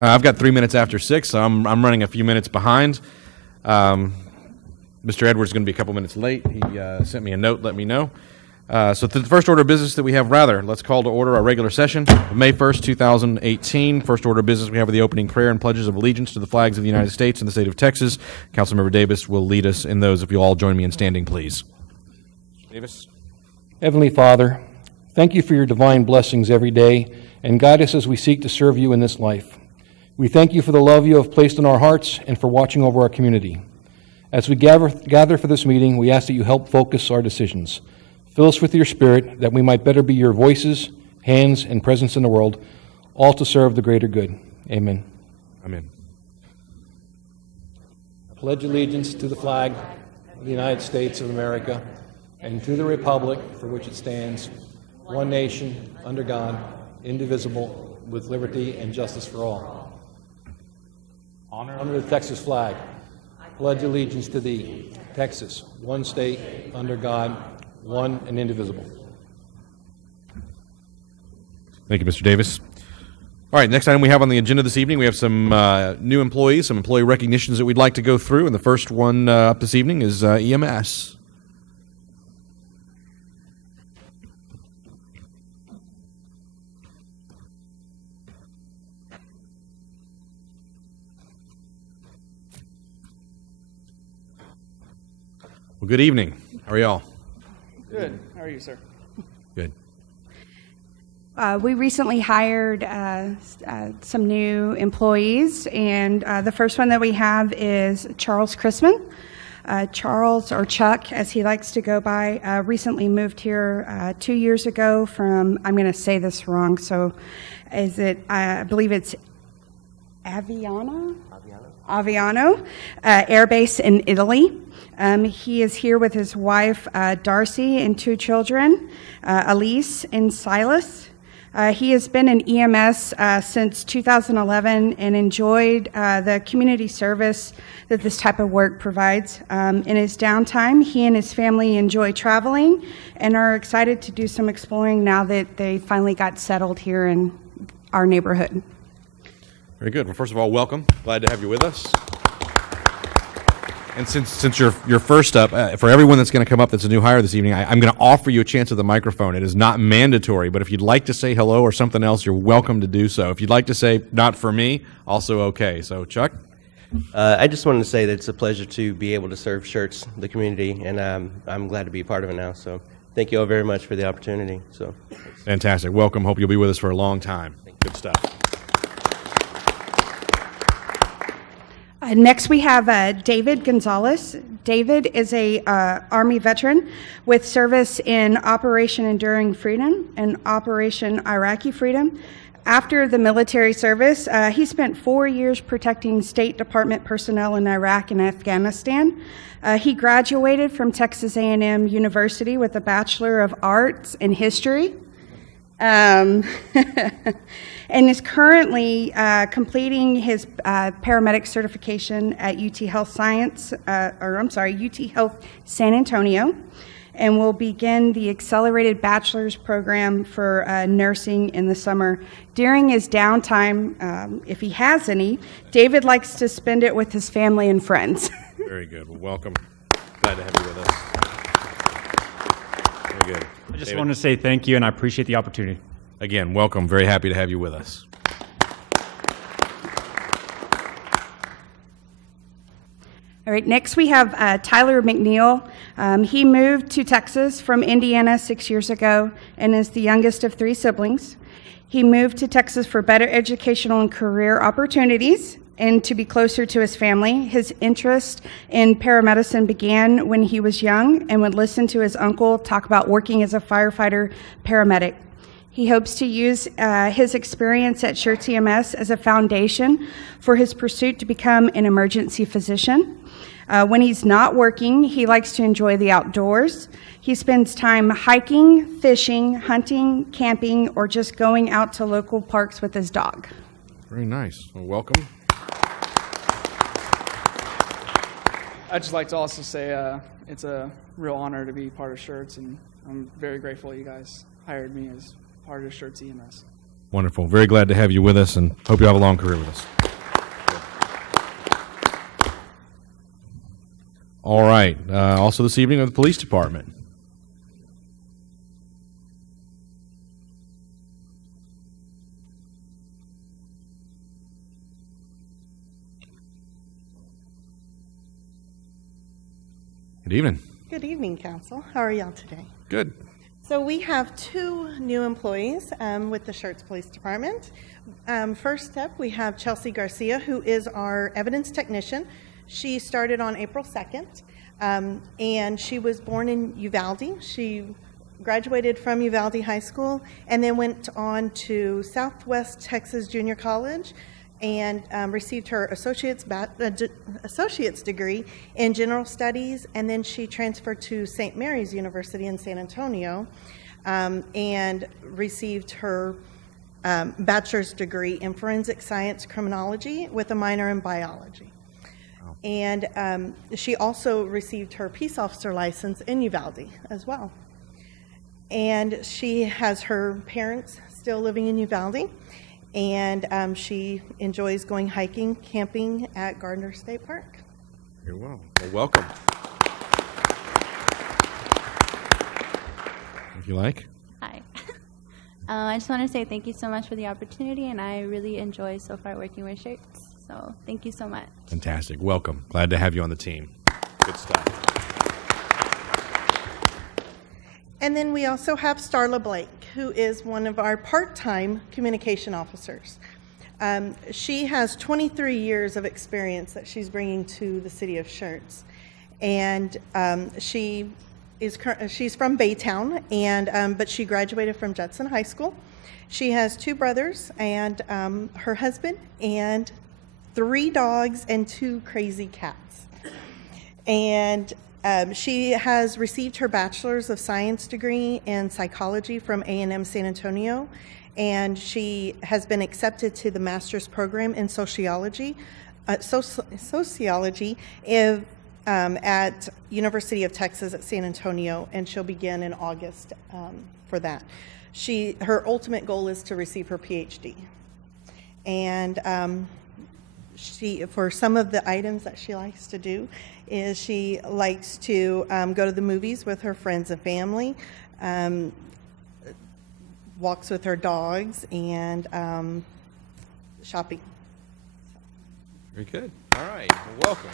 I've got 3 minutes after 6, so I'm running a few minutes behind. Mr. Edwards is going to be a couple minutes late. He sent me a note, let me know. So the first order of business that we have, let's call to order our regular session of May 1st, 2018. First order of business, we have the opening prayer and pledges of allegiance to the flags of the United States and the state of Texas. Councilmember Davis will lead us in those. If you all join me in standing, please. Davis. Heavenly Father, thank you for your divine blessings every day, and guide us as we seek to serve you in this life. We thank you for the love you have placed in our hearts and for watching over our community. As we gather for this meeting, we ask that you help focus our decisions. Fill us with your Spirit that we might better be your voices, hands, and presence in the world, all to serve the greater good. Amen. Amen. I pledge allegiance to the flag of the United States of America and to the republic for which it stands, one nation, under God, indivisible, with liberty and justice for all. Honor the Texas flag. Pledge allegiance to thee, Texas, one state, under God, one and indivisible. Thank you, Mr. Davis. All right, next item we have on the agenda this evening, we have some new employees, some employee recognitions that we'd like to go through, and the first one up this evening is EMS. Well, good evening. How are y'all? Good. How are you, sir? Good. We recently hired some new employees, and the first one that we have is Charles Chrisman. Charles, or Chuck, as he likes to go by, recently moved here 2 years ago from, I'm going to say this wrong, so I believe it's Aviano Air Base in Italy. He is here with his wife, Darcy, and 2 children, Elise and Silas. He has been in EMS since 2011 and enjoyed the community service that this type of work provides. In his downtime, he and his family enjoy traveling and are excited to do some exploring now that they finally got settled here in our neighborhood. Very good. Well, first of all, welcome. Glad to have you with us. And since you're first up, for everyone that's going to come up that's a new hire this evening, I'm going to offer you a chance at the microphone. It is not mandatory, but if you'd like to say hello or something else, you're welcome to do so. If you'd like to say, not for me, also okay. So, Chuck? I just wanted to say that it's a pleasure to be able to serve Schertz, the community, and I'm glad to be a part of it now. So thank you all very much for the opportunity. So fantastic. Welcome. Hope you'll be with us for a long time. Good stuff. Next, we have David Gonzalez. David is a Army veteran with service in Operation Enduring Freedom and Operation Iraqi Freedom. After the military service, he spent 4 years protecting State Department personnel in Iraq and Afghanistan. He graduated from Texas A&M University with a Bachelor of Arts in History. And is currently completing his paramedic certification at UT Health UT Health San Antonio, and will begin the accelerated bachelor's program for nursing in the summer. During his downtime, if he has any, David likes to spend it with his family and friends. Very good. Well, welcome. Glad to have you with us. Very good. I just want to say thank you, and I appreciate the opportunity. Again, welcome. Very happy to have you with us. All right, next we have Tyler McNeil. He moved to Texas from Indiana 6 years ago and is the youngest of 3 siblings. He moved to Texas for better educational and career opportunities and to be closer to his family. His interest in paramedicine began when he was young and would listen to his uncle talk about working as a firefighter paramedic. He hopes to use his experience at Schertz EMS as a foundation for his pursuit to become an emergency physician. When he's not working, he likes to enjoy the outdoors. He spends time hiking, fishing, hunting, camping, or just going out to local parks with his dog. Very nice. Well, welcome. I'd just like to also say it's a real honor to be part of Schertz, and I'm very grateful you guys hired me as part of Schertz EMS. Wonderful. Very glad to have you with us, and hope you have a long career with us. All right. Also this evening with the police department. Good evening. Good evening, Council. How are y'all today? Good. So we have two new employees with the Schertz Police Department. First up, we have Chelsea Garcia, who is our evidence technician. She started on April 2nd, and she was born in Uvalde. She graduated from Uvalde High School and then went on to Southwest Texas Junior College and received her associate's degree in general studies, and then she transferred to St. Mary's University in San Antonio and received her bachelor's degree in forensic science criminology with a minor in biology. Wow. And she also received her peace officer license in Uvalde as well. And she has her parents still living in Uvalde, and she enjoys going hiking, camping at Gardner State Park. Very well. Well, welcome. If you like. Hi. I just want to say thank you so much for the opportunity, and I really enjoy so far working with Schertz. So thank you so much. Fantastic. Welcome. Glad to have you on the team. Good stuff. And then we also have Starla Blake, who is one of our part-time communication officers. She has 23 years of experience that she's bringing to the city of Schertz. And she's from Baytown, and but she graduated from Judson High School. She has two brothers and her husband and 3 dogs and 2 crazy cats. And she has received her Bachelor's of Science degree in psychology from A&M San Antonio, and she has been accepted to the master's program in sociology at University of Texas at San Antonio, and she'll begin in August for that. Her ultimate goal is to receive her PhD. And for some of the items that she likes to do is she likes to go to the movies with her friends and family, walks with her dogs, and shopping. Very good. All right. Well, welcome.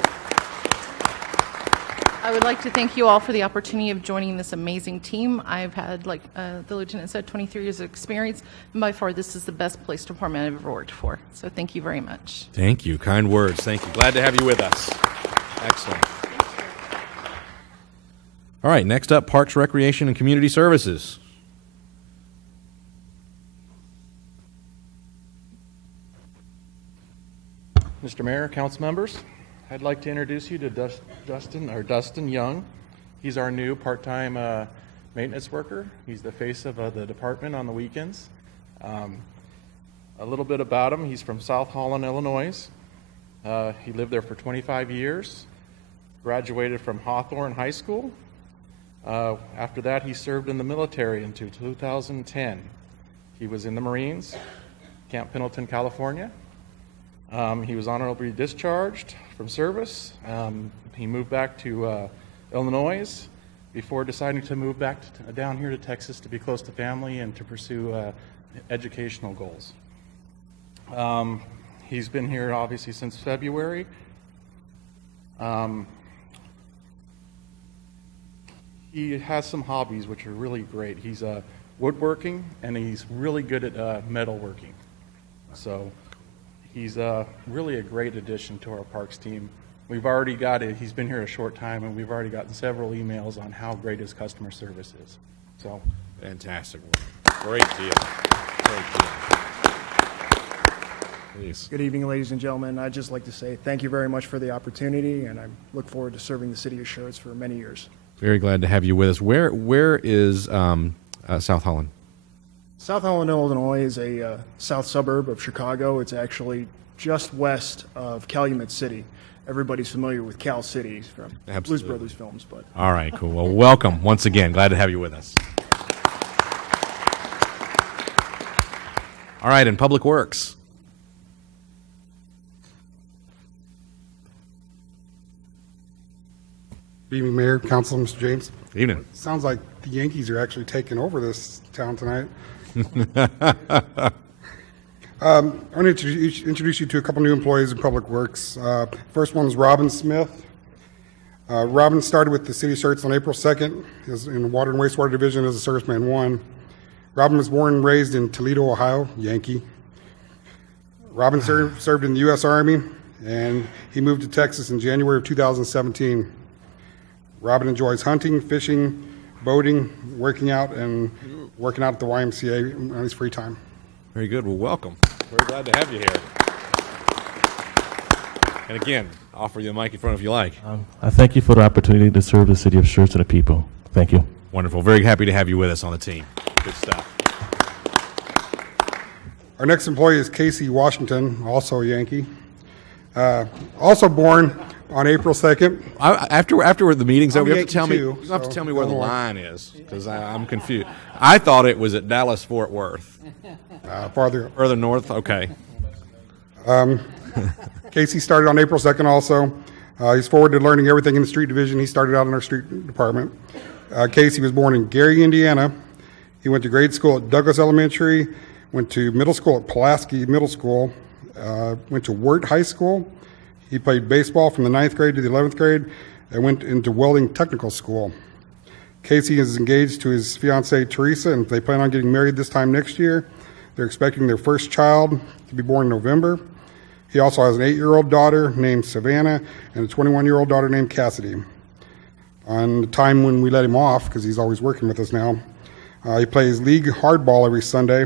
I would like to thank you all for the opportunity of joining this amazing team. I've had, like the lieutenant said, 23 years of experience, and by far this is the best police department I've ever worked for. So thank you very much. Thank you. Kind words. Thank you. Glad to have you with us. Excellent. All right. Next up, Parks, Recreation, and Community Services. Mr. Mayor, council members, I'd like to introduce you to Dustin Young. He's our new part-time maintenance worker. He's the face of the department on the weekends. A little bit about him: he's from South Holland, Illinois. He lived there for 25 years, graduated from Hawthorne High School. After that, he served in the military until 2010. He was in the Marines, Camp Pendleton, California. He was honorably discharged from service. He moved back to Illinois before deciding to move back down here to Texas to be close to family and to pursue educational goals. He's been here obviously since February. He has some hobbies which are really great. He's woodworking, and he's really good at metalworking. So he's really a great addition to our parks team. We've already got it. He's been here a short time, and we've already gotten several emails on how great his customer service is. So, fantastic. Great deal. Great deal. Please. Good evening, ladies and gentlemen. I'd just like to say thank you very much for the opportunity, and I look forward to serving the city of Schertz for many years. Very glad to have you with us. Where is South Holland? South Holland, Illinois is a south suburb of Chicago. It's actually just west of Calumet City. Everybody's familiar with Cal City from Blues Brothers films. But all right, cool. Well, welcome once again. Glad to have you with us. All right, in Public Works. Good evening, Mayor, Council, Mr. James. Good evening. Sounds like the Yankees are actually taking over this town tonight. I want to introduce you to a couple new employees in Public Works. First one is Robin Smith. Robin started with the City of Schertz on April 2nd in the Water and Wastewater Division as a Serviceman 1. Robin was born and raised in Toledo, Ohio, Yankee. Robin served in the U.S. Army, and he moved to Texas in January of 2017. Robin enjoys hunting, fishing, boating, working out at the YMCA on his free time. Very good. Well, welcome. We're glad to have you here. And again, offer you the mic in front if you like. I thank you for the opportunity to serve the City of Schertz and the people. Thank you. Wonderful. Very happy to have you with us on the team. Good stuff. Our next employee is Casey Washington, also a Yankee. Also born on April 2nd. After the meeting's over, you have to tell me. You You have to tell me where the line is because I'm confused. I thought it was at Dallas-Fort Worth. Further north. Okay. Casey started on April 2nd. Also, he's forward to learning everything in the street division. He started out in our street department. Casey was born in Gary, Indiana. He went to grade school at Douglas Elementary. Went to middle school at Pulaski Middle School. Went to Wirt High School. He played baseball from the 9th grade to the 11th grade and went into welding technical school. Casey is engaged to his fiancee Teresa, and they plan on getting married this time next year. They're expecting their first child to be born in November. He also has an 8-year-old daughter named Savannah and a 21-year-old daughter named Cassidy. On the time when we let him off, because he's always working with us now, he plays league hardball every Sunday,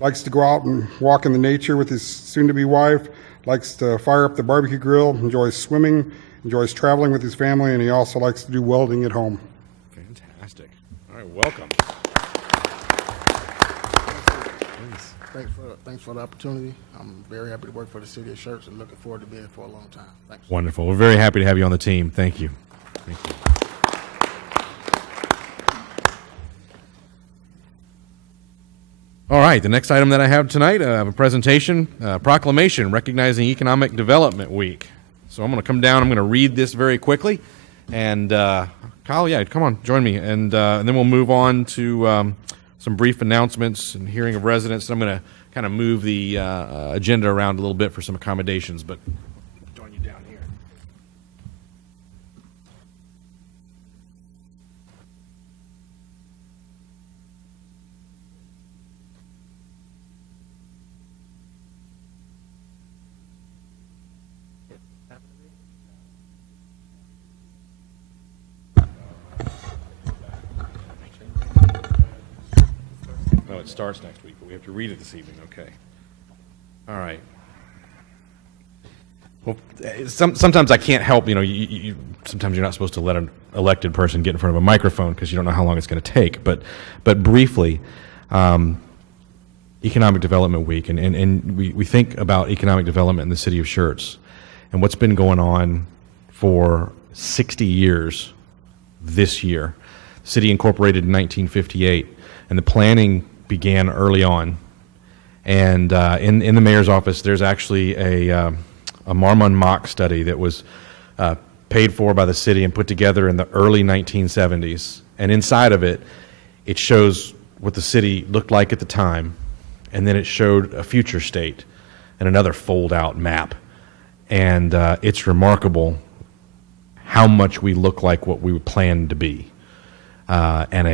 likes to go out and walk in the nature with his soon-to-be wife, likes to fire up the barbecue grill, enjoys swimming, enjoys traveling with his family, and he also likes to do welding at home. Fantastic. All right, welcome. Thanks for the opportunity. I'm very happy to work for the City of Schertz and looking forward to being here for a long time. Thanks. Wonderful. We're very happy to have you on the team. Thank you. Thank you. All right, the next item that I have tonight, a presentation, proclamation recognizing Economic Development Week. So I'm going to come down, I'm going to read this very quickly, and Kyle, yeah, come on, join me, and then we'll move on to some brief announcements and hearing of residents. I'm going to kind of move the agenda around a little bit for some accommodations, but join you down here. No, it starts next week, but we have to read it this evening. Okay. All right. Well, sometimes I can't help. Sometimes you're not supposed to let an elected person get in front of a microphone because you don't know how long it's going to take. But briefly, Economic Development Week, and we think about economic development in the city of Schertz, and what's been going on for 60 years this year. The city incorporated in 1958, and the planning began early on. And in the mayor's office, there's actually a Marmon mock study that was paid for by the city and put together in the early 1970s. And inside of it, it shows what the city looked like at the time, and then it showed a future state and another fold-out map. And it's remarkable how much we look like what we planned to be. And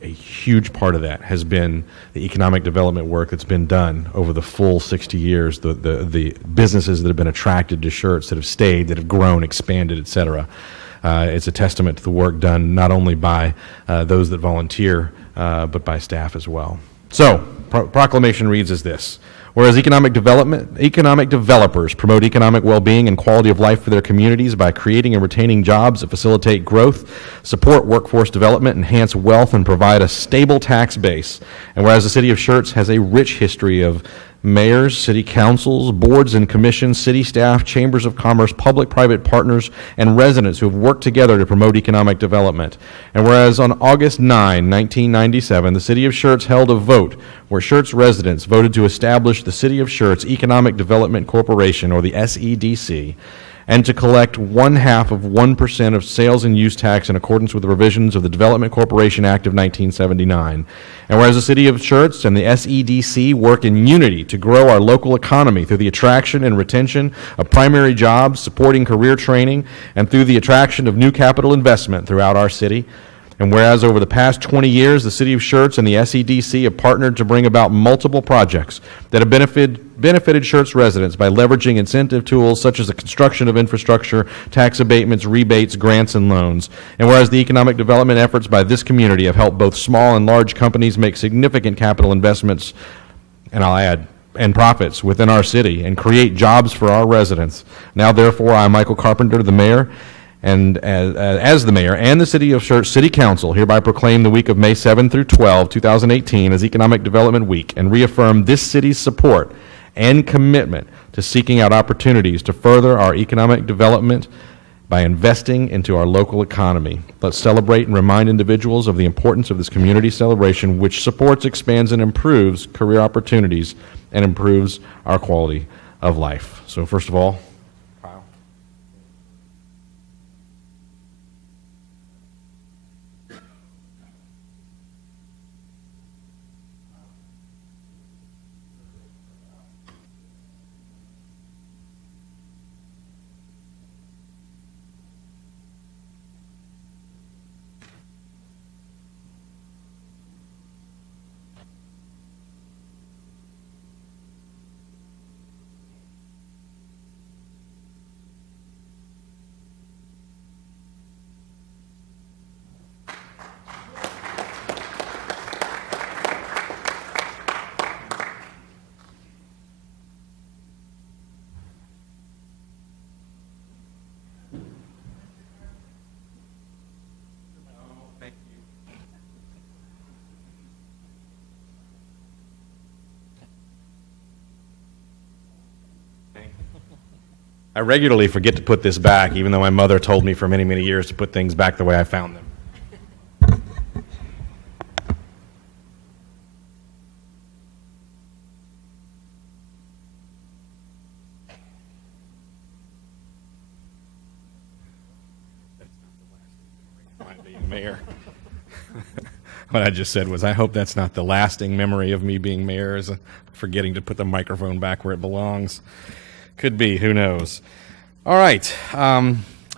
a huge part of that has been the economic development work that's been done over the full 60 years, the businesses that have been attracted to Schertz, that have stayed, that have grown, expanded, et cetera. It's a testament to the work done not only by those that volunteer, but by staff as well. So, proclamation reads as this. Whereas economic developers promote economic well-being and quality of life for their communities by creating and retaining jobs that facilitate growth, support workforce development, enhance wealth, and provide a stable tax base. And whereas the city of Schertz has a rich history of mayors, city councils, boards and commissions, city staff, chambers of commerce, public-private partners, and residents who have worked together to promote economic development. And whereas on August 9, 1997, the city of Schertz held a vote where Schertz residents voted to establish the City of Schertz Economic Development Corporation, or the SEDC, and to collect 0.5% of sales and use tax in accordance with the provisions of the Development Corporation Act of 1979. And whereas the City of Schertz and the SEDC work in unity to grow our local economy through the attraction and retention of primary jobs, supporting career training, and through the attraction of new capital investment throughout our city. And whereas over the past 20 years, the City of Schertz and the SEDC have partnered to bring about multiple projects that have benefited Schertz residents by leveraging incentive tools such as the construction of infrastructure, tax abatements, rebates, grants, and loans. And whereas the economic development efforts by this community have helped both small and large companies make significant capital investments, and I'll add, and profits within our city and create jobs for our residents. Now, therefore, I, Michael Carpenter, the mayor, and as the mayor and the City of Schertz City Council hereby proclaim the week of May 7 through 12, 2018 as Economic Development Week and reaffirm this city's support and commitment to seeking out opportunities to further our economic development by investing into our local economy. Let's celebrate and remind individuals of the importance of this community celebration, which supports, expands, and improves career opportunities and improves our quality of life. So first of all, I regularly forget to put this back, even though my mother told me for many, many years to put things back the way I found them. Being mayor. What I just said was, I hope that's not the lasting memory of me being mayor, is forgetting to put the microphone back where it belongs. Could be, who knows. All right.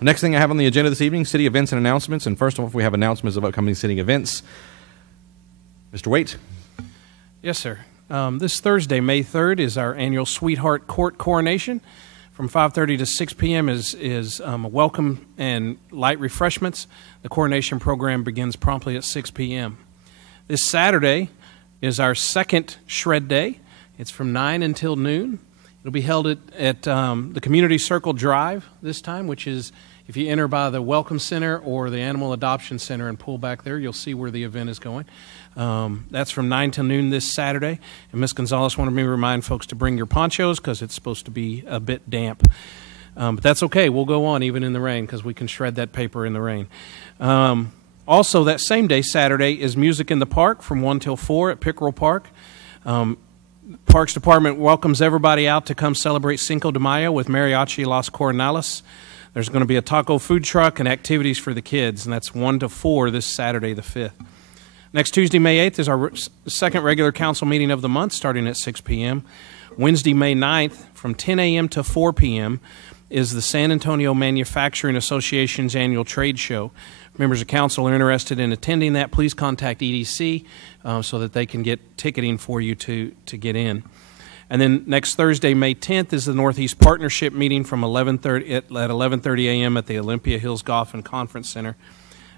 Next thing I have on the agenda this evening, city events and announcements. And first off, we have announcements of upcoming city events. Mr. Waite. Yes, sir. This Thursday, May 3rd, is our annual Sweetheart Court coronation. From 5:30 to 6 p.m. is a welcome and light refreshments. The coronation program begins promptly at 6 p.m. This Saturday is our second Shred Day. It's from 9 until noon. It'll be held at the Community Circle Drive this time, which is, if you enter by the Welcome Center or the Animal Adoption Center and pull back there, you'll see where the event is going. That's from 9 till noon this Saturday. And Ms. Gonzalez wanted me to remind folks to bring your ponchos because it's supposed to be a bit damp. But that's okay. We'll go on even in the rain because we can shred that paper in the rain. Also, that same day, Saturday, is Music in the Park from 1 till 4 at Pickerel Park. Parks Department welcomes everybody out to come celebrate Cinco de Mayo with Mariachi Las Coronales. There's going to be a taco food truck and activities for the kids, and that's 1 to 4 this Saturday, the 5th. Next Tuesday, May 8th, is our second regular council meeting of the month, starting at 6 p.m. Wednesday, May 9th, from 10 a.m. to 4 p.m., is the San Antonio Manufacturing Association's annual trade show. Members of council are interested in attending that, please contact EDC so that they can get ticketing for you to get in. And then next Thursday, May 10th, is the Northeast Partnership meeting from 11:30 a.m. at the Olympia Hills Golf and Conference Center.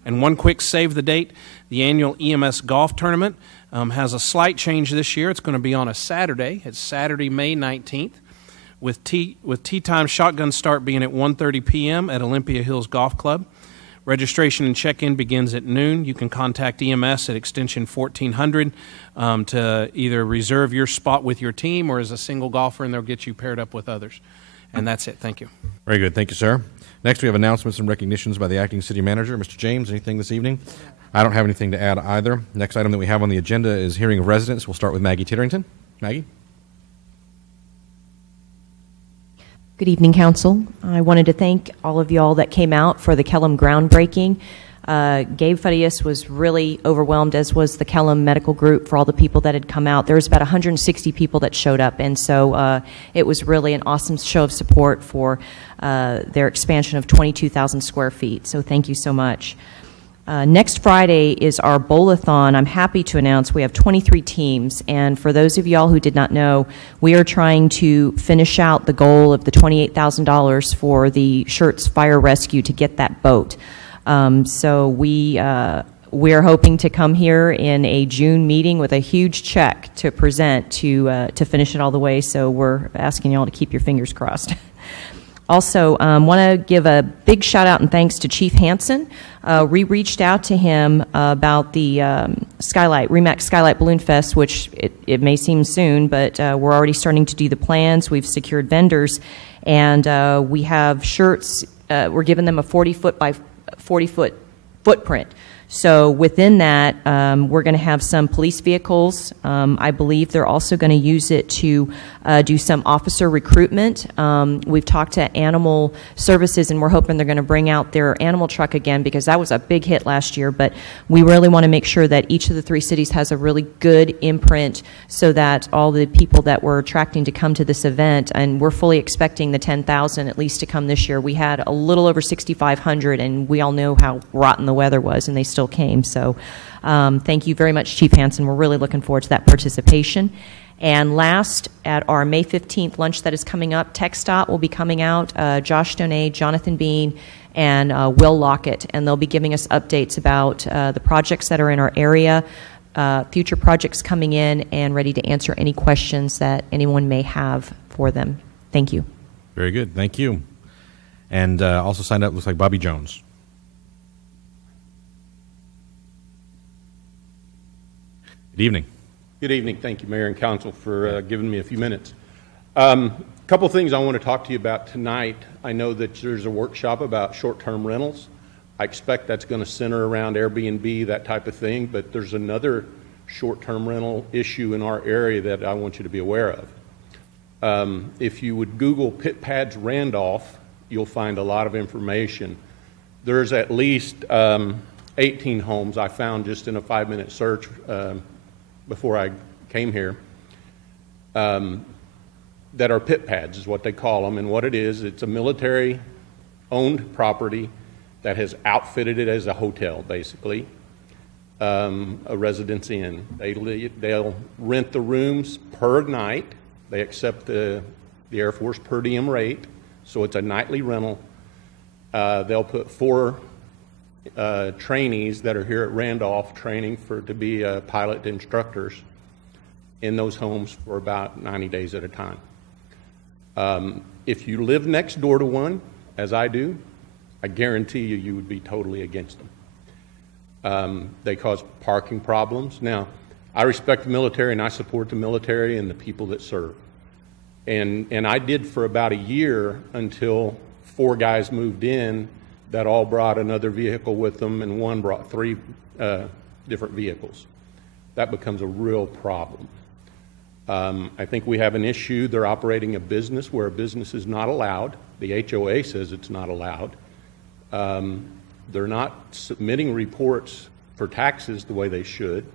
And one quick save the date, the annual EMS Golf Tournament has a slight change this year. It's going to be on a Saturday. It's Saturday, May 19th, with tee time shotgun start being at 1:30 p.m. at Olympia Hills Golf Club. Registration and check-in begins at noon. You can contact EMS at extension 1400 to either reserve your spot with your team or as a single golfer, and they'll get you paired up with others. And that's it. Thank you. Very good. Thank you, sir. Next, we have announcements and recognitions by the acting city manager. Mr. James, anything this evening? I don't have anything to add either. Next item that we have on the agenda is hearing of residents. We'll start with Maggie Titterington. Maggie? Good evening, Council. I wanted to thank all of y'all that came out for the Kellum groundbreaking. Gabe Fadius was really overwhelmed, as was the Kellum Medical Group, for all the people that had come out. There was about 160 people that showed up, and so it was really an awesome show of support for their expansion of 22,000 square feet. So thank you so much. Next Friday is our bowl-a-thon. I'm happy to announce we have 23 teams, and for those of y'all who did not know, we are trying to finish out the goal of the $28,000 for the Schertz Fire Rescue to get that boat. So we are hoping to come here in a June meeting with a huge check to present to finish it all the way, so we're asking y'all to keep your fingers crossed. Also, want to give a big shout out and thanks to Chief Hansen. We reached out to him about the RE/MAX Skylight Balloon Fest, which it may seem soon, but we're already starting to do the plans. We've secured vendors, and we have Schertz. We're giving them a 40-foot by 40-foot footprint. So within that, we're going to have some police vehicles. I believe they're also going to use it to do some officer recruitment. We've talked to Animal Services, and we're hoping they're going to bring out their animal truck again, because that was a big hit last year. But we really want to make sure that each of the three cities has a really good imprint, so that all the people that we're attracting to come to this event, and we're fully expecting the 10,000 at least to come this year. We had a little over 6,500, and we all know how rotten the weather was, and they still came. So thank you very much, Chief Hansen. We're really looking forward to that participation. And last, at our May 15th lunch that is coming up, TxDOT will be coming out, Josh Stoney, Jonathan Bean, and Will Lockett, and they'll be giving us updates about the projects that are in our area, future projects coming in, and ready to answer any questions that anyone may have for them. Thank you. Very good. Thank you. And also signed up, looks like Bobby Jones. Good evening. Good evening. Thank you, Mayor and Council, for giving me a few minutes. A couple things I want to talk to you about tonight. I know that there's a workshop about short-term rentals. I expect that's going to center around Airbnb, that type of thing, but there's another short-term rental issue in our area that I want you to be aware of. If you would Google Pit Pads Randolph, you'll find a lot of information. There's at least 18 homes I found just in a 5-minute search before I came here, that are pit pads is what they call them. And what it is, it's a military-owned property that has outfitted it as a hotel, basically, a residence inn. They'll rent the rooms per night. They accept the Air Force per diem rate, so it's a nightly rental. They'll put 4 trainees that are here at Randolph training to be pilot instructors in those homes for about 90 days at a time. If you live next door to one, as I do, I guarantee you would be totally against them. They cause parking problems. Now, I respect the military and I support the military and the people that serve. And I did for about a year until 4 guys moved in that all brought another vehicle with them, and one brought 3 different vehicles. That becomes a real problem. I think we have an issue. They're operating a business where a business is not allowed. The HOA says it's not allowed. They're not submitting reports for taxes the way they should.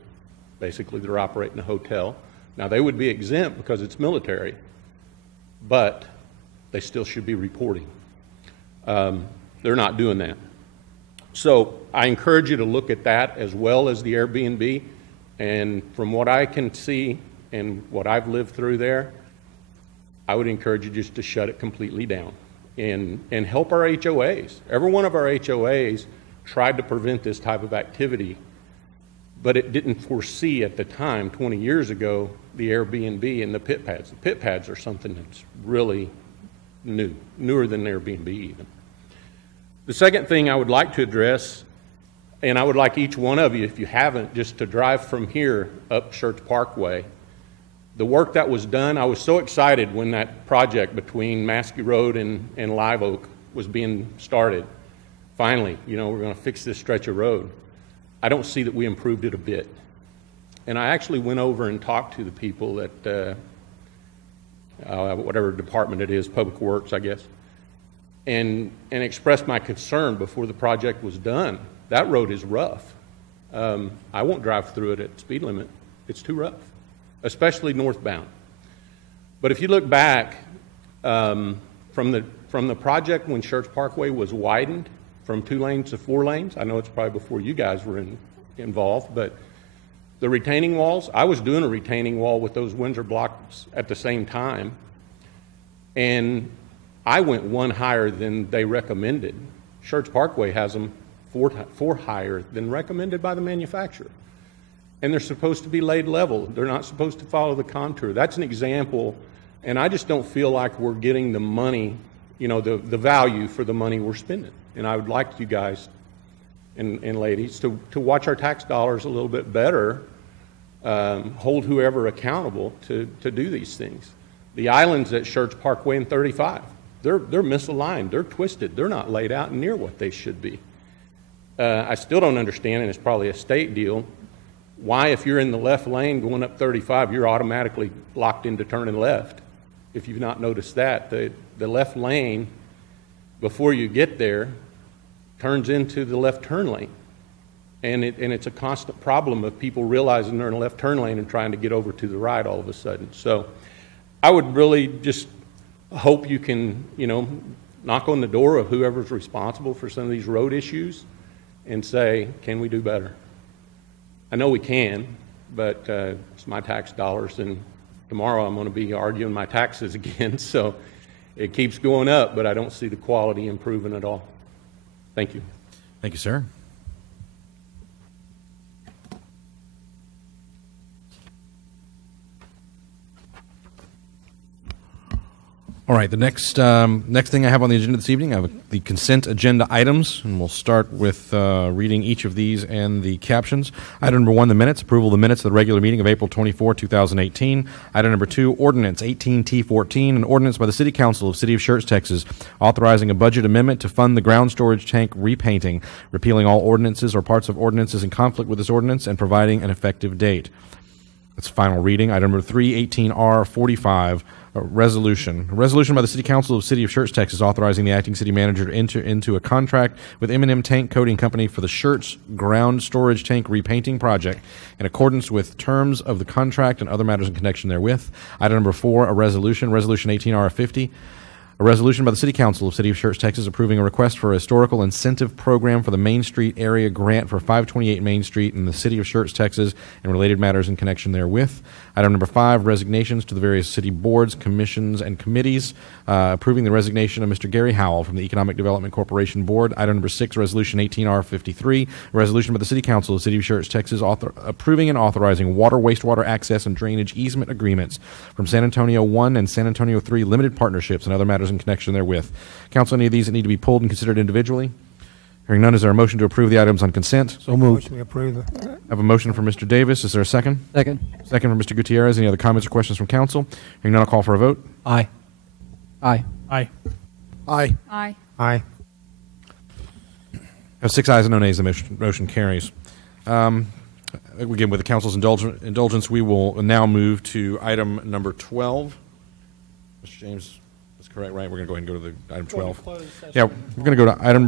Basically, they're operating a hotel. Now, they would be exempt because it's military, but they still should be reporting. They're not doing that. So I encourage you to look at that as well as the Airbnb. And from what I can see and what I've lived through there, I would encourage you just to shut it completely down and help our HOAs. Every one of our HOAs tried to prevent this type of activity, but it didn't foresee at the time, 20 years ago, the Airbnb and the pit pads. The pit pads are something that's really new, newer than Airbnb even. The second thing I would like to address, and I would like each one of you, if you haven't, just to drive from here up Schertz Parkway. The work that was done, I was so excited when that project between Maskey Road and Live Oak was being started. Finally, we're going to fix this stretch of road. I don't see that we improved it a bit. And I actually went over and talked to the people at whatever department it is, Public Works, I guess, and expressed my concern before the project was done. That road is rough. I won't drive through it at speed limit. It's too rough, especially northbound. But if you look back from the project when Schertz Parkway was widened from 2 lanes to 4 lanes, I know it's probably before you guys were involved, but the retaining walls, I was doing a retaining wall with those Windsor blocks at the same time, and I went 1 higher than they recommended. Schertz Parkway has them 4 higher than recommended by the manufacturer. And they're supposed to be laid level. They're not supposed to follow the contour. That's an example, and I just don't feel like we're getting the money, the value for the money we're spending. And I would like you guys and ladies to watch our tax dollars a little bit better, hold whoever accountable to do these things. The islands at Schertz Parkway and 35, they're misaligned, they're twisted, they're not laid out near what they should be. I still don't understand, and it's probably a state deal, why if you're in the left lane going up 35, you're automatically locked into turning left. If you've not noticed that, the left lane, before you get there, turns into the left turn lane. And it's a constant problem of people realizing they're in a left turn lane and trying to get over to the right all of a sudden. So I would really just hope you can, knock on the door of whoever's responsible for some of these road issues and say, can we do better? I know we can, but it's my tax dollars, and tomorrow I'm going to be arguing my taxes again, so it keeps going up, but I don't see the quality improving at all. Thank you. Thank you, sir. All right, the next thing I have on the agenda this evening, I have the consent agenda items, and we'll start with reading each of these and the captions. Item number 1, the minutes, approval of the minutes of the regular meeting of April 24, 2018. Item number 2, ordinance 18T14, an ordinance by the City Council of City of Schertz, Texas, authorizing a budget amendment to fund the ground storage tank repainting, repealing all ordinances or parts of ordinances in conflict with this ordinance, and providing an effective date. That's final reading. Item number 3, 18R45, resolution. A resolution by the City Council of the City of Schertz, Texas, authorizing the acting city manager to enter into a contract with M&M Tank Coating Company for the Schertz ground storage tank repainting project in accordance with terms of the contract and other matters in connection therewith. Item number 4, a resolution. Resolution 18R50. A resolution by the City Council of the City of Schertz, Texas, approving a request for a historical incentive program for the Main Street area grant for 528 Main Street in the City of Schertz, Texas, and related matters in connection therewith. Item number 5, resignations to the various city boards, commissions, and committees, approving the resignation of Mr. Gary Howell from the Economic Development Corporation Board. Item number 6, resolution 18R53, a resolution by the City Council of the City of Schertz, Texas, approving and authorizing water, wastewater access, and drainage easement agreements from San Antonio 1 and San Antonio 3 limited partnerships and other matters in connection therewith. Council, any of these that need to be pulled and considered individually? Hearing none, is there a motion to approve the items on consent? So moved. We approve it. I have a motion from Mr. Davis. Is there a second? Second. Second from Mr. Gutierrez. Any other comments or questions from council? Hearing none, I'll call for a vote. Aye. Aye. Aye. Aye. Aye. Aye. I have 6 ayes and no nays. The motion carries. Again, with the council's indulgence, we will now move to item number 12. Mr. James, that's correct, right? We're going to go ahead and go to the item 12. Yeah, we're going to go to item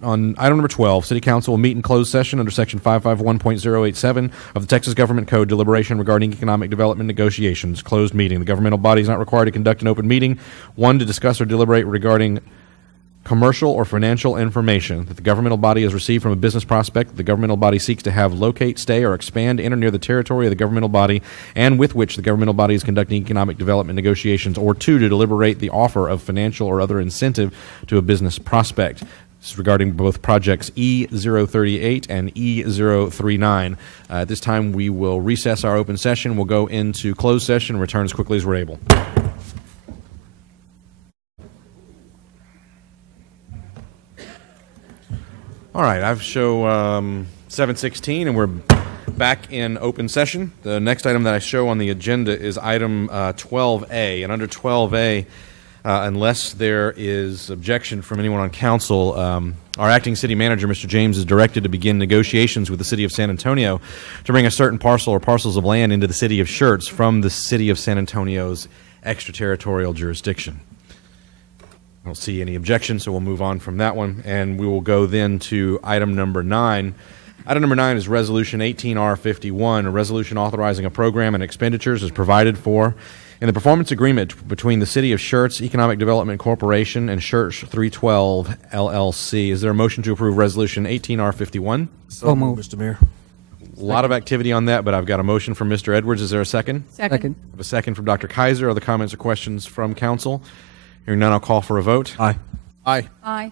number 12. City Council will meet in closed session under Section 551.087 of the Texas Government Code, deliberation regarding economic development negotiations. Closed meeting. The governmental body is not required to conduct an open meeting. 1, to discuss or deliberate regarding commercial or financial information that the governmental body has received from a business prospect that the governmental body seeks to have locate, stay, or expand in or near the territory of the governmental body and with which the governmental body is conducting economic development negotiations. Or 2, to deliberate the offer of financial or other incentive to a business prospect. This is regarding both projects E038 and E039. At this time, we will recess our open session. We'll go into closed session and return as quickly as we're able. All right, I've show 716, and we're back in open session. The next item that I show on the agenda is item 12A, and under 12A, unless there is objection from anyone on council, our acting city manager, Mr. James, is directed to begin negotiations with the city of San Antonio to bring a certain parcel or parcels of land into the city of Schertz from the city of San Antonio's extraterritorial jurisdiction. I don't see any objection, so we'll move on from that one, and we will go then to item number 9. Item number 9 is Resolution 18R51, a resolution authorizing a program and expenditures as provided for in the performance agreement between the City of Schertz Economic Development Corporation and Schertz 312 LLC. Is there a motion to approve Resolution 18R51? So moved, Mr. Mayor. A lot of activity on that, but I've got a motion from Mr. Edwards. Is there a second? Second. I have a second from Dr. Kaiser. Other comments or questions from council? Hearing none, I'll call for a vote. Aye. Aye. Aye.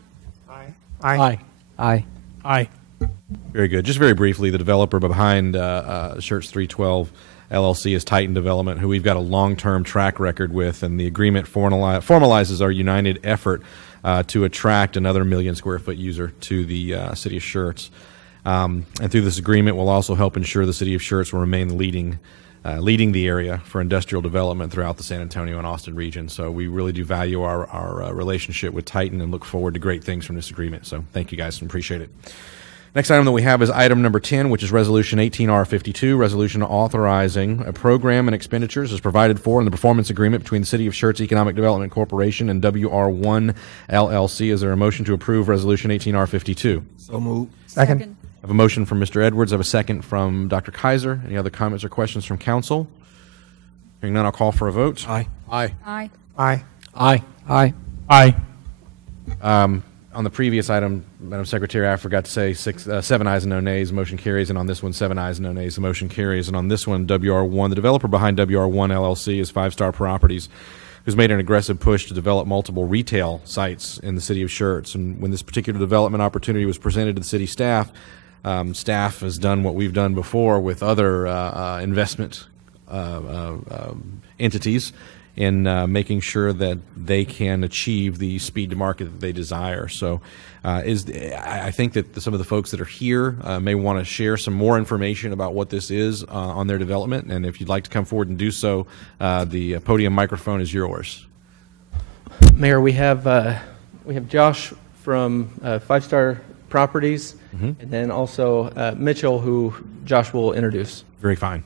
Aye. Aye. Aye. Very good. Just very briefly, the developer behind Schertz 312 LLC is Titan Development, who we've got a long-term track record with, and the agreement formalizes our united effort to attract another 1 million square foot user to the city of Schertz. And through this agreement, we'll also help ensure the city of Schertz will remain leading the area for industrial development throughout the San Antonio and Austin region. So we really do value our relationship with Titan and look forward to great things from this agreement. So thank you guys and appreciate it. Next item that we have is item number 10, which is Resolution 18R52, resolution authorizing a program and expenditures as provided for in the performance agreement between the City of Schertz Economic Development Corporation and WR1 LLC. Is there a motion to approve Resolution 18R52? So moved. Second. I have a motion from Mr. Edwards. I have a second from Dr. Kaiser. Any other comments or questions from council? Hearing none, I'll call for a vote. Aye. Aye. Aye. Aye. Aye. Aye. Aye. On the previous item, Madam Secretary, I forgot to say 7 ayes and no nays. Motion carries. And on this one, 7 ayes and no nays. The motion carries. And on this one, WR1, the developer behind WR1 LLC is 5 Star Properties, who's made an aggressive push to develop multiple retail sites in the city of Schertz. And when this particular development opportunity was presented to the city staff, staff has done what we've done before with other investment entities in making sure that they can achieve the speed to market that they desire. So I think that some of the folks that are here may want to share some more information about what this is on their development. And if you'd like to come forward and do so, the podium microphone is yours. Mayor, we have Josh from 5 Star Properties, and then also Mitchell, who Josh will introduce. Very fine.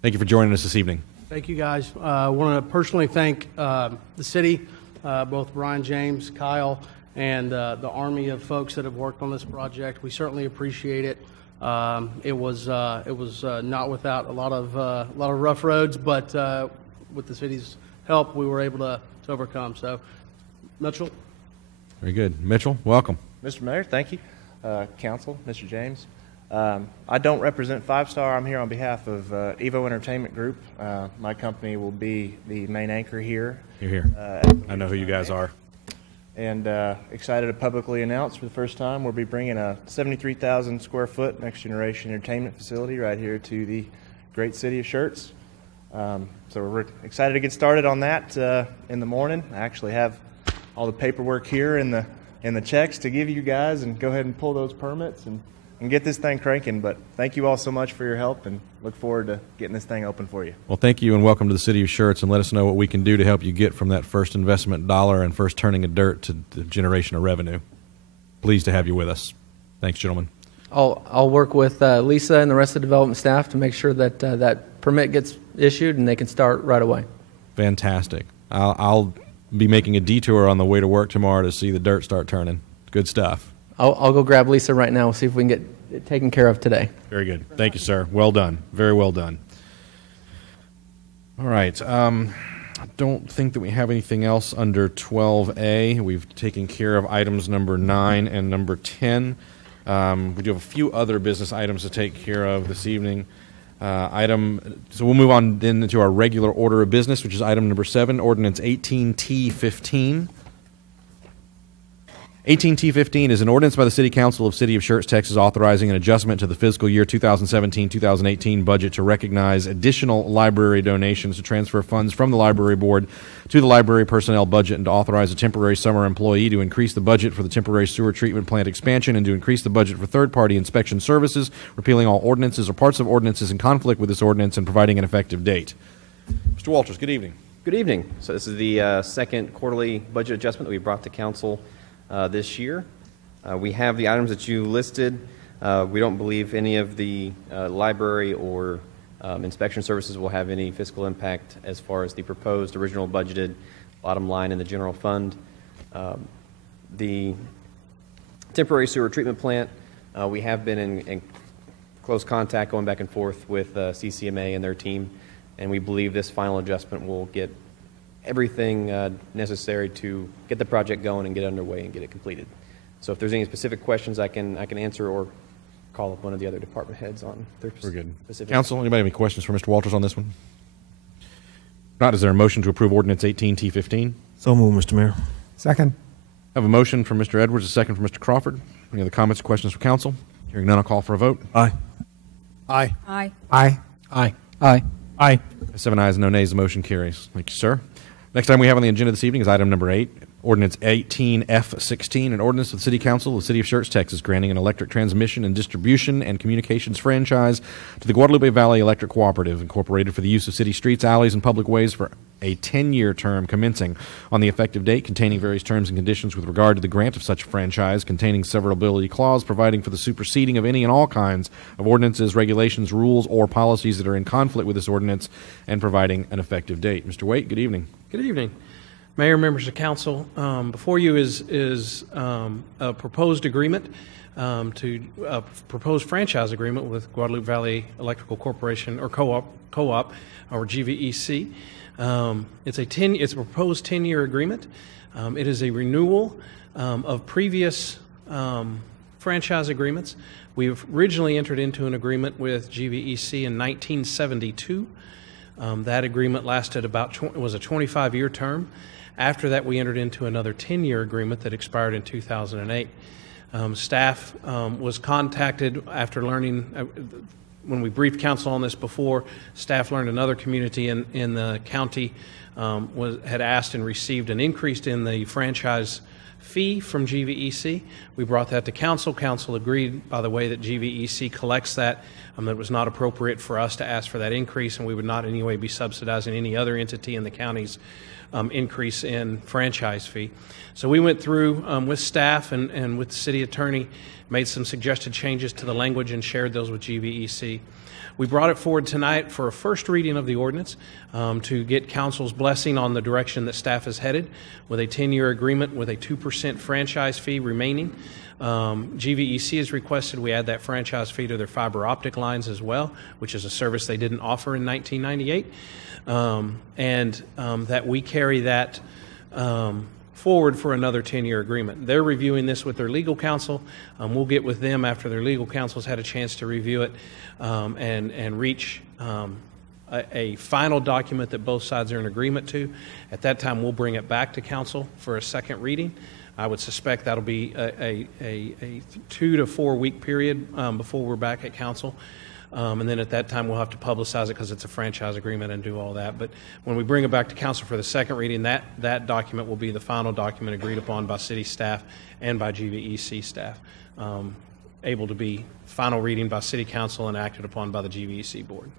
Thank you for joining us this evening. Thank you, guys. I want to personally thank the city, both Brian James, Kyle, and the army of folks that have worked on this project. We certainly appreciate it. It was not without a lot of rough roads, but with the city's help, we were able to overcome. So, Mitchell. Very good. Mitchell, welcome. Mr. Mayor, thank you. Council, Mr. James. I don't represent 5 Star. I'm here on behalf of Evo Entertainment Group. My company will be the main anchor here. You're here. I know who you guys are. And excited to publicly announce for the first time we'll be bringing a 73,000 square foot next generation entertainment facility right here to the great city of Schertz. So we're excited to get started on that in the morning. I actually have all the paperwork here and the checks to give you guys, and go ahead and pull those permits and get this thing cranking. But thank you all so much for your help, and look forward to getting this thing open for you. Well, thank you, and welcome to the city of Schertz, and let us know what we can do to help you get from that first investment dollar and first turning of dirt to the generation of revenue. Pleased to have you with us. Thanks, gentlemen. I'll work with Lisa and the rest of the development staff to make sure that that permit gets issued and they can start right away. Fantastic. I'll be making a detour on the way to work tomorrow to see the dirt start turning. Good stuff. I'll go grab Lisa right now. We'll see if we can get it taken care of today. Very good. Thank you, sir. Well done. Very well done. All right. I don't think that we have anything else under 12A. We've taken care of items number 9 and number 10. We do have a few other business items to take care of this evening. So we'll move on then to our regular order of business, which is item number 7, Ordinance 18T15. 18T15 is an ordinance by the City Council of City of Schertz, Texas, authorizing an adjustment to the fiscal year 2017-2018 budget to recognize additional library donations, to transfer funds from the Library Board to the library personnel budget, and to authorize a temporary summer employee to increase the budget for the temporary sewer treatment plant expansion and to increase the budget for third-party inspection services, repealing all ordinances or parts of ordinances in conflict with this ordinance, and providing an effective date. Mr. Walters, good evening. Good evening. So this is the second quarterly budget adjustment that we brought to council this year. We have the items that you listed. We don't believe any of the library or inspection services will have any fiscal impact as far as the proposed original budgeted bottom line in the general fund. The temporary sewer treatment plant, we have been in close contact, going back and forth with CCMA and their team, and we believe this final adjustment will get everything necessary to get the project going and get underway and get it completed. So if there's any specific questions, I can answer or call up one of the other department heads on their specific. Council, anybody have any questions for Mr. Walters on this one? If not, is there a motion to approve Ordinance 18T15? So moved, Mr. Mayor. Second. I have a motion from Mr. Edwards, a second from Mr. Crawford. Any other comments or questions for council? Hearing none, I'll call for a vote. Aye. Aye. Aye. Aye. Aye. Aye. Aye. 7 ayes, no nays, the motion carries. Thank you, sir. Next item we have on the agenda this evening is item number 8, Ordinance 18F16, an ordinance of the City Council of the City of Schertz, Texas, granting an electric transmission and distribution and communications franchise to the Guadalupe Valley Electric Cooperative, Incorporated, for the use of city streets, alleys, and public ways for a 10-year term commencing on the effective date, containing various terms and conditions with regard to the grant of such franchise, containing severability clause, providing for the superseding of any and all kinds of ordinances, regulations, rules, or policies that are in conflict with this ordinance, and providing an effective date. Mr. Waite, good evening. Good evening. Mayor, members of council, before you is a proposed agreement to proposed franchise agreement with Guadalupe Valley Electrical Corporation, or co-op, or GVEC. It's a proposed 10-year agreement. It is a renewal of previous franchise agreements. We've originally entered into an agreement with GVEC in 1972. That agreement lasted was a 25-year term. After that, we entered into another 10-year agreement that expired in 2008. Staff was contacted after learning, when we briefed council on this before, staff learned another community in the county had asked and received an increase in the franchise fee from GVEC. We brought that to council. Council agreed, by the way, that GVEC collects that, that it was not appropriate for us to ask for that increase, and we would not in any way be subsidizing any other entity in the county's increase in franchise fee. So we went through with staff and with the city attorney, made some suggested changes to the language and shared those with GVEC. We brought it forward tonight for a first reading of the ordinance to get council's blessing on the direction that staff is headed, with a 10-year agreement with a 2% franchise fee remaining. GVEC has requested we add that franchise fee to their fiber optic lines as well, which is a service they didn't offer in 1998, and that we carry that forward for another 10-year agreement. They're reviewing this with their legal counsel. We'll get with them after their legal counsel's had a chance to review it and reach a final document that both sides are in agreement to. At that time, we'll bring it back to council for a second reading. I would suspect that'll be a 2 to 4 week period before we're back at council. And then at that time, we'll have to publicize it because it's a franchise agreement and do all that. But when we bring it back to council for the second reading, that document will be the final document agreed upon by city staff and by GVEC staff, able to be final reading by city council and acted upon by the GVEC board.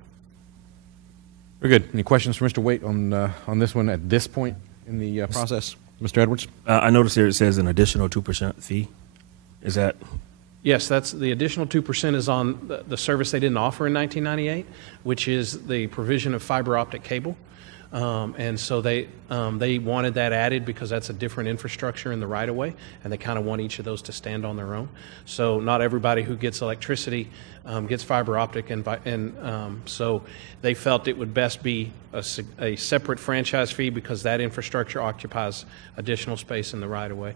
Very good. Any questions for Mr. Waite on this one at this point in the process? Mr. Edwards? I noticed here it says an additional 2% fee. Is that? Yes, that's the additional 2% is on the service they didn't offer in 1998, which is the provision of fiber optic cable. And so they wanted that added because that's a different infrastructure in the right-of-way, and they kind of want each of those to stand on their own. So not everybody who gets electricity gets fiber optic, and so they felt it would best be a separate franchise fee because that infrastructure occupies additional space in the right-of-way.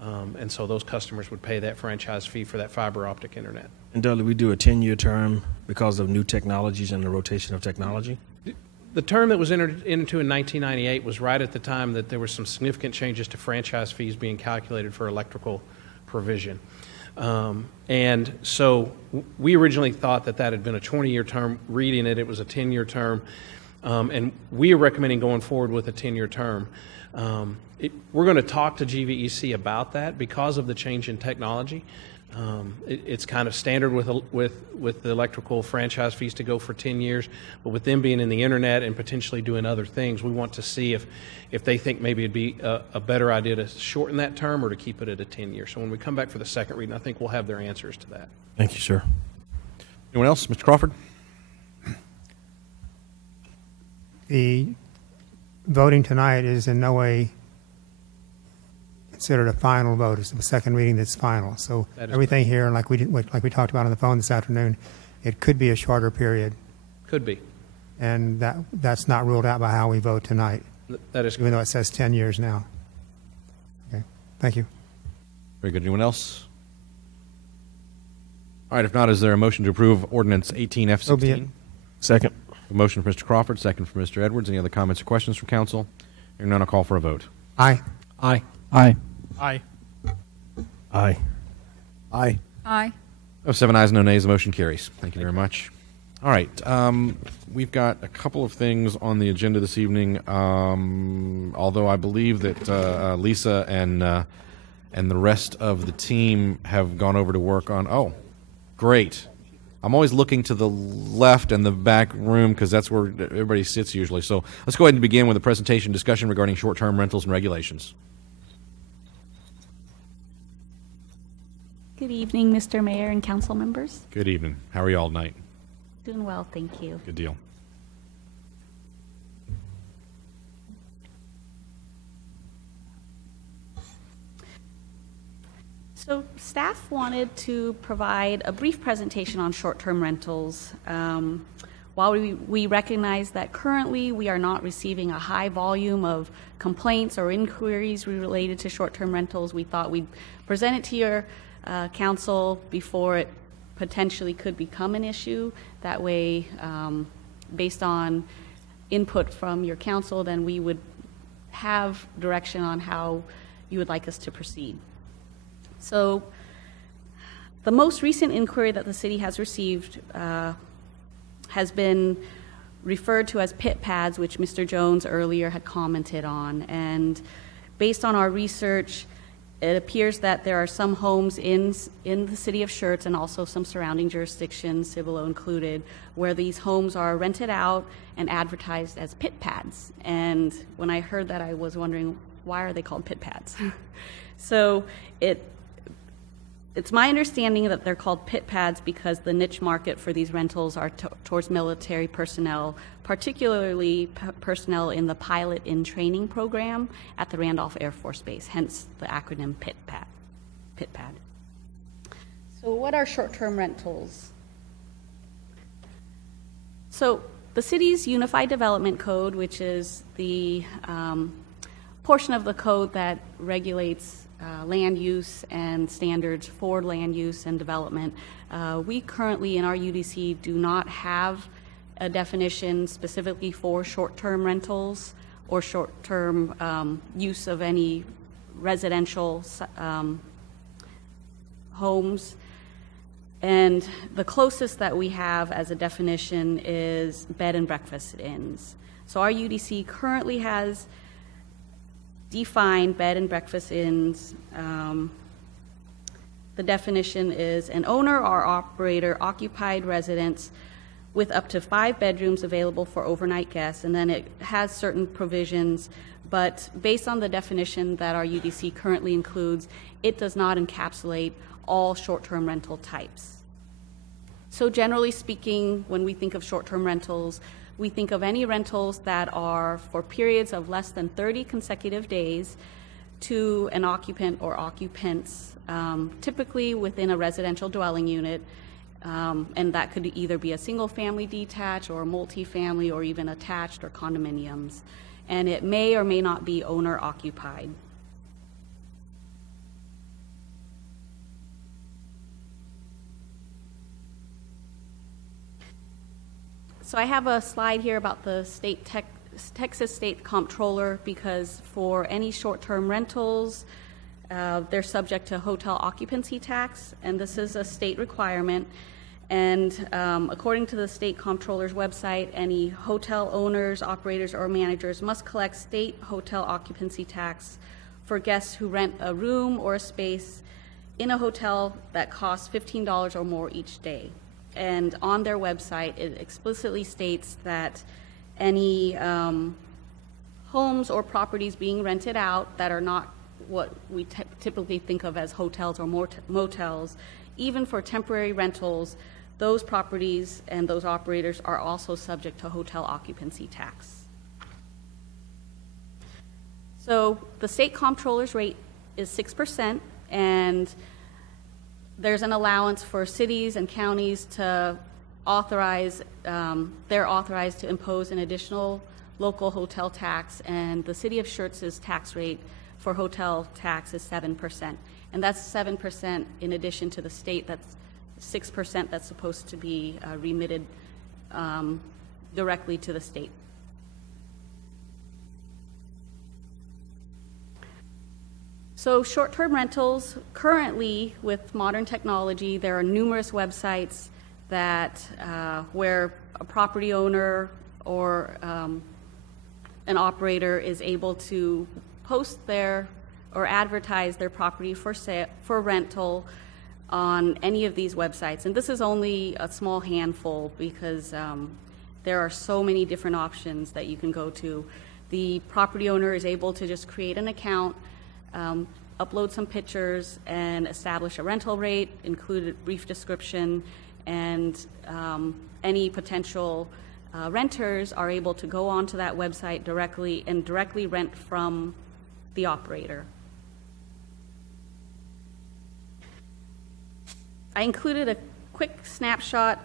And so those customers would pay that franchise fee for that fiber optic internet. And Dudley, we do a 10-year term because of new technologies and the rotation of technology? The term that was entered into in 1998 was right at the time that there were some significant changes to franchise fees being calculated for electrical provision. And so we originally thought that that had been a 20-year term. Reading it, it was a 10-year term. And we are recommending going forward with a 10-year term. We're going to talk to GVEC about that because of the change in technology. It's kind of standard with the electrical franchise fees to go for 10 years, but with them being in the internet and potentially doing other things, we want to see if they think maybe it'd be a better idea to shorten that term or to keep it at a 10-year. So when we come back for the second reading, I think we'll have their answers to that. Thank you, sir. Anyone else? Mr. Crawford? The voting tonight is in no way considered a final vote. It's the second reading that's final. So everything here, like we talked about on the phone this afternoon, it could be a shorter period. Could be. And that's not ruled out by how we vote tonight. That is correct. Even though it says 10 years now. Okay. Thank you. Very good. Anyone else? All right. If not, is there a motion to approve Ordinance 18F16? So be it. Second. A motion for Mr. Crawford, second for Mr. Edwards. Any other comments or questions from council? Hearing none, I'll call for a vote. Aye. Aye. Aye. Aye. Aye. Aye. Aye. Oh, 7 ayes, no nays. The motion carries. Thank you very much. All right. We've got a couple of things on the agenda this evening, although I believe that Lisa and the rest of the team have gone over to work on... Oh, great. I'm always looking to the left and the back room because that's where everybody sits usually. So let's go ahead and begin with a presentation discussion regarding short-term rentals and regulations. Good evening, Mr. Mayor and council members. Good evening. How are you all tonight? Doing well, thank you. Good deal. So staff wanted to provide a brief presentation on short-term rentals. While we recognize that currently we are not receiving a high volume of complaints or inquiries related to short-term rentals, we thought we'd present it to your council before it potentially could become an issue. That way, based on input from your council, then we would have direction on how you would like us to proceed. So the most recent inquiry that the city has received has been referred to as pit pads, which Mr. Jones earlier had commented on. And based on our research, it appears that there are some homes in the city of Schertz and also some surrounding jurisdictions, Cibolo included, where these homes are rented out and advertised as pit pads. And when I heard that, I was wondering, why are they called pit pads? So it's my understanding that they're called pit pads because the niche market for these rentals are towards military personnel, particularly personnel in the pilot in training program at the Randolph Air Force Base, hence the acronym pit pad. So what are short-term rentals? So the city's Unified Development Code, which is the portion of the code that regulates land use and standards for land use and development. We currently in our UDC do not have a definition specifically for short-term rentals or short-term use of any residential homes. And the closest that we have as a definition is bed and breakfast inns. So our UDC currently has defined bed and breakfast inns. The definition is an owner or operator occupied residence with up to 5 bedrooms available for overnight guests, and then it has certain provisions, but based on the definition that our UDC currently includes, it does not encapsulate all short-term rental types. So generally speaking, when we think of short-term rentals, we think of any rentals that are for periods of less than 30 consecutive days to an occupant or occupants, typically within a residential dwelling unit, and that could either be a single-family detached or multi-family or even attached or condominiums. And it may or may not be owner-occupied. So I have a slide here about the Texas State Comptroller, because for any short-term rentals, they're subject to hotel occupancy tax, and this is a state requirement. And according to the state comptroller's website, any hotel owners, operators, or managers must collect state hotel occupancy tax for guests who rent a room or a space in a hotel that costs $15 or more each day. And on their website, it explicitly states that any homes or properties being rented out that are not what we typically think of as hotels or motels, even for temporary rentals, those properties and those operators are also subject to hotel occupancy tax. So the state comptroller's rate is 6%, and there's an allowance for cities and counties to authorize, they're authorized to impose an additional local hotel tax, and the city of Schertz's tax rate for hotel tax is 7%. And that's 7% in addition to the state, that's 6% that's supposed to be remitted directly to the state. So short-term rentals, currently with modern technology, there are numerous websites that where a property owner or an operator is able to post their or advertise their property for sale, for rental on any of these websites. And this is only a small handful because there are so many different options that you can go to. The property owner is able to just create an account, upload some pictures, and establish a rental rate, include a brief description, and any potential renters are able to go onto that website directly and directly rent from the operator. I included a quick snapshot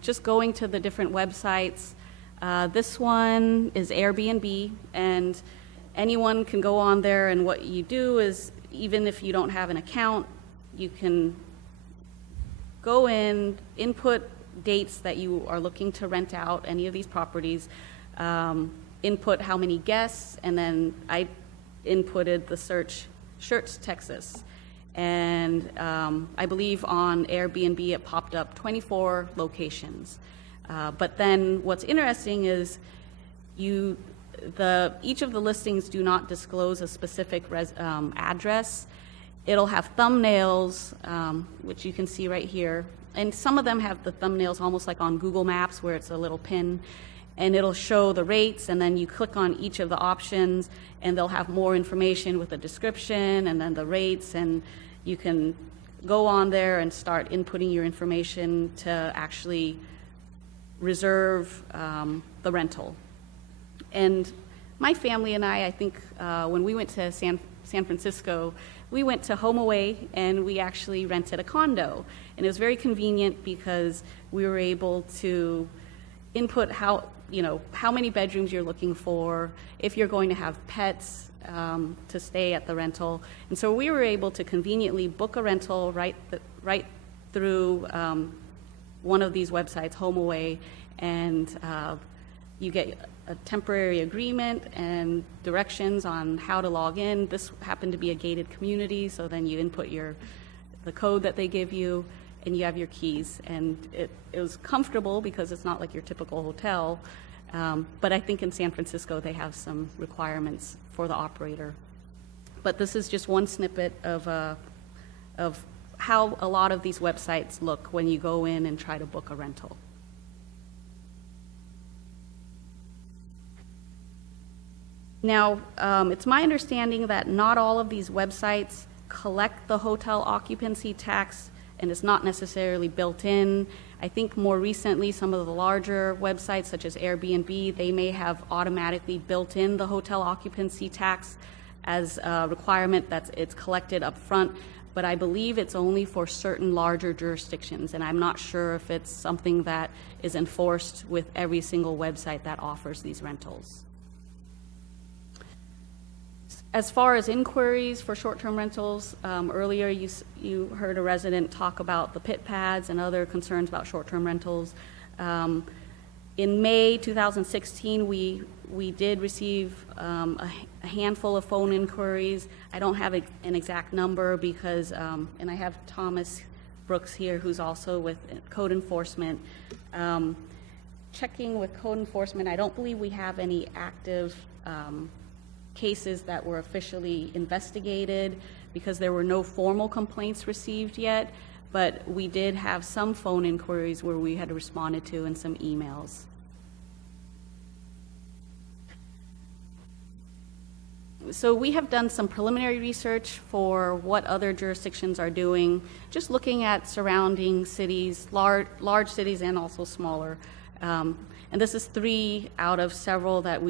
just going to the different websites. This one is Airbnb, and anyone can go on there, and what you do is, even if you don't have an account, you can go in, input dates that you are looking to rent out any of these properties, input how many guests, and then I inputted the search Schertz, Texas. And I believe on Airbnb it popped up 24 locations. But then what's interesting is each of the listings do not disclose a specific address. It'll have thumbnails, which you can see right here. And some of them have the thumbnails almost like on Google Maps, where it's a little pin. And it'll show the rates, and then you click on each of the options, and they'll have more information with a description and then the rates, and you can go on there and start inputting your information to actually reserve the rental. And my family and I think when we went to San Francisco, we went to HomeAway, and we actually rented a condo. And it was very convenient because we were able to input how many bedrooms you're looking for, if you're going to have pets to stay at the rental. And so we were able to conveniently book a rental right through one of these websites, HomeAway, and you get a temporary agreement and directions on how to log in. This happened to be a gated community, so then you input the code that they give you, and you have your keys. And it was comfortable because it's not like your typical hotel, but I think in San Francisco they have some requirements for the operator. But this is just one snippet of how a lot of these websites look when you go in and try to book a rental. Now, it's my understanding that not all of these websites collect the hotel occupancy tax, and it's not necessarily built in. I think more recently, some of the larger websites, such as Airbnb, they may have automatically built in the hotel occupancy tax as a requirement that it's collected up front, but I believe it's only for certain larger jurisdictions, and I'm not sure if it's something that is enforced with every single website that offers these rentals. As far as inquiries for short-term rentals, earlier you heard a resident talk about the pit pads and other concerns about short-term rentals. In May 2016, we did receive a handful of phone inquiries. I don't have an exact number because, and I have Thomas Brooks here, who's also with code enforcement. Checking with code enforcement, I don't believe we have any active cases that were officially investigated because there were no formal complaints received yet, but we did have some phone inquiries where we had responded to and some emails. So we have done some preliminary research for what other jurisdictions are doing, just looking at surrounding cities, large cities and also smaller. And this is 3 out of several that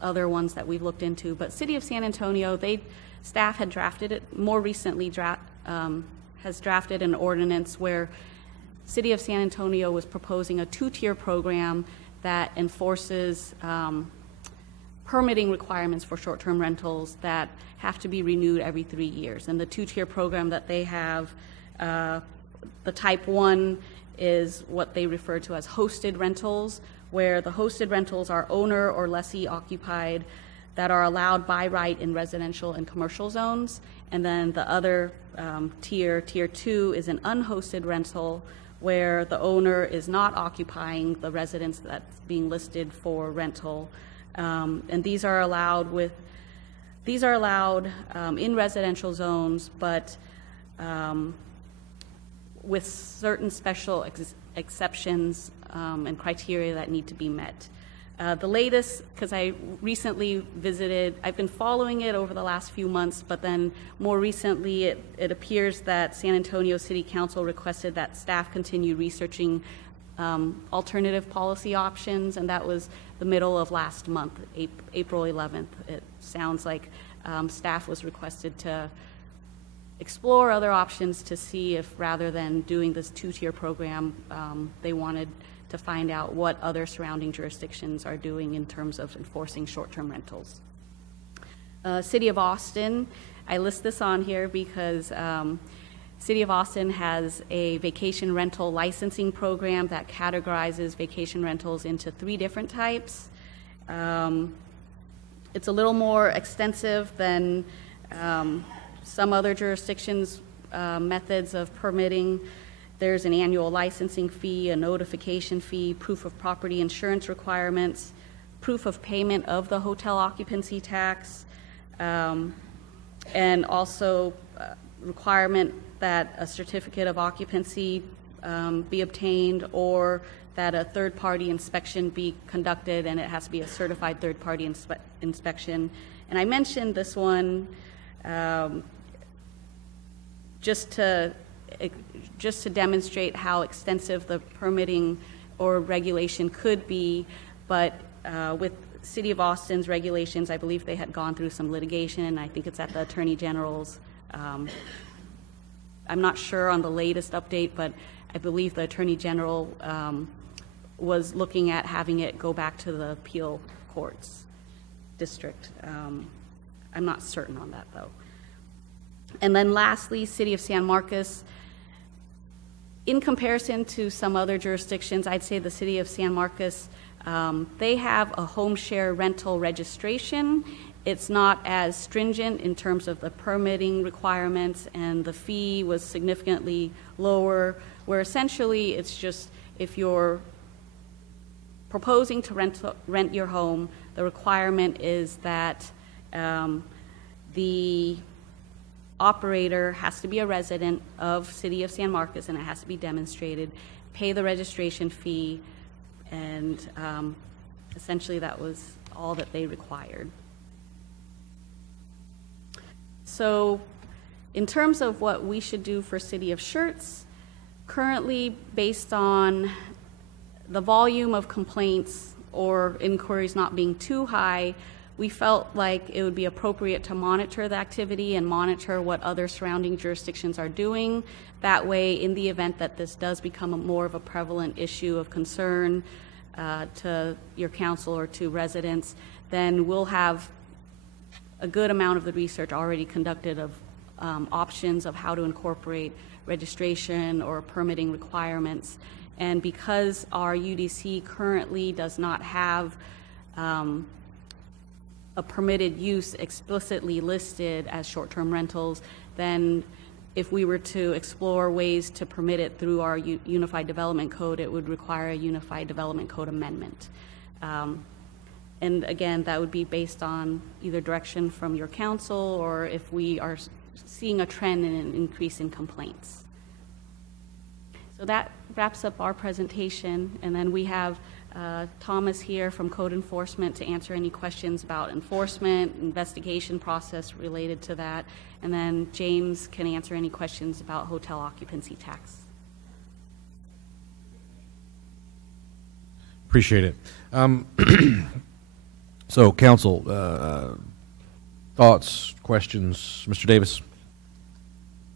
other ones that we've looked into. But City of San Antonio, staff had drafted it, more recently has drafted an ordinance where City of San Antonio was proposing a 2-tier program that enforces permitting requirements for short-term rentals that have to be renewed every 3 years. And the 2-tier program that they have, the type 1 is what they refer to as hosted rentals, where the hosted rentals are owner or lessee occupied that are allowed by right in residential and commercial zones. And then the other tier 2, is an unhosted rental where the owner is not occupying the residence that's being listed for rental. And these are allowed in residential zones, but with certain special exceptions and criteria that need to be met. The latest, because I recently visited, I've been following it over the last few months, but then more recently it appears that San Antonio City Council requested that staff continue researching alternative policy options, and that was the middle of last month, April 11th. It sounds like staff was requested to explore other options to see if, rather than doing this 2-tier program, they wanted to find out what other surrounding jurisdictions are doing in terms of enforcing short-term rentals. City of Austin, I list this on here because City of Austin has a vacation rental licensing program that categorizes vacation rentals into 3 different types. It's a little more extensive than some other jurisdictions' methods of permitting. There's an annual licensing fee, a notification fee, proof of property insurance requirements, proof of payment of the hotel occupancy tax, and also requirement that a certificate of occupancy be obtained, or that a third-party inspection be conducted, and it has to be a certified third-party inspection. And I mentioned this one just to demonstrate how extensive the permitting or regulation could be, but with City of Austin's regulations, I believe they had gone through some litigation, and I think it's at the Attorney General's. I'm not sure on the latest update, but I believe the Attorney General was looking at having it go back to the appeal courts district. I'm not certain on that, though. And then lastly, City of San Marcos. In comparison to some other jurisdictions, I'd say the City of San Marcos, they have a home share rental registration. It's not as stringent in terms of the permitting requirements, and the fee was significantly lower, where essentially it's just if you're proposing to rent your home, the requirement is that the operator has to be a resident of City of San Marcos, and it has to be demonstrated, pay the registration fee, and essentially that was all that they required. So in terms of what we should do for City of Schertz, currently based on the volume of complaints or inquiries not being too high, we felt like it would be appropriate to monitor the activity and monitor what other surrounding jurisdictions are doing. That way, in the event that this does become more of a prevalent issue of concern to your council or to residents, then we'll have a good amount of the research already conducted of options of how to incorporate registration or permitting requirements. And because our UDC currently does not have a permitted use explicitly listed as short-term rentals, then if we were to explore ways to permit it through our Unified Development Code, it would require a Unified Development Code amendment. And again, that would be based on either direction from your council or if we are seeing a trend in an increase in complaints. So that wraps up our presentation, and then we have Thomas here from Code Enforcement to answer any questions about enforcement, investigation process related to that, and then James can answer any questions about hotel occupancy tax. Appreciate it. So, council, thoughts, questions? Mr. Davis?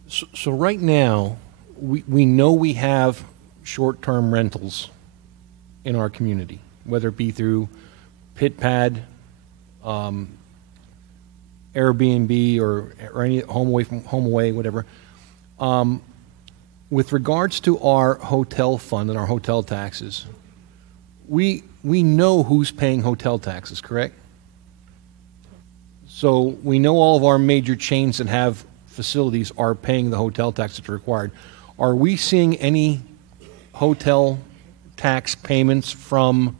So right now, we know we have short-term rentals in our community, whether it be through pit pad, Airbnb, or any home away, whatever. With regards to our hotel fund and our hotel taxes, we know who's paying hotel taxes, correct? So we know all of our major chains that have facilities are paying the hotel tax that's required. Are we seeing any hotel tax payments from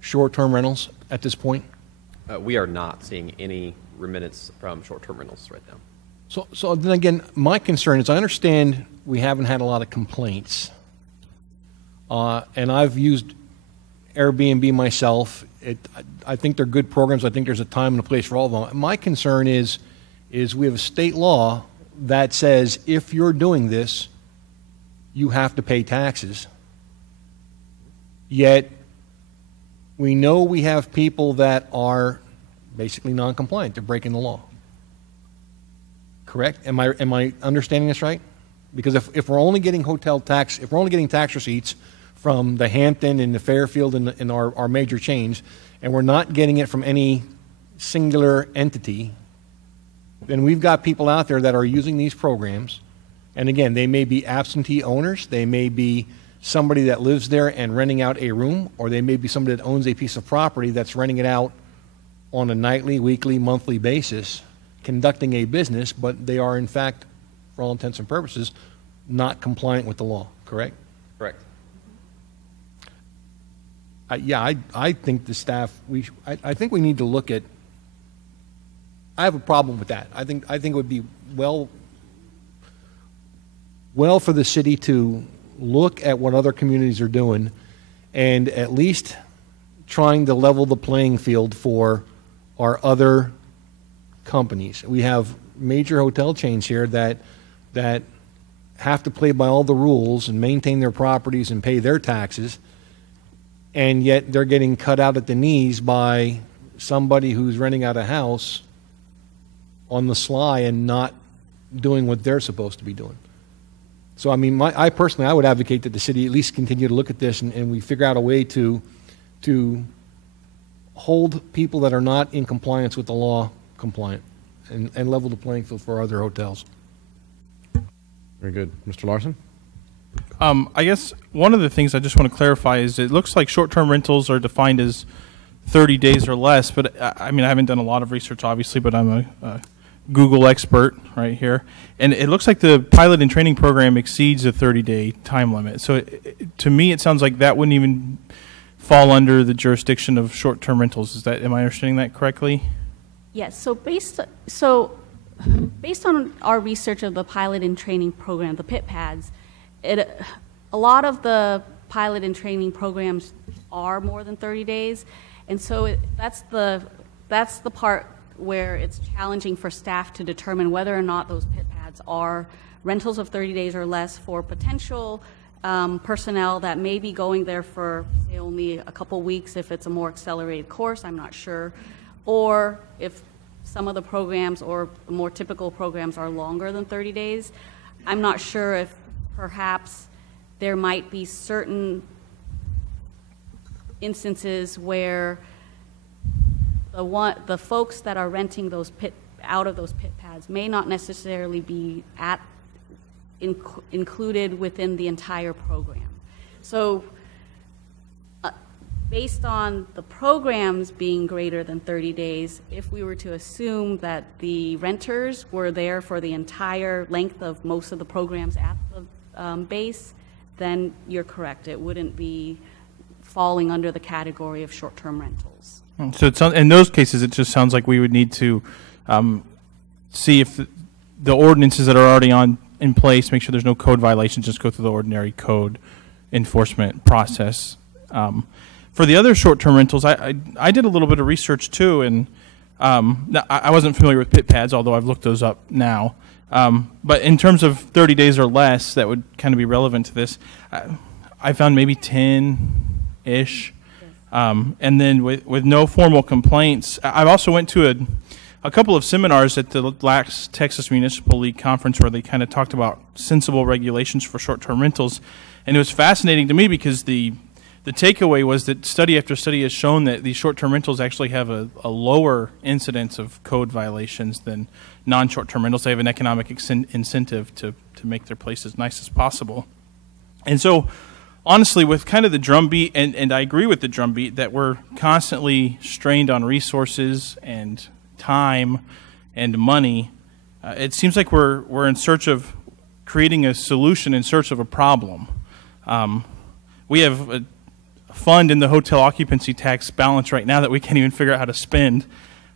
short-term rentals at this point? We are not seeing any remittance from short-term rentals right now. So then again, my concern is I understand we haven't had a lot of complaints, and I've used Airbnb myself. I think they're good programs. I think there's a time and a place for all of them. My concern is we have a state law that says if you're doing this, you have to pay taxes. Yet we know we have people that are basically non-compliant. They're breaking the law. Correct? Am I understanding this right? Because if we're only getting if we're only getting tax receipts from the Hampton and the Fairfield and our major chains, and we're not getting it from any singular entity, then we've got people out there that are using these programs. And again, they may be absentee owners, they may be somebody that lives there and renting out a room, or they may be somebody that owns a piece of property that's renting it out on a nightly, weekly, monthly basis, conducting a business, but they are in fact, for all intents and purposes, not compliant with the law, correct? Correct. I think the staff, I think we need to look at, I have a problem with that. I think it would be well for the city to look at what other communities are doing and at least trying to level the playing field for our other companies. We have major hotel chains here that have to play by all the rules and maintain their properties and pay their taxes, and yet they're getting cut out at the knees by somebody who's renting out a house on the sly and not doing what they're supposed to be doing. So, I mean, I personally would advocate that the city at least continue to look at this and we figure out a way to hold people that are not in compliance with the law compliant and level the playing field for other hotels. Very good. Mr. Larson? I guess one of the things I just want to clarify is it looks like short-term rentals are defined as 30 days or less, but I mean, I haven't done a lot of research, obviously, but I'm a Google expert right here. And it looks like the pilot and training program exceeds a 30-day time limit. So to me, it sounds like that wouldn't even fall under the jurisdiction of short-term rentals. Am I understanding that correctly? Yes. So based on our research of the pilot and training program, the pit pads, a lot of the pilot and training programs are more than 30 days, and so that's the part where it's challenging for staff to determine whether or not those pit pads are rentals of 30 days or less for potential personnel that may be going there for, say, only a couple weeks if it's a more accelerated course, I'm not sure, or if some of the programs or more typical programs are longer than 30 days. I'm not sure if perhaps there might be certain instances where the folks that are renting those out of those pit pads may not necessarily be included within the entire program. So based on the programs being greater than 30 days, if we were to assume that the renters were there for the entire length of most of the programs at the base, then you're correct. It wouldn't be falling under the category of short-term rentals. So it's, in those cases, it just sounds like we would need to see if the ordinances that are already in place, make sure there's no code violations, just go through the ordinary code enforcement process. For the other short-term rentals, I did a little bit of research too, and I wasn't familiar with pit pads, although I've looked those up now. But in terms of 30 days or less, that would kind of be relevant to this. I found maybe 10-ish, and then with no formal complaints. I've also went to a couple of seminars at the last Texas Municipal League conference where they kind of talked about sensible regulations for short-term rentals, and it was fascinating to me because the takeaway was that study after study has shown that these short-term rentals actually have a lower incidence of code violations than non-short-term rentals. They have an economic incentive to make their place as nice as possible. And so, honestly, with kind of the drumbeat, and I agree with the drumbeat, that we're constantly strained on resources and time and money, it seems like we're in search of creating a solution in search of a problem. We have a fund in the hotel occupancy tax balance right now that we can't even figure out how to spend.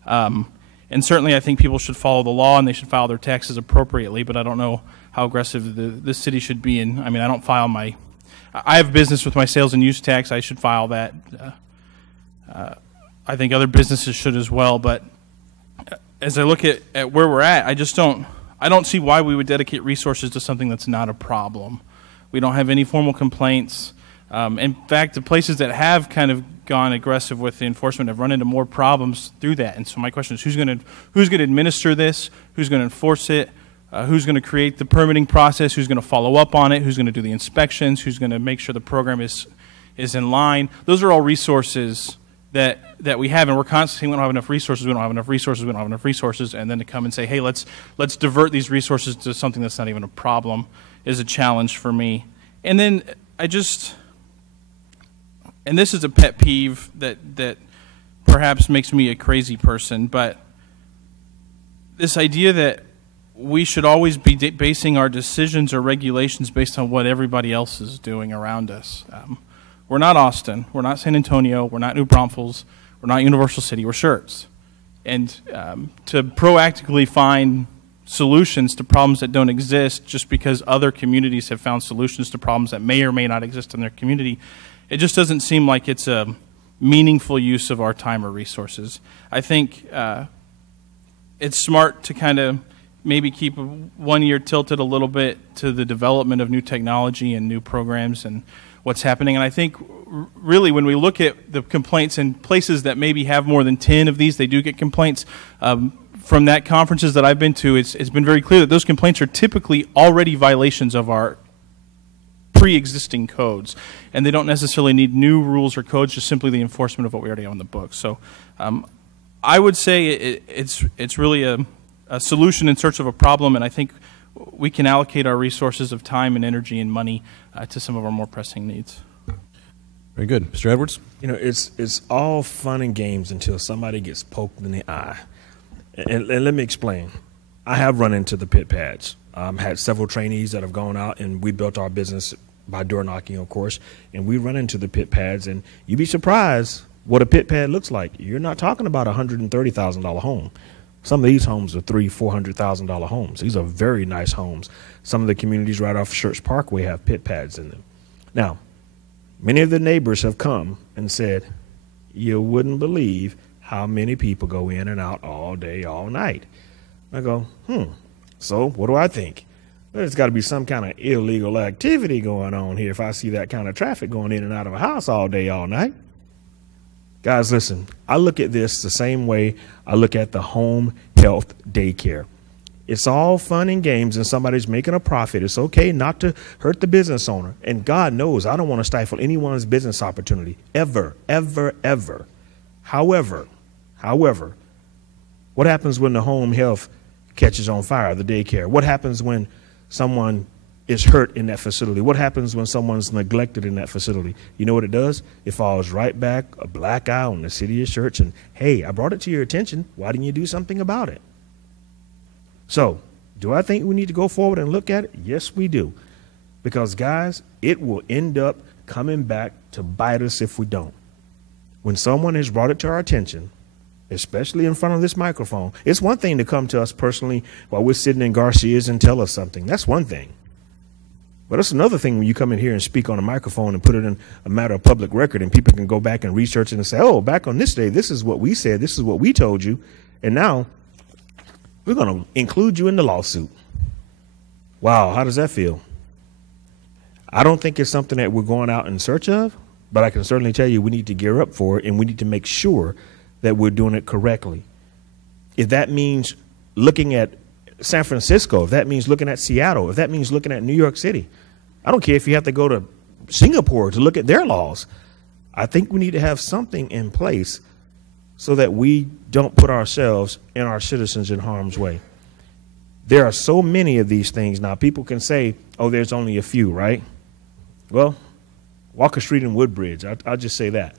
And certainly I think people should follow the law and they should file their taxes appropriately, but I don't know how aggressive the city should be in. I mean, I don't file I have business with my sales and use tax. I should file that. I think other businesses should as well, but as I look at where we're at, I don't see why we would dedicate resources to something that's not a problem. We don't have any formal complaints. In fact, the places that have kind of gone aggressive with the enforcement have run into more problems through that. And so my question is, who's going to administer this? Who's going to enforce it? Who's going to create the permitting process? Who's going to follow up on it? Who's going to do the inspections? Who's going to make sure the program is in line? Those are all resources that we have, and we're constantly saying we don't have enough resources. We don't have enough resources. We don't have enough resources. And then to come and say, hey, let's divert these resources to something that's not even a problem is a challenge for me. And then and this is a pet peeve that perhaps makes me a crazy person, but this idea that we should always be basing our decisions or regulations based on what everybody else is doing around us. We're not Austin. We're not San Antonio. We're not New Braunfels. We're not Universal City. We're Schertz. And to proactively find solutions to problems that don't exist just because other communities have found solutions to problems that may or may not exist in their community, it just doesn't seem like it's a meaningful use of our time or resources. I think it's smart to kind of maybe keep one ear tilted a little bit to the development of new technology and new programs and what's happening. And I think really when we look at the complaints in places that maybe have more than 10 of these, they do get complaints. From that conferences that I've been to, it's been very clear that those complaints are typically already violations of our pre-existing codes, and they don't necessarily need new rules or codes, just simply the enforcement of what we already have on the books. So I would say it's really a solution in search of a problem, and I think we can allocate our resources of time and energy and money to some of our more pressing needs. Very good. Mr. Edwards? You know, it's all fun and games until somebody gets poked in the eye. And let me explain. I have run into the pit pads. Had several trainees that have gone out, and we built our business by door knocking, of course, and we run into the pit pads, and you'd be surprised what a pit pad looks like. You're not talking about a $130,000 home. Some of these homes are $300,000-$400,000 homes. These are very nice homes. Some of the communities right off Schertz Parkway have pit pads in them. Now, many of the neighbors have come and said, you wouldn't believe how many people go in and out all day, all night. I go, so what do I think? There's got to be some kind of illegal activity going on here if I see that kind of traffic going in and out of a house all day, all night. Guys, listen, I look at this the same way I look at the home health daycare. It's all fun and games and somebody's making a profit. It's okay not to hurt the business owner. And God knows I don't want to stifle anyone's business opportunity, ever, ever, ever. However, what happens when the home health catches on fire, the daycare? What happens when someone is hurt in that facility? What happens when someone's neglected in that facility? You know what it does? It falls right back, a black eye on the city of Schertz, and hey, I brought it to your attention. Why didn't you do something about it? So, do I think we need to go forward and look at it? Yes, we do. Because, guys, it will end up coming back to bite us if we don't. When someone has brought it to our attention, especially in front of this microphone, it's one thing to come to us personally while we're sitting in Garcia's and tell us something. That's one thing. But it's another thing when you come in here and speak on a microphone and put it in a matter of public record, and people can go back and research it and say, oh, back on this day, this is what we said, this is what we told you, and now we're going to include you in the lawsuit. Wow, how does that feel? I don't think it's something that we're going out in search of, but I can certainly tell you we need to gear up for it, and we need to make sure that we're doing it correctly. If that means looking at San Francisco, if that means looking at Seattle, if that means looking at New York City, I don't care if you have to go to Singapore to look at their laws. I think we need to have something in place so that we don't put ourselves and our citizens in harm's way. There are so many of these things now. People can say, oh, there's only a few, right? Well, Walker Street and Woodbridge, I'll just say that.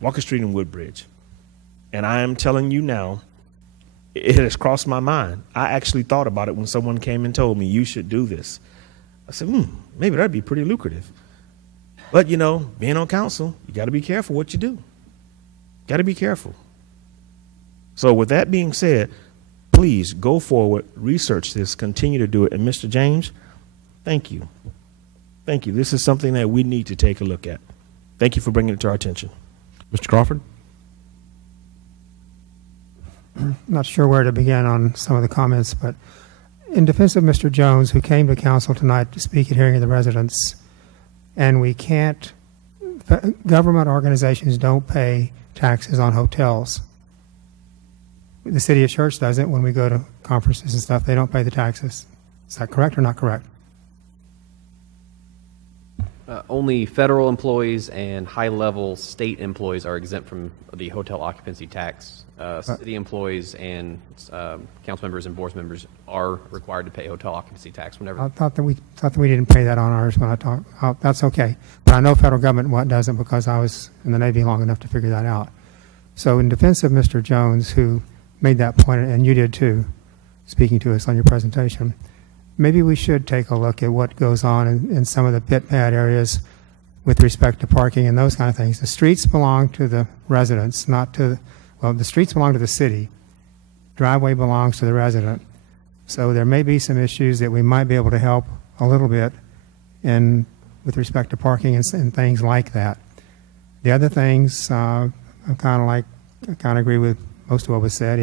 Walker Street and Woodbridge. And I am telling you now, it has crossed my mind. I actually thought about it when someone came and told me, you should do this. I said, maybe that'd be pretty lucrative. But, you know, being on council, you got to be careful what you do. Got to be careful. So with that being said, please go forward, research this, continue to do it. And Mr. James, thank you. Thank you. This is something that we need to take a look at. Thank you for bringing it to our attention. Mr. Crawford? Not sure where to begin on some of the comments, but in defense of Mr. Jones, who came to council tonight to speak at hearing of the residents, and we can't, government organizations don't pay taxes on hotels. The city of Schertz doesn't. When we go to conferences and stuff, they don't pay the taxes. Is that correct or not correct? Only federal employees and high-level state employees are exempt from the hotel occupancy tax. City employees and council members and board members are required to pay hotel occupancy tax whenever. I thought that we didn't pay that on ours when I talked. That's okay, but I know federal government doesn't because I was in the Navy long enough to figure that out. So, in defense of Mr. Jones, who made that point, and you did too, speaking to us on your presentation, maybe we should take a look at what goes on in some of the pit pad areas with respect to parking and those kind of things. The streets belong to the residents, not to, well, the streets belong to the city. Driveway belongs to the resident. So there may be some issues that we might be able to help a little bit with respect to parking and things like that. The other things, I kind of agree with most of what was said.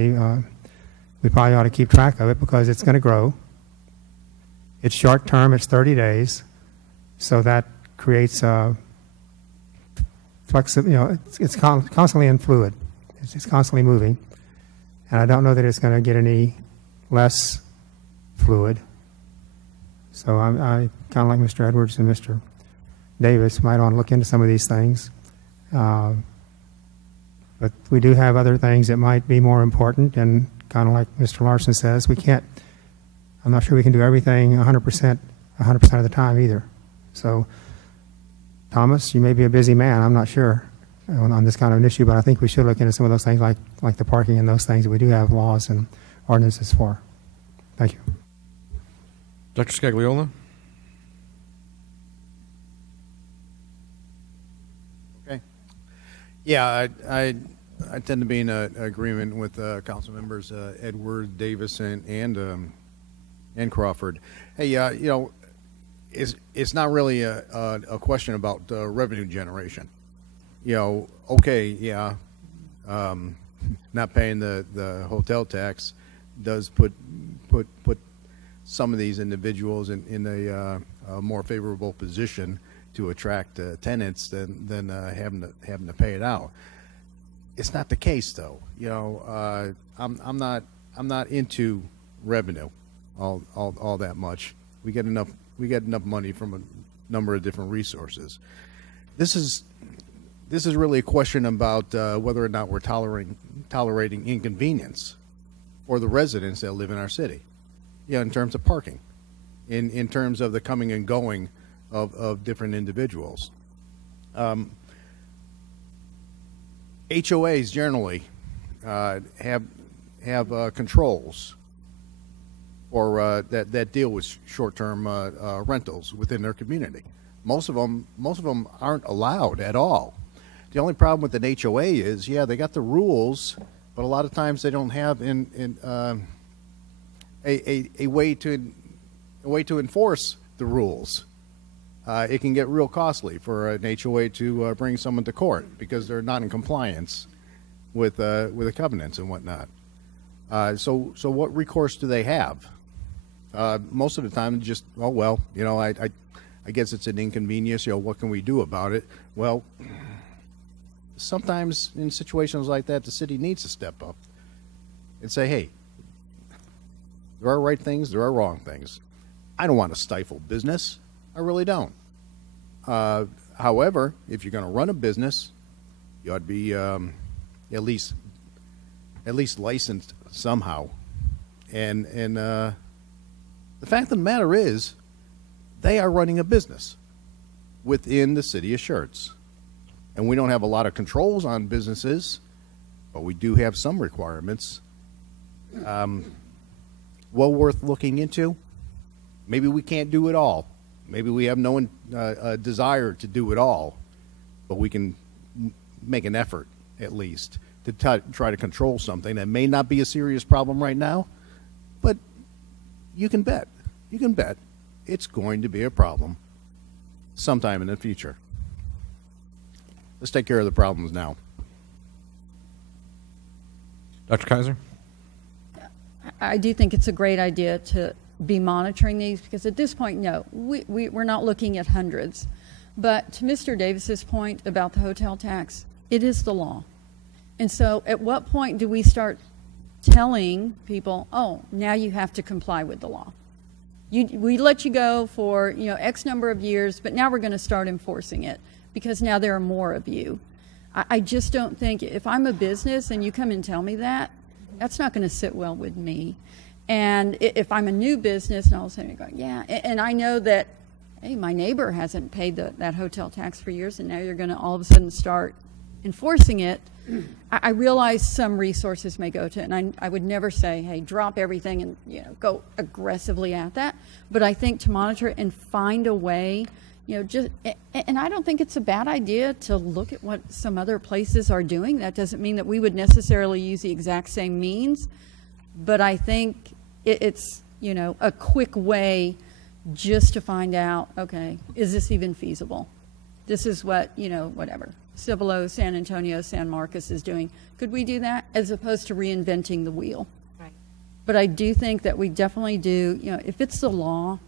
We probably ought to keep track of it because it's going to grow. It's short term, it's 30 days, so that creates it's constantly in fluid. It's constantly moving, and I don't know that it's going to get any less fluid. So I kind of like Mr. Edwards and Mr. Davis might want to look into some of these things. But we do have other things that might be more important, and kind of like Mr. Larson says, I'm not sure we can do everything 100% of the time either. So, Thomas, you may be a busy man, I'm not sure, on this kind of an issue, but I think we should look into some of those things like the parking and those things that we do have laws and ordinances for. Thank you. Dr. Scagliola? Okay. Yeah, I tend to be in agreement with council members Edward, Davis, and Crawford. Hey, you know, it's not really a question about revenue generation. You know, okay, yeah, not paying the hotel tax does put some of these individuals in a more favorable position to attract tenants than having to pay it out. It's not the case, though. You know, I'm not into revenue all that much. We get enough money from a number of different resources. This is really a question about whether or not we're tolerating inconvenience for the residents that live in our city. You know, in terms of parking. in terms of the coming and going of different individuals. HOAs generally have controls or that deal with short-term rentals within their community. Most of them aren't allowed at all. The only problem with an HOA is, yeah, they got the rules, but a lot of times they don't have a way to enforce the rules. It can get real costly for an HOA to bring someone to court because they're not in compliance with the covenants and whatnot. So what recourse do they have? Most of the time, just, oh well, you know, I guess it's an inconvenience. You know, what can we do about it? Well, sometimes in situations like that, the city needs to step up and say, hey, there are right things, there are wrong things. I don't want to stifle business. I really don't. However, if you're going to run a business, you ought to be at least licensed somehow. And the fact of the matter is, they are running a business within the city of Schertz. And we don't have a lot of controls on businesses, but we do have some requirements. Well worth looking into. Maybe we can't do it all. Maybe we have no desire to do it all, but we can make an effort, at least, to try to control something that may not be a serious problem right now, but you can bet it's going to be a problem sometime in the future. Let's take care of the problems now. Dr. Kaiser? I do think it's a great idea to be monitoring these, because at this point, no, we're not looking at hundreds. But to Mr. Davis's point about the hotel tax, it is the law. And so at what point do we start telling people, oh, now you have to comply with the law? We let you go for, you know, X number of years, but now we're going to start enforcing it because now there are more of you. I just don't think, if I'm a business and you come and tell me that, that's not going to sit well with me. And if I'm a new business and all of a sudden you're going, yeah, and I know that, hey, my neighbor hasn't paid that hotel tax for years, and now you're going to all of a sudden start enforcing it, I realize some resources may go to it, and I would never say, hey, drop everything and, you know, go aggressively at that. But I think to monitor it and find a way, you know, and I don't think it's a bad idea to look at what some other places are doing. That doesn't mean that we would necessarily use the exact same means, but I think it's, you know, a quick way just to find out, okay, is this even feasible? This is what, you know, whatever, Cibolo, San Antonio, San Marcos is doing. Could we do that, as opposed to reinventing the wheel? Right. But I do think that we definitely do, you know, if it's the law,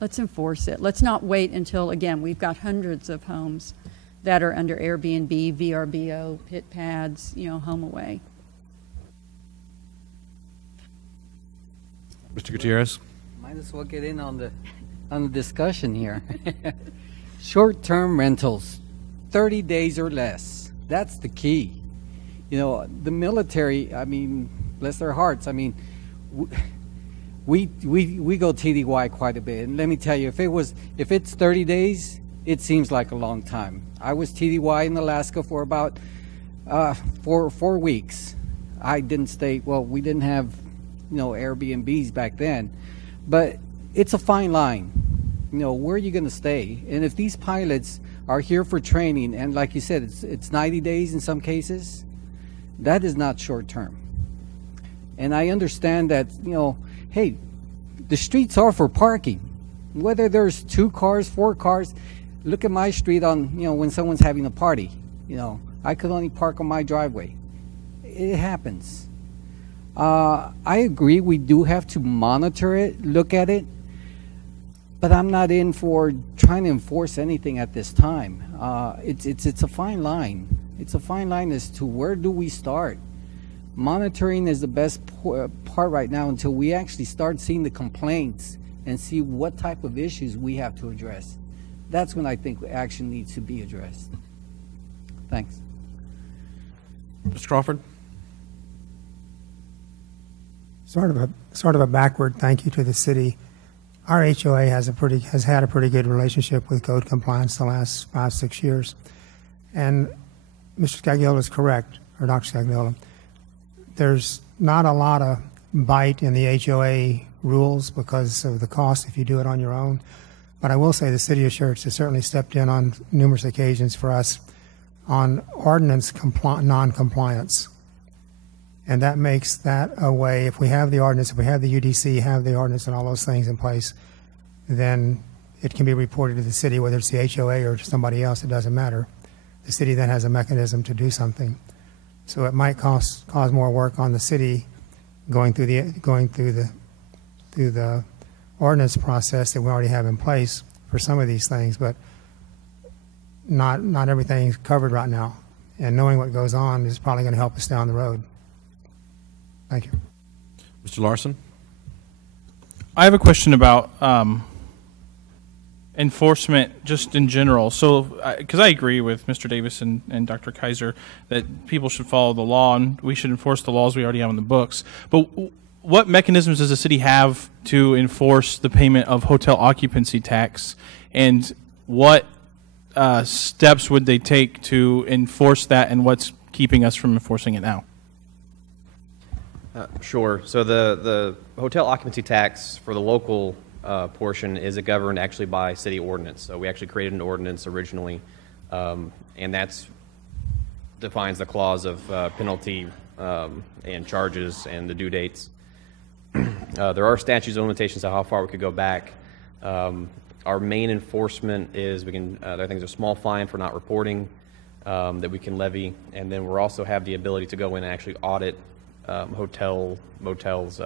let's enforce it. Let's not wait until, again, we've got hundreds of homes that are under Airbnb, VRBO, pit pads, you know, home away. Mr. Gutierrez? Might as well get in on the discussion here. Short-term rentals, 30 days or less. That's the key. You know, the military, I mean, bless their hearts, I mean, we go TDY quite a bit. And let me tell you, if it's 30 days, it seems like a long time. I was TDY in Alaska for about 4 weeks. I didn't stay, well, we didn't have, you know, Airbnbs back then, but it's a fine line. You know, where are you going to stay? And if these pilots are here for training, and like you said, it's 90 days in some cases, that is not short term. And I understand that, you know, hey, the streets are for parking. Whether there's 2 cars, 4 cars, look at my street on, you know, when someone's having a party. You know, I could only park on my driveway. It happens. I agree, we do have to monitor it, look at it, but I'm not in for trying to enforce anything at this time. It's a fine line. It's a fine line as to where do we start. Monitoring is the best part right now until we actually start seeing the complaints and see what type of issues we have to address. That's when I think action needs to be addressed. Thanks. Mr. Crawford? Sort of a backward thank you to the city. our HOA has had a pretty good relationship with code compliance the last 5-6 years. And Mr. Scagliola is correct, or Dr. Scagliola. There's not a lot of bite in the HOA rules because of the cost if you do it on your own. But I will say the city of Schertz has certainly stepped in on numerous occasions for us on ordinance non-compliance. And that makes that a way, if we have the ordinance, if we have the UDC, have the ordinance and all those things in place, then it can be reported to the city, whether it's the HOA or somebody else, it doesn't matter. The city then has a mechanism to do something. So it might cause more work on the city going through the ordinance process that we already have in place for some of these things, but not everything's covered right now. And knowing what goes on is probably going to help us down the road. Thank you. Mr. Larson? I have a question about enforcement just in general. So, because I agree with Mr. Davis and Dr. Kaiser that people should follow the law and we should enforce the laws we already have in the books. But what mechanisms does the city have to enforce the payment of hotel occupancy tax, and what steps would they take to enforce that, and what's keeping us from enforcing it now? Sure. So the hotel occupancy tax for the local portion is governed actually by city ordinance. So we actually created an ordinance originally, and that's defines the clause of penalty and charges and the due dates. There are statutes of limitations on how far we could go back. Our main enforcement is I think there's a small fine for not reporting that we can levy, and then we also have the ability to go in and actually audit motels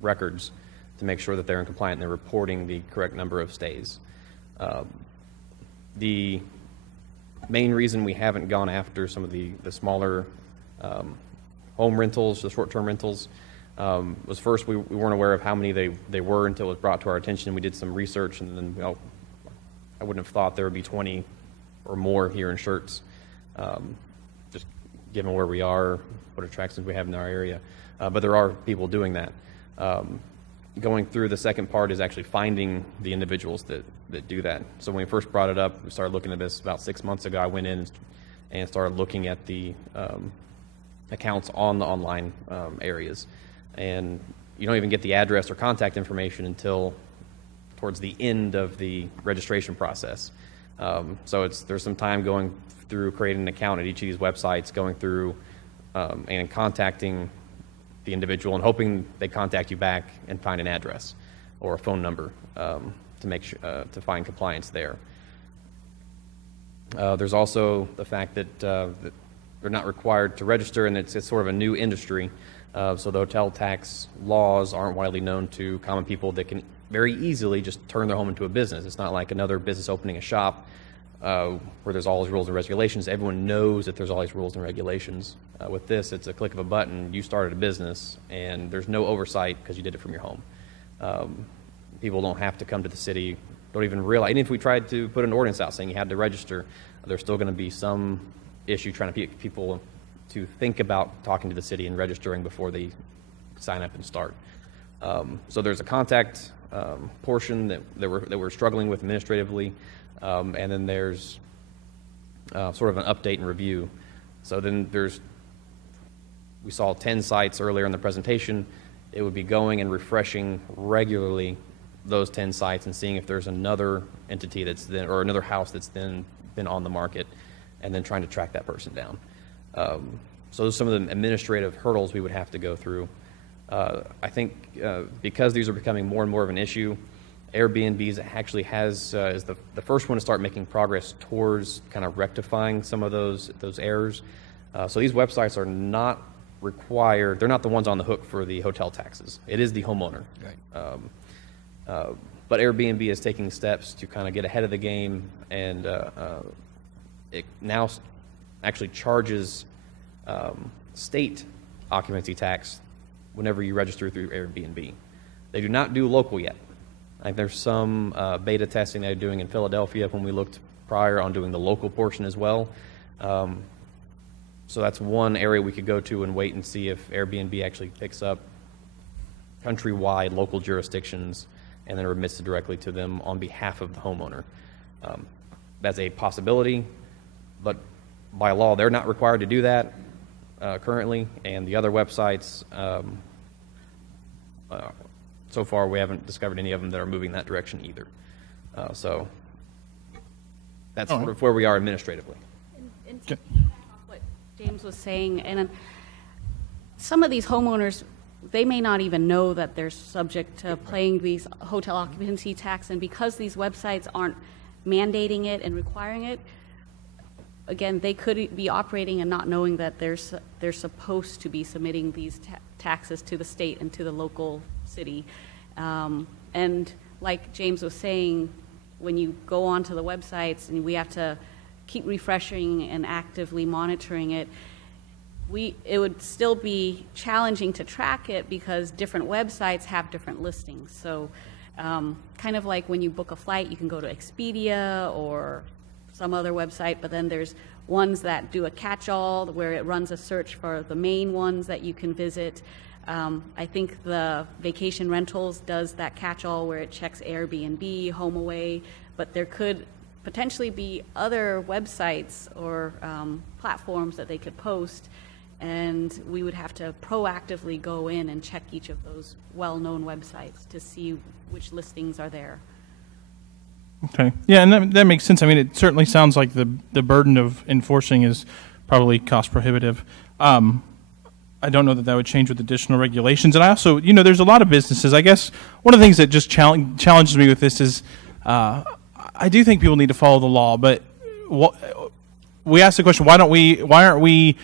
records to make sure that they're in compliance and they're reporting the correct number of stays. The main reason we haven't gone after some of the smaller home rentals, the short-term rentals, was first we weren't aware of how many they were until it was brought to our attention. We did some research, and then I wouldn't have thought there would be 20 or more here in Schertz, just given where we are, what attractions we have in our area. But there are people doing that. Going through the second part is actually finding the individuals that do that. So when we first brought it up, we started looking at this about 6 months ago. I went in and started looking at the accounts on the online areas. And you don't even get the address or contact information until towards the end of the registration process. So there's some time going through creating an account at each of these websites, going through and contacting the individual and hoping they contact you back and find an address or a phone number to make sure, to find compliance there. There's also the fact that they're not required to register, and it's sort of a new industry. So the hotel tax laws aren't widely known to common people that can very easily just turn their home into a business. It's not like another business opening a shop where there's all these rules and regulations. Everyone knows that there's all these rules and regulations. With this, it's a click of a button. You started a business, and there's no oversight because you did it from your home. People don't have to come to the city, don't even realize. Even if we tried to put an ordinance out saying you had to register, there's still going to be some issue trying to get people to think about talking to the city and registering before they sign up and start. So there's a contact portion that we're struggling with administratively, and then there's sort of an update and review. So then we saw 10 sites earlier in the presentation. It would be going and refreshing regularly those 10 sites and seeing if there's another entity or another house that's then been on the market, and then trying to track that person down. So those are some of the administrative hurdles we would have to go through. I think because these are becoming more and more of an issue, Airbnbs actually is the first one to start making progress towards kind of rectifying some of those errors. So these websites are not required. They're not the ones on the hook for the hotel taxes. It is the homeowner. Right. But Airbnb is taking steps to kind of get ahead of the game, and it now actually charges state occupancy tax whenever you register through Airbnb. They do not do local yet. I think there's some beta testing they're doing in Philadelphia when we looked prior on doing the local portion as well. So that's one area we could go to and wait and see if Airbnb actually picks up countrywide local jurisdictions and then remits it directly to them on behalf of the homeowner. That's a possibility, but by law, they're not required to do that currently, and the other websites, so far we haven't discovered any of them that are moving that direction either. So that's sort of where we are administratively. And to what James was saying, and some of these homeowners, they may not even know that they're subject to paying these hotel occupancy tax, and because these websites aren't mandating it and requiring it, again, they could be operating and not knowing that they're supposed to be submitting these taxes to the state and to the local city. And like James was saying, when you go onto the websites and we have to keep refreshing and actively monitoring it, it would still be challenging to track it because different websites have different listings. So kind of like when you book a flight, you can go to Expedia or some other website, but then there's ones that do a catch-all where it runs a search for the main ones that you can visit. I think the vacation rentals does that catch-all where it checks Airbnb, HomeAway, but there could potentially be other websites or platforms that they could post, and we would have to proactively go in and check each of those well-known websites to see which listings are there. Okay. Yeah, and that makes sense. I mean, it certainly sounds like the burden of enforcing is probably cost prohibitive. I don't know that would change with additional regulations. And I also, there's a lot of businesses. I guess one of the things that just challenges me with this is I do think people need to follow the law. But we asked the question, why aren't we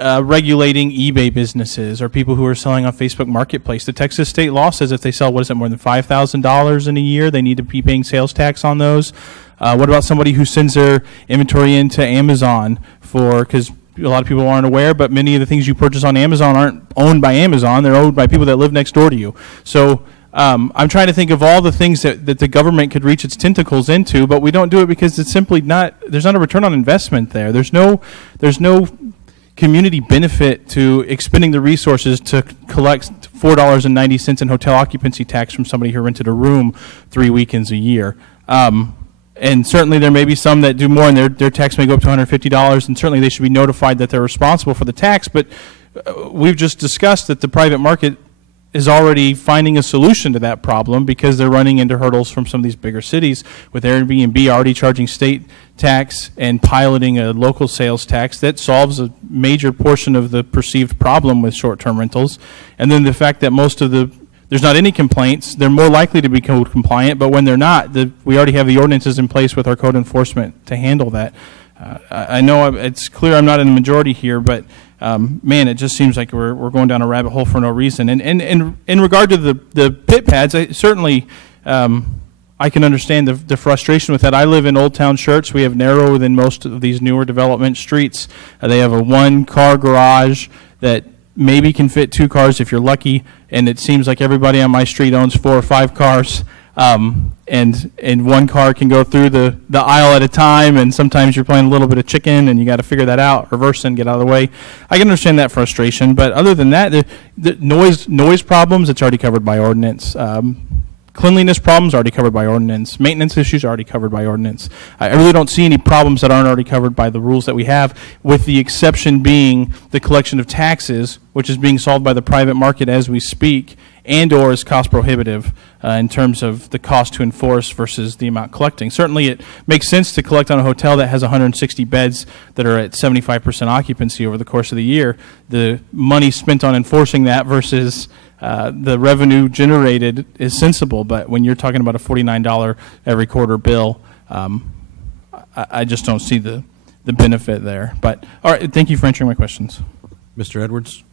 regulating eBay businesses or people who are selling on Facebook Marketplace? The Texas state law says if they sell, more than $5,000 in a year, they need to be paying sales tax on those. What about somebody who sends their inventory into Amazon because a lot of people aren't aware, but many of the things you purchase on Amazon aren't owned by Amazon. They're owned by people that live next door to you. So I'm trying to think of all the things that the government could reach its tentacles into, but we don't do it because it's simply there's not a return on investment there. There's no community benefit to expending the resources to collect $4.90 in hotel occupancy tax from somebody who rented a room 3 weekends a year. And certainly there may be some that do more, and their tax may go up to $150, and certainly they should be notified that they're responsible for the tax. But we've just discussed that the private market is already finding a solution to that problem because they're running into hurdles from some of these bigger cities, with Airbnb already charging state tax and piloting a local sales tax. That solves a major portion of the perceived problem with short-term rentals. And then the fact that there's not any complaints, they're more likely to be code compliant, but when they're not, we already have the ordinances in place with our code enforcement to handle that. I know it's clear I'm not in the majority here, but man, it just seems like we're going down a rabbit hole for no reason. And in regard to the pit pads, I can understand the frustration with that. I live in Old Town Schertz. We have narrower than most of these newer development streets. They have a one-car garage that maybe can fit 2 cars if you're lucky, and it seems like everybody on my street owns 4 or 5 cars, and one car can go through the aisle at a time, and sometimes you're playing a little bit of chicken, and you got to figure that out, reverse and get out of the way. I can understand that frustration, but other than that, the noise problems, it's already covered by ordinance. Cleanliness problems already covered by ordinance. Maintenance issues already covered by ordinance. I really don't see any problems that aren't already covered by the rules that we have, with the exception being the collection of taxes, which is being solved by the private market as we speak, and or is cost prohibitive in terms of the cost to enforce versus the amount collecting. Certainly it makes sense to collect on a hotel that has 160 beds that are at 75% occupancy over the course of the year. The money spent on enforcing that versus the revenue generated is sensible, but when you're talking about a $49 every quarter bill, I just don't see the benefit there. But all right, thank you for answering my questions. Mr. Edwards?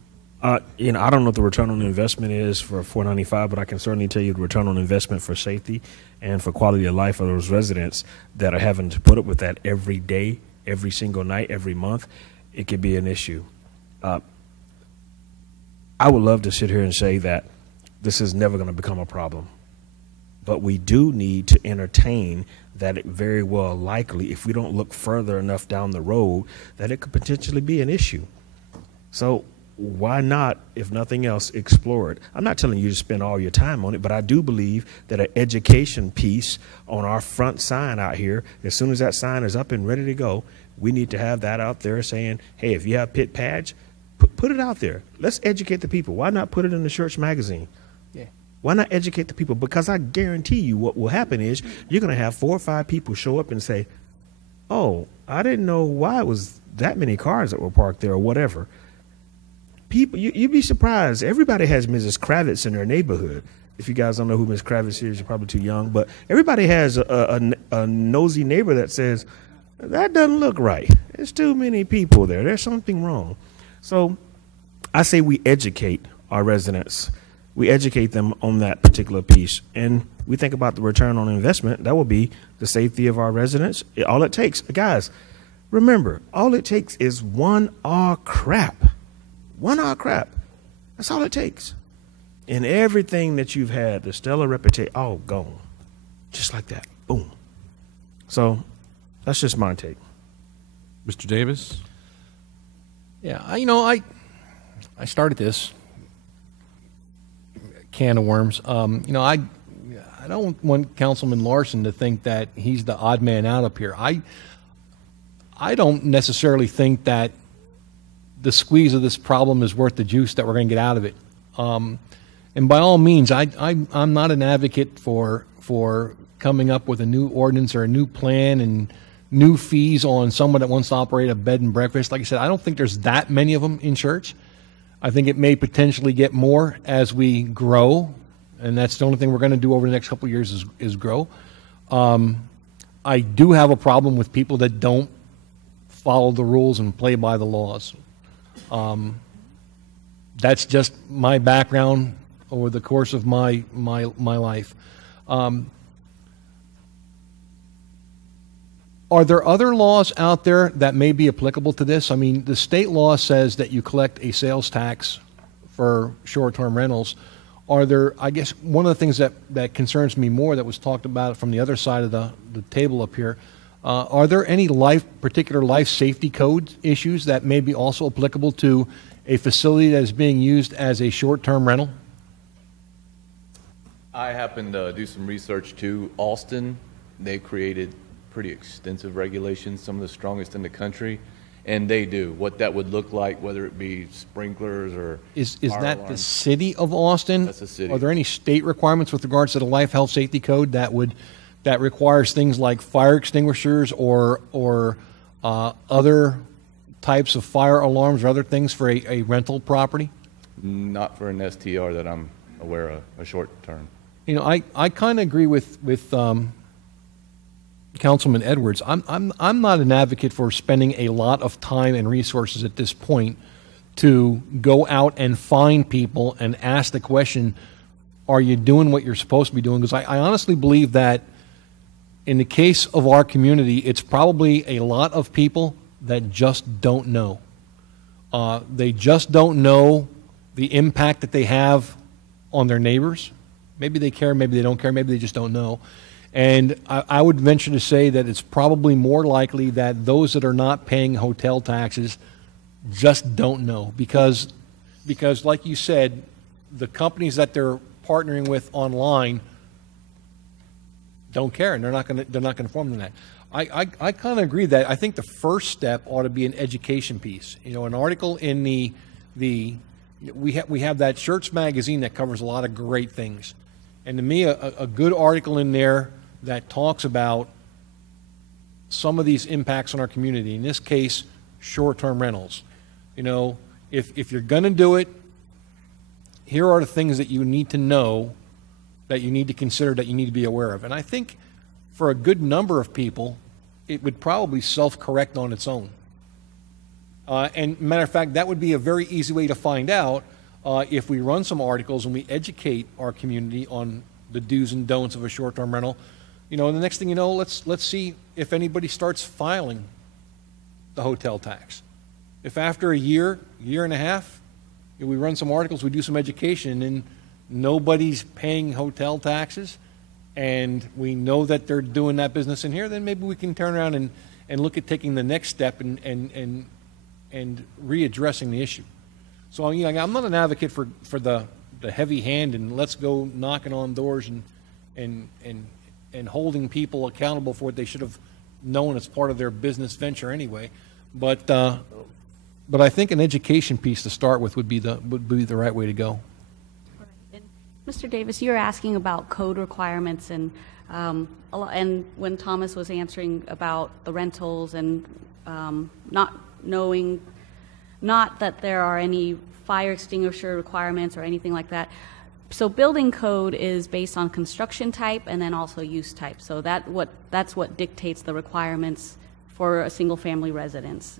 I don't know what the return on investment is for $4.95, but I can certainly tell you the return on investment for safety and for quality of life of those residents that are having to put up with that every day, every single night, every month. It could be an issue. I would love to sit here and say that this is never going to become a problem, but we do need to entertain that it very well likely, if we don't look further enough down the road, that it could potentially be an issue. So why not, if nothing else, explore it? I'm not telling you to spend all your time on it, but I do believe that an education piece on our front sign out here, as soon as that sign is up and ready to go, we need to have that out there saying, hey, if you have pit pads, put it out there. Let's educate the people. Why not put it in the Schertz magazine? Yeah. Why not educate the people? Because I guarantee you what will happen is you're going to have 4 or 5 people show up and say, oh, I didn't know why it was that many cars that were parked there or whatever. People, you'd be surprised. Everybody has Mrs. Kravitz in their neighborhood. If you guys don't know who Mrs. Kravitz is, you're probably too young. But everybody has a nosy neighbor that says, that doesn't look right. There's too many people there. There's something wrong. So I say we educate our residents. We educate them on that particular piece. And we think about the return on investment. That will be the safety of our residents. All it takes, guys, remember, all it takes is 1 hour crap. 1 hour crap. That's all it takes. And everything that you've had, the stellar reputation, all gone. Just like that. Boom. So that's just my take. Mr. Davis? Yeah, I started this can of worms. I don't want Councilman Larson to think that he's the odd man out up here. I don't necessarily think that the squeeze of this problem is worth the juice that we're going to get out of it. And by all means, I'm not an advocate for coming up with a new ordinance or a new plan and new fees on someone that wants to operate a bed and breakfast. Like I said, I don't think there's that many of them in Schertz. I think it may potentially get more as we grow, and that's the only thing we're going to do over the next couple of years is grow. I do have a problem with people that don't follow the rules and play by the laws. That's just my background over the course of my life. Are there other laws out there that may be applicable to this? I mean, the state law says that you collect a sales tax for short-term rentals. Are there, I guess, one of the things that concerns me more that was talked about from the other side of the table up here, are there any particular life safety code issues that may be also applicable to a facility that is being used as a short-term rental? I happened to do some research too. Austin, they created pretty extensive regulations, some of the strongest in the country, and they do what that would look like, whether it be sprinklers or is fire that alarms. the city of Austin? That's the city. Are there any state requirements with regards to the life health safety code that requires things like fire extinguishers or other types of fire alarms or other things for a rental property? Not for an STR that I'm aware of, a short term. You know, I kind of agree with Councilman Edwards. I'm not an advocate for spending a lot of time and resources at this point to go out and find people and ask the question, are you doing what you're supposed to be doing? Because I honestly believe that in the case of our community, it's probably a lot of people that just don't know. They just don't know the impact that they have on their neighbors. Maybe they care, maybe they don't care, maybe they just don't know. And I would venture to say that it's probably more likely that those that are not paying hotel taxes just don't know. Because like you said, the companies that they're partnering with online don't care, and they're not going to inform them that. I kind of agree that I think the first step ought to be an education piece. You know, an article in we have that Schertz magazine that covers a lot of great things, and to me, a good article in there that talks about some of these impacts on our community. In this case, short-term rentals. You know, if you're going to do it, here are the things that you need to know, that you need to consider, that you need to be aware of. And I think for a good number of people, it would probably self-correct on its own. And matter of fact, that would be a very easy way to find out if we run some articles and we educate our community on the do's and don'ts of a short-term rental. You know, the next thing you know, let's see if anybody starts filing the hotel tax. If after a year and a half, we run some articles, we do some education, and nobody's paying hotel taxes, and we know that they're doing that business in here, then maybe we can turn around and look at taking the next step and readdressing the issue. So I'm not an advocate for the heavy hand and let's go knocking on doors and holding people accountable for what they should have known as part of their business venture anyway. But I think an education piece to start with would be the right way to go. Mr. Davis, you're asking about code requirements and when Thomas was answering about the rentals and not that there are any fire extinguisher requirements or anything like that. So building code is based on construction type and then also use type. So that's what dictates the requirements for a single family residence.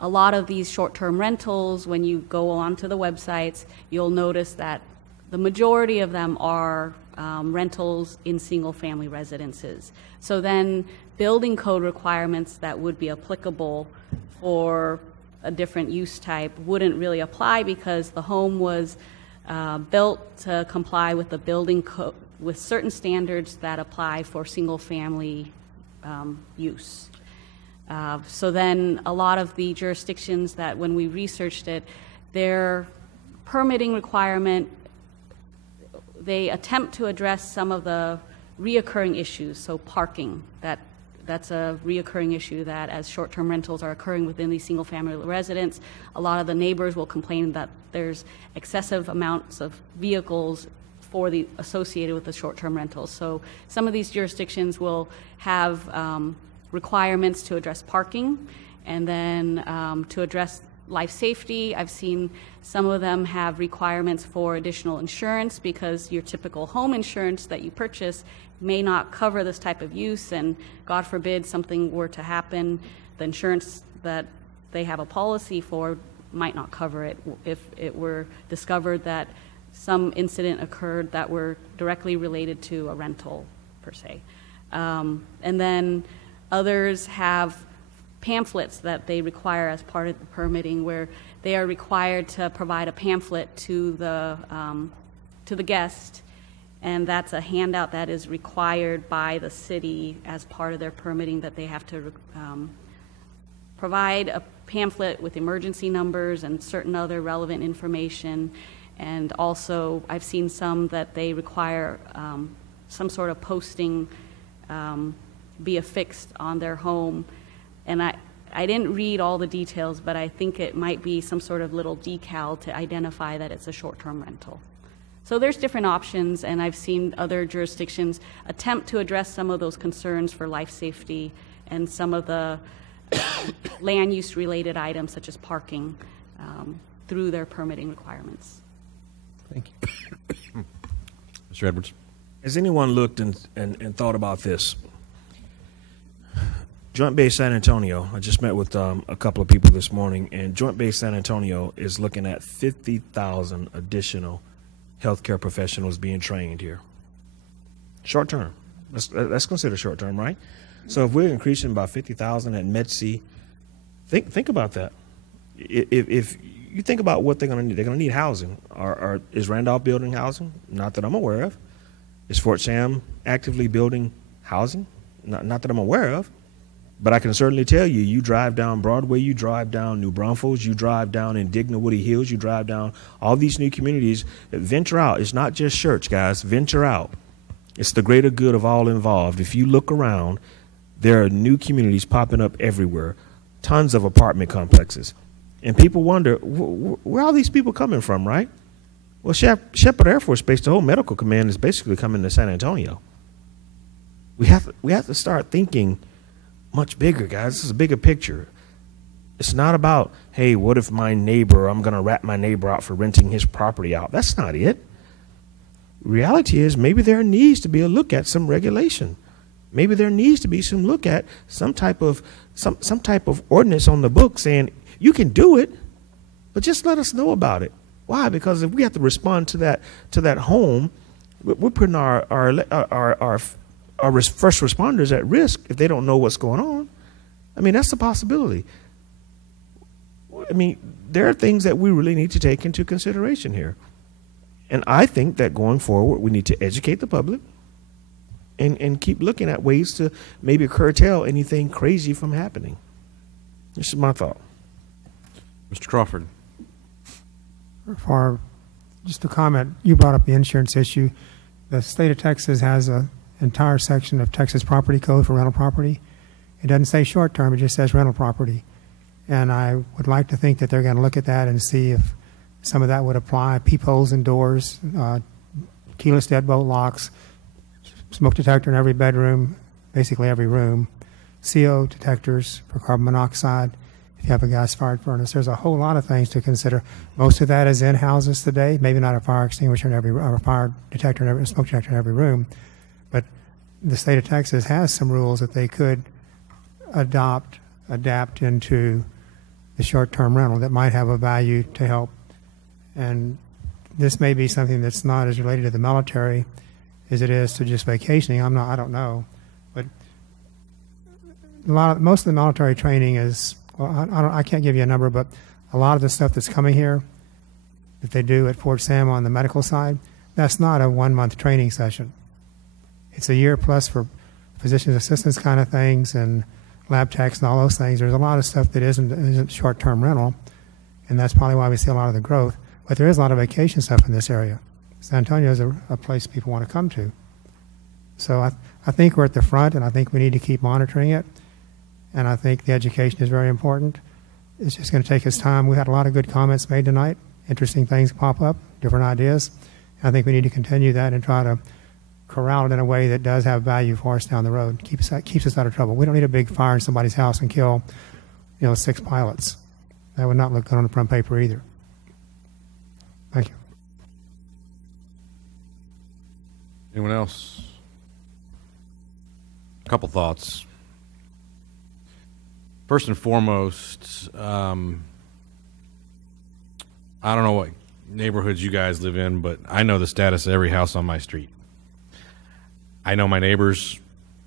A lot of these short-term rentals, when you go onto the websites, you'll notice that the majority of them are rentals in single-family residences. So then building code requirements that would be applicable for a different use type wouldn't really apply because the home was built to comply with the building code, with certain standards that apply for single-family use. So then a lot of the jurisdictions that when we researched it, their permitting requirement, they attempt to address some of the reoccurring issues. So parking, that's a reoccurring issue that as short-term rentals are occurring within these single-family residents, a lot of the neighbors will complain that there's excessive amounts of vehicles associated with the short-term rentals. So some of these jurisdictions will have requirements to address parking, and then to address life safety. I've seen some of them have requirements for additional insurance because your typical home insurance that you purchase may not cover this type of use, and God forbid something were to happen, the insurance that they have a policy for might not cover it if it were discovered that some incident occurred that were directly related to a rental per se. And then others have pamphlets that they require as part of the permitting, where they are required to provide a pamphlet to the guest, and that's a handout that is required by the city as part of their permitting, that they have to provide a pamphlet with emergency numbers and certain other relevant information. And also I've seen some that they require some sort of posting be affixed on their home. And I didn't read all the details, but I think it might be some sort of little decal to identify that it's a short-term rental. So there's different options, and I've seen other jurisdictions attempt to address some of those concerns for life safety and some of the land use related items such as parking through their permitting requirements. Thank you. Mr. Edwards. Has anyone looked and thought about this? Joint Base San Antonio, I just met with a couple of people this morning, and Joint Base San Antonio is looking at 50,000 additional healthcare professionals being trained here. Short term. That's considered short term, right? So if we're increasing by 50,000 at MedC, think about that. If you think about what they're going to need housing. Is Randolph building housing? Not that I'm aware of. Is Fort Sam actively building housing? Not that I'm aware of. But I can certainly tell you, you drive down Broadway, you drive down New Braunfels, you drive down Indigna Woody Hills, you drive down all these new communities. Venture out. It's not just Schertz, guys. Venture out. It's the greater good of all involved. If you look around, there are new communities popping up everywhere, tons of apartment complexes. And people wonder, where are all these people coming from, right? Well, Shepherd Air Force Base, the whole medical command is basically coming to San Antonio. We have to start thinking much bigger, guys. This is a bigger picture. It's not about, hey, what if I'm going to rat my neighbor out for renting his property out. That's not it. Reality is maybe there needs to be a look at some regulation. Maybe there needs to be some look at some type of ordinance on the book saying you can do it, but just let us know about it. Why? Because if we have to respond to that home, we're putting our first responders at risk if they don't know what's going on. I mean, that's a possibility. I mean, there are things that we really need to take into consideration here. And I think that going forward, we need to educate the public and keep looking at ways to maybe curtail anything crazy from happening. This is my thought. Mr. Crawford. for just a comment, you brought up the insurance issue. The state of Texas has an entire section of Texas Property Code for rental property. It doesn't say short term, it just says rental property. And I would like to think that they're going to look at that and see if some of that would apply. Peepholes in doors, keyless deadbolt locks, smoke detector in every bedroom, basically every room, CO detectors for carbon monoxide. If you have a gas-fired furnace, there's a whole lot of things to consider. Most of that is in houses today. Maybe not a fire extinguisher in every, or a fire detector in every, smoke detector in every room, but the state of Texas has some rules that they could adapt into the short-term rental that might have a value to help. And this may be something that's not as related to the military as it is to just vacationing. I don't know, but most of the military training is, well, I can't give you a number, but a lot of the stuff that's coming here that they do at Fort Sam on the medical side, that's not a 1-month training session. It's a year plus for physician's assistants kind of things and lab techs and all those things. There's a lot of stuff that isn't short-term rental, and that's probably why we see a lot of the growth. But there is a lot of vacation stuff in this area. San Antonio is a place people want to come to. So I think we're at the front, and I think we need to keep monitoring it. And I think the education is very important. It's just going to take us time. We had a lot of good comments made tonight, interesting things pop up, different ideas. I think we need to continue that and try to corral it in a way that does have value for us down the road, keeps us out of trouble. We don't need a big fire in somebody's house and kill 6 pilots. That would not look good on the front paper either. Thank you. Anyone else? A couple thoughts. First and foremost, I don't know what neighborhoods you guys live in, but I know the status of every house on my street. I know my neighbors.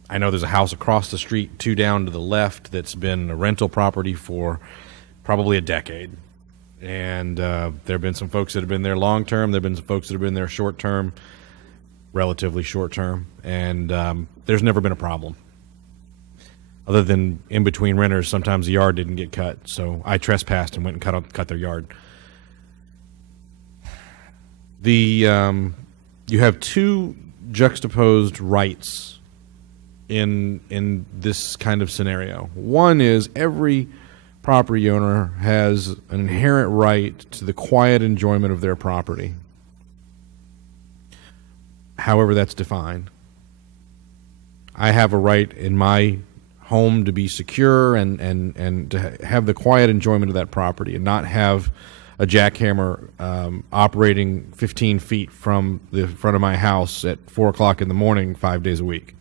I know there's a house across the street, 2 down to the left, that's been a rental property for probably a decade. And there have been some folks that have been there long term. There have been some folks that have been there short term, relatively short term. And there's never been a problem. Other than in between renters, sometimes the yard didn't get cut. So I trespassed and went and cut their yard. You have 2 juxtaposed rights in this kind of scenario. One is every property owner has an inherent right to the quiet enjoyment of their property, however that's defined. I have a right in my home to be secure and to have the quiet enjoyment of that property and not have a jackhammer operating 15 feet from the front of my house at 4 o'clock in the morning 5 days a week.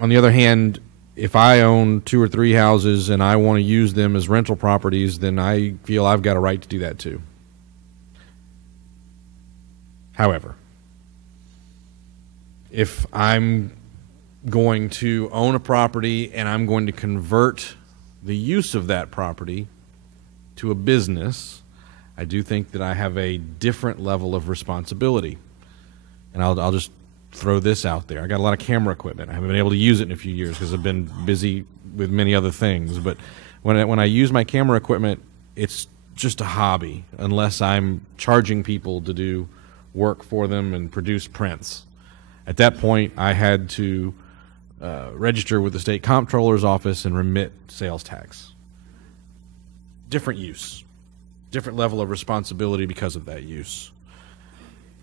On the other hand, if I own 2 or 3 houses and I want to use them as rental properties, then I feel I've got a right to do that too. However, if I'm going to own a property and I'm going to convert the use of that property to a business, I do think that I have a different level of responsibility. And I'll just throw this out there. I got a lot of camera equipment. I haven't been able to use it in a few years because I've been busy with many other things. But when I use my camera equipment, it's just a hobby unless I'm charging people to do work for them and produce prints. At that point, I had to register with the state comptroller's office and remit sales tax. Different use, different level of responsibility because of that use.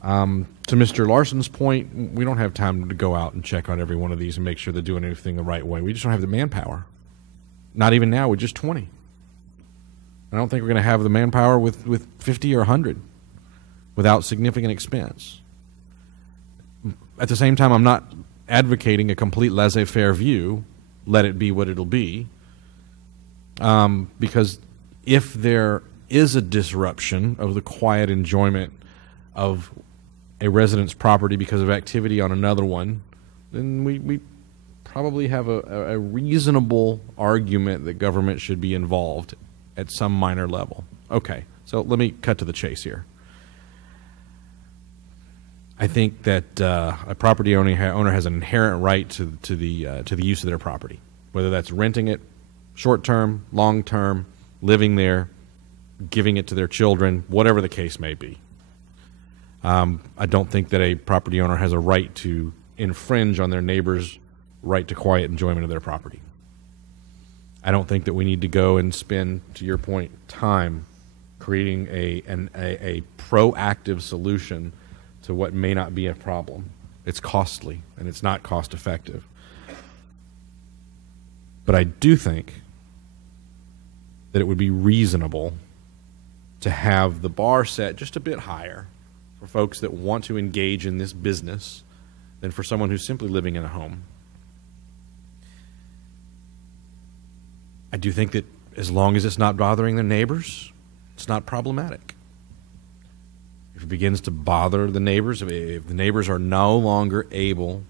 To Mr. Larson's point, we don't have time to go out and check on every one of these and make sure they're doing everything the right way. We just don't have the manpower. Not even now with just 20. I don't think we're going to have the manpower with 50 or 100 without significant expense. At the same time, I'm not advocating a complete laissez-faire view, let it be what it'll be, because if there is a disruption of the quiet enjoyment of a resident's property because of activity on another one, then we probably have a reasonable argument that government should be involved at some minor level. Okay, so let me cut to the chase here. I think that a property owner has an inherent right to the use of their property, whether that's renting it, short term, long term, living there, giving it to their children, whatever the case may be. I don't think that a property owner has a right to infringe on their neighbor's right to quiet enjoyment of their property. I don't think that we need to go and spend, to your point, time creating a proactive solution to what may not be a problem. It's costly, and it's not cost effective. But I do think that it would be reasonable to have the bar set just a bit higher for folks that want to engage in this business than for someone who's simply living in a home. I do think that as long as it's not bothering their neighbors, it's not problematic. If it begins to bother the neighbors, if the neighbors are no longer able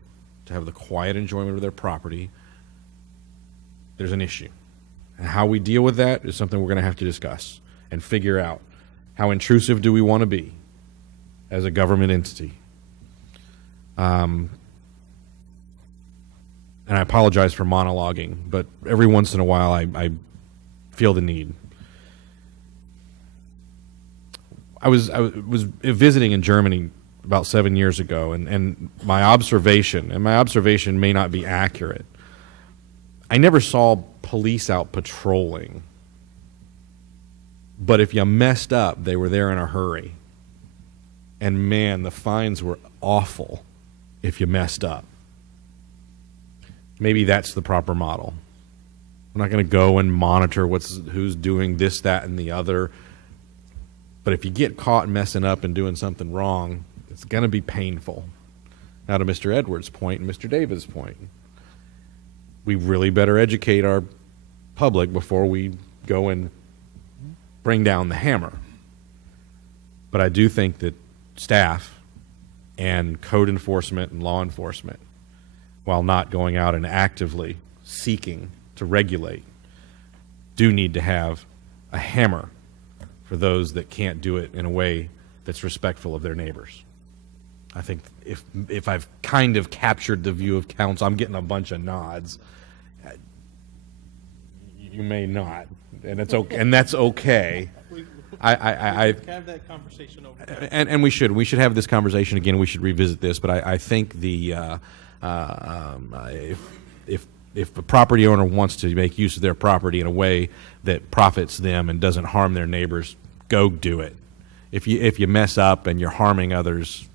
to have the quiet enjoyment of their property, there's an issue. And how we deal with that is something we're going to have to discuss and figure out. How intrusive do we want to be as a government entity? And I apologize for monologuing, but every once in a while I feel the need. I was visiting in Germany about 7 years ago, and my observation may not be accurate, I never saw police out patrolling. But if you messed up, they were there in a hurry. And man, the fines were awful if you messed up. Maybe that's the proper model. We're not going to go and monitor who's doing this, that, and the other. But if you get caught messing up and doing something wrong, it's going to be painful. Now to Mr. Edwards' point and Mr. Davis' point, we really better educate our public before we go and bring down the hammer. But I do think that staff and code enforcement and law enforcement, while not going out and actively seeking to regulate, do need to have a hammer for those that can't do it in a way that's respectful of their neighbors. I think if I've kind of captured the view of council, I'm getting a bunch of nods. You may not, and it's okay, and that's okay. I have that conversation over there. And we should have this conversation again. We should revisit this, but I think if a property owner wants to make use of their property in a way that profits them and doesn't harm their neighbors, go do it. If you mess up and you're harming others,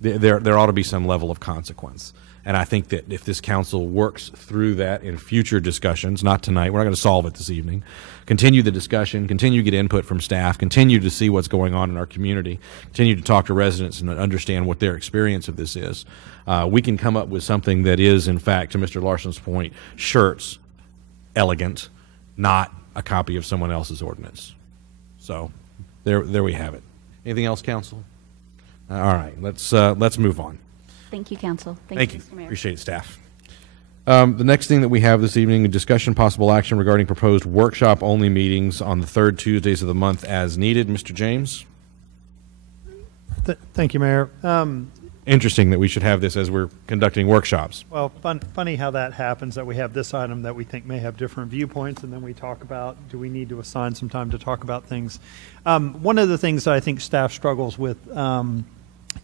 there ought to be some level of consequence. And I think that if this council works through that in future discussions, not tonight, we're not going to solve it this evening, continue the discussion, continue to get input from staff, continue to see what's going on in our community, continue to talk to residents and understand what their experience of this is, we can come up with something that is, in fact, to Mr. Larson's point, Schertz, elegant, not a copy of someone else's ordinance. So there we have it. Anything else, council? All right, let's move on. Thank you, Council. Thank you. Mr. Mayor. Appreciate it, staff. The next thing that we have this evening, a discussion, possible action regarding proposed workshop-only meetings on the third Tuesdays of the month as needed. Mr. James? Thank you, Mayor. Interesting that we should have this as we're conducting workshops. Well, funny how that happens, that we have this item that we think may have different viewpoints, and then we talk about, do we need to assign some time to talk about things? One of the things that I think staff struggles with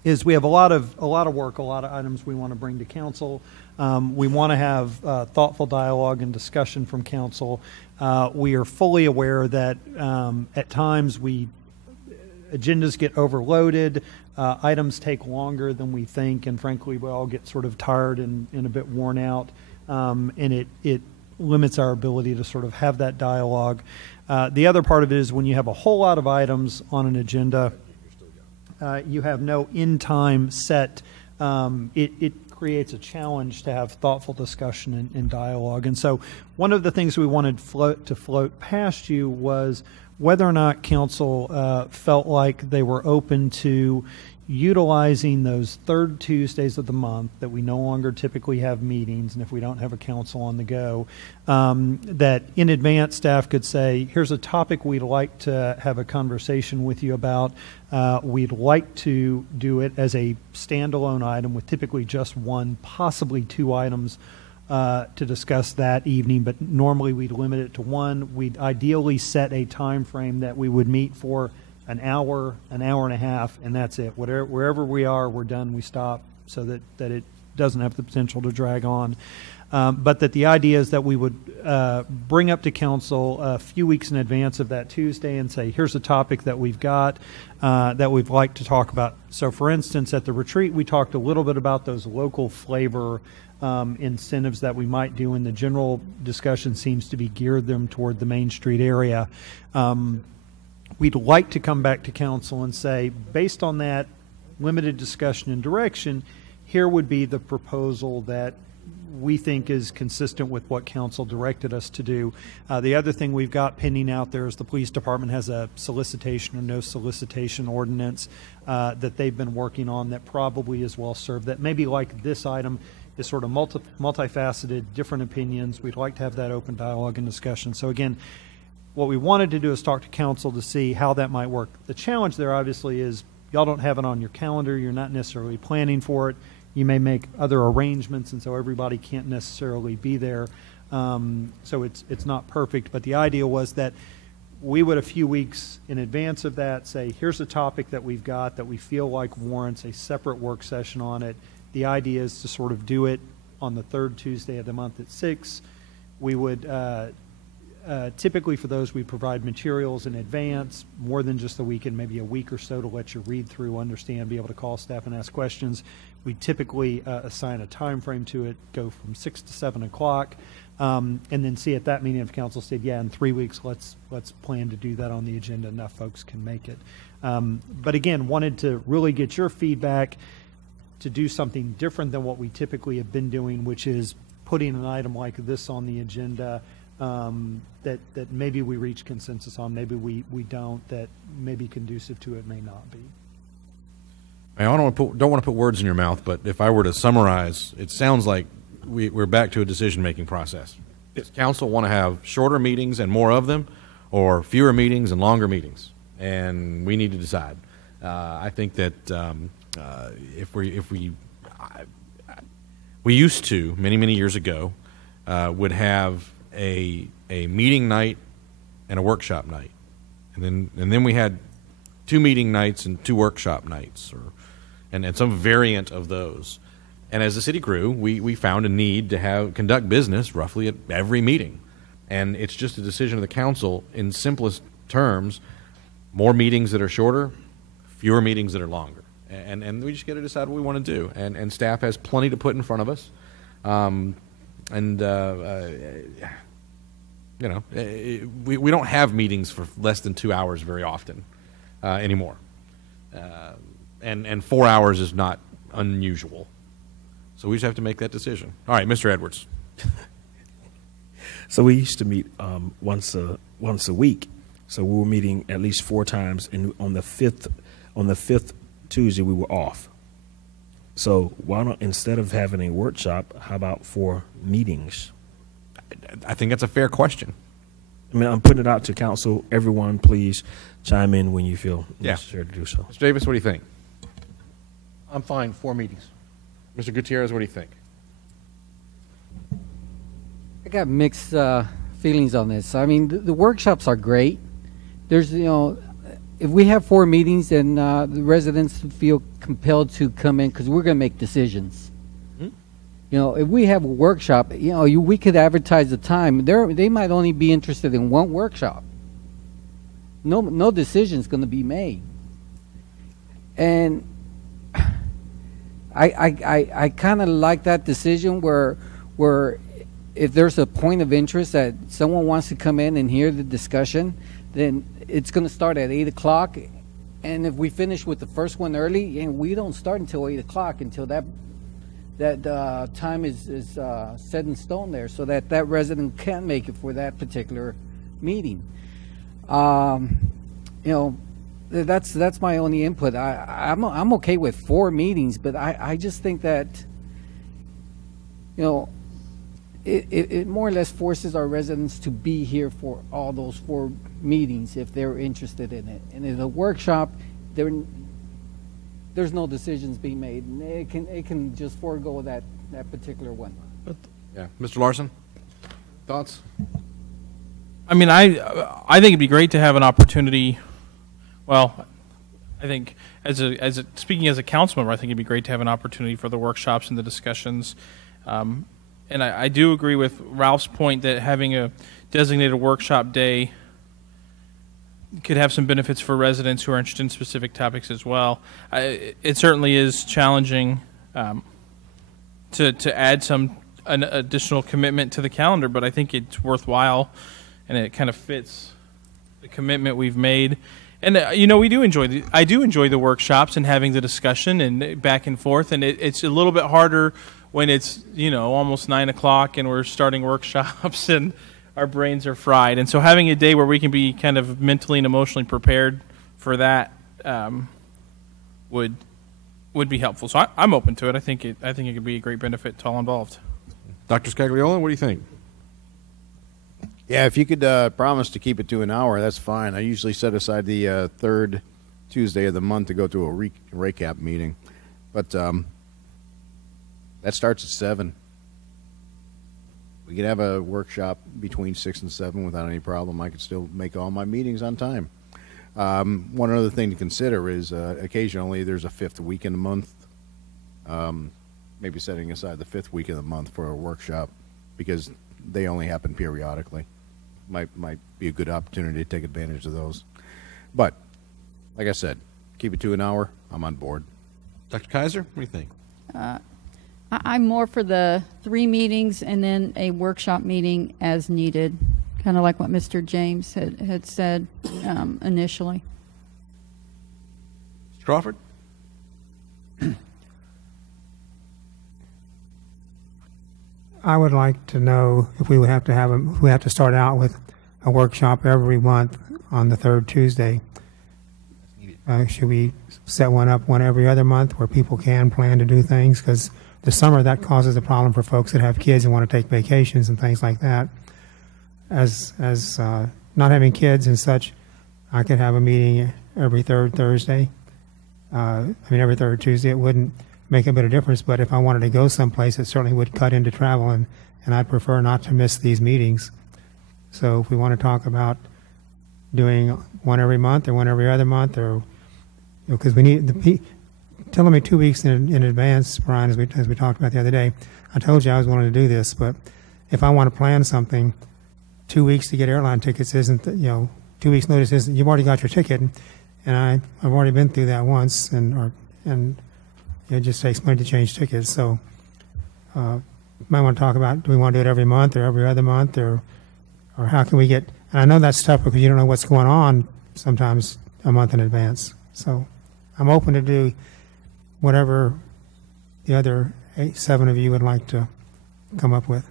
is we have a lot of work, a lot of items we want to bring to council. We want to have thoughtful dialogue and discussion from council. We are fully aware that at times agendas get overloaded, items take longer than we think, and frankly, we all get sort of tired and a bit worn out, and it limits our ability to sort of have that dialogue. The other part of it is when you have a whole lot of items on an agenda, you have no end time set. It creates a challenge to have thoughtful discussion and dialogue. And so one of the things we wanted to float past you was whether or not council felt like they were open to utilizing those third Tuesdays of the month that we no longer typically have meetings, and if we don't have a council on the go, that in advance staff could say, here's a topic we'd like to have a conversation with you about. We'd like to do it as a standalone item with typically just one, possibly two items to discuss that evening, but normally we'd limit it to one. We'd ideally set a time frame that we would meet for an hour and a half, and that's it. Wherever we are, we're done, we stop, so that it doesn't have the potential to drag on. But that the idea is that we would bring up to council a few weeks in advance of that Tuesday and say, here's a topic that we've got that we'd like to talk about. So, for instance, at the retreat, we talked a little bit about those local flavor incentives that we might do, and the general discussion seems to be geared them toward the Main Street area. We'd like to come back to council and say, based on that limited discussion and direction, here would be the proposal that we think is consistent with what council directed us to do. The other thing we've got pending out there is the police department has a solicitation or no solicitation ordinance that they've been working on that probably is well served. That maybe like this item is sort of multifaceted, different opinions. We'd like to have that open dialogue and discussion. So again, what we wanted to do is talk to council to see how that might work. The challenge there obviously is y'all don't have it on your calendar. You're not necessarily planning for it. You may make other arrangements, and so everybody can't necessarily be there. So it's not perfect. But the idea was that we would, a few weeks in advance of that, say, here's a topic that we've got that we feel like warrants a separate work session on it. The idea is to sort of do it on the third Tuesday of the month at 6. We would typically for those we provide materials in advance, more than just the weekend, maybe a week or so to let you read through, understand, be able to call staff and ask questions. We typically assign a time frame to it, go from 6 to 7 o'clock, and then see at that meeting if council said, yeah, in 3 weeks let's plan to do that on the agenda, enough folks can make it. But again, wanted to really get your feedback to do something different than what we typically have been doing, which is putting an item like this on the agenda that maybe we reach consensus on, maybe we don't, that may be conducive to it, may not be. I don't want to put words in your mouth, but if I were to summarize, it sounds like we're back to a decision-making process. Does council want to have shorter meetings and more of them, or fewer meetings and longer meetings? And we need to decide. I think that if we used to, many years ago, would have a meeting night and a workshop night, and then we had 2 meeting nights and 2 workshop nights, and some variant of those. And as the city grew, we found a need to conduct business roughly at every meeting, and it's just a decision of the council in simplest terms: more meetings that are shorter, fewer meetings that are longer, and we just got to decide what we want to do. And staff has plenty to put in front of us. We don't have meetings for less than 2 hours very often anymore, and 4 hours is not unusual. So we just have to make that decision. All right, Mr. Edwards. So we used to meet once a week. So we were meeting at least 4 times, and on the fifth Tuesday we were off. So why not, instead of having a workshop, how about 4 meetings? I think that's a fair question. I mean, I'm putting it out to council. Everyone, please chime in when you feel necessary to do so. Mr. Davis, what do you think? I'm fine, 4 meetings. Mr. Gutierrez, what do you think? I got mixed feelings on this. I mean, the workshops are great. There's, if we have 4 meetings, then the residents feel compelled to come in because we're going to make decisions. If we have a workshop, we could advertise the time. They might only be interested in 1 workshop. No decision is going to be made. And I kind of like that decision where if there's a point of interest that someone wants to come in and hear the discussion, then it's going to start at 8 o'clock. And if we finish with the first one early, and we don't start until 8 o'clock, until that time is set in stone there, so that resident can make it for that particular meeting. That's my only input. I'm okay with 4 meetings, but I just think that it more or less forces our residents to be here for all those 4 meetings if they're interested in it. And in a workshop, there's no decisions being made, and it can just forego that particular one. Yeah. Mr. Larson, thoughts? I mean, I think it'd be great to have an opportunity. Well, I think speaking as a council member, I think it'd be great to have an opportunity for the workshops and the discussions. And I do agree with Ralph's point that having a designated workshop day could have some benefits for residents who are interested in specific topics as well. It certainly is challenging to add an additional commitment to the calendar, but I think it's worthwhile, and it kind of fits the commitment we've made. And we do enjoy I do enjoy the workshops and having the discussion and back and forth, and it's a little bit harder when it's almost 9 o'clock and we're starting workshops and our brains are fried. And so having a day where we can be kind of mentally and emotionally prepared for that would be helpful. So I'm open to it. I think it could be a great benefit to all involved. Dr. Scagliola, what do you think? Yeah, if you could promise to keep it to an hour, that's fine. I usually set aside the third Tuesday of the month to go to a recap meeting. But that starts at 7. We could have a workshop between 6 and 7 without any problem. I could still make all my meetings on time. One other thing to consider is occasionally there's a 5th week in the month. Maybe setting aside the 5th week of the month for a workshop, because they only happen periodically. Might be a good opportunity to take advantage of those. But like I said, keep it to an hour. I'm on board. Dr. Kaiser, what do you think? I'm more for the 3 meetings and then a workshop meeting as needed, kind of like what Mr. James had said initially. Mr. Crawford? I would like to know if we would have to we have to start out with a workshop every month on the 3rd Tuesday. Should we set one up every other month where people can plan to do things? Because the summer, that causes a problem for folks that have kids and want to take vacations and things like that. As not having kids and such, I could have a meeting every 3rd Thursday. Every 3rd Tuesday. It wouldn't make a bit of difference, but if I wanted to go someplace, it certainly would cut into travel, and I'd prefer not to miss these meetings. So if we want to talk about doing one every month or one every other month, or because we need telling me 2 weeks in advance, Brian, as we talked about the other day. I told you I was willing to do this, but if I want to plan something, 2 weeks to get airline tickets isn't 2 weeks notice isn't. You've already got your ticket, and I've already been through that once, and it just takes money to change tickets. So might want to talk about, do we want to do it every month or every other month, or how can we get, and I know that's tough because you don't know what's going on sometimes a month in advance. So I'm open to do whatever the other 7 of you would like to come up with.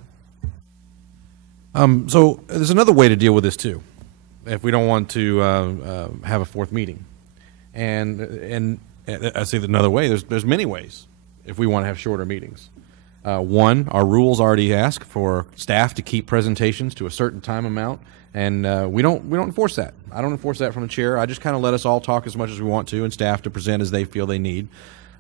So there's another way to deal with this too, if we don't want to have a 4th meeting. And I say that another way. There's many ways if we want to have shorter meetings. One, our rules already ask for staff to keep presentations to a certain time amount, and we don't enforce that. I don't enforce that from the chair. I just kind of let us all talk as much as we want to, and staff to present as they feel they need.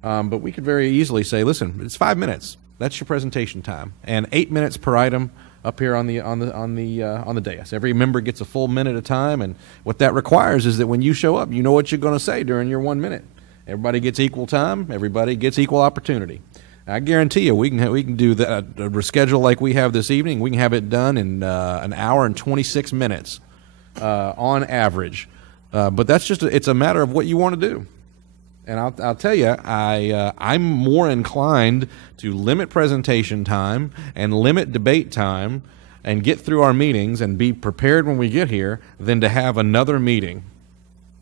But we could very easily say, listen, it's 5 minutes. That's your presentation time, and 8 minutes per item up here on the dais. Every member gets a full minute of time, and what that requires is that when you show up, you know what you're going to say during your 1 minute. Everybody gets equal time. Everybody gets equal opportunity. I guarantee you, we can do that. A schedule like we have this evening. We can have it done in an hour and 26 minutes on average. But that's it's a matter of what you want to do. And I'll tell you, I'm more inclined to limit presentation time and limit debate time and get through our meetings and be prepared when we get here than to have another meeting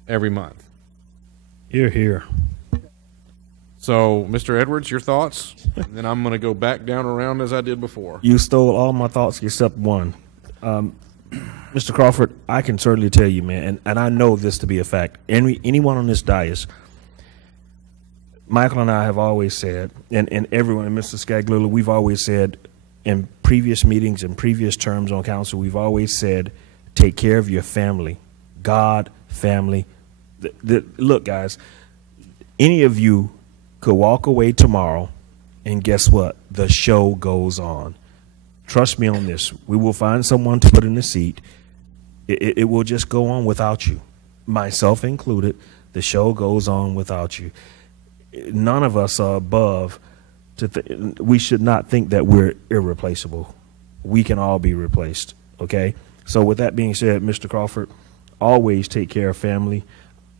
every month. Hear, hear. So, Mr. Edwards, your thoughts? And then I'm going to go back down around as I did before. You stole all my thoughts except one. Mr. Crawford, I can certainly tell you, man, and I know this to be a fact. Anyone on this dais, Michael and I have always said, and everyone, and Mr. Scagliola, we've always said in previous meetings and previous terms on council, we've always said, take care of your family. God, family. Look, guys, any of you could walk away tomorrow, and guess what? The show goes on. Trust me on this. We will find someone to put in the seat. It will just go on without you, myself included. The show goes on without you. None of us are above. We should not think that we're irreplaceable. We can all be replaced, okay? So with that being said, Mr. Crawford, always take care of family.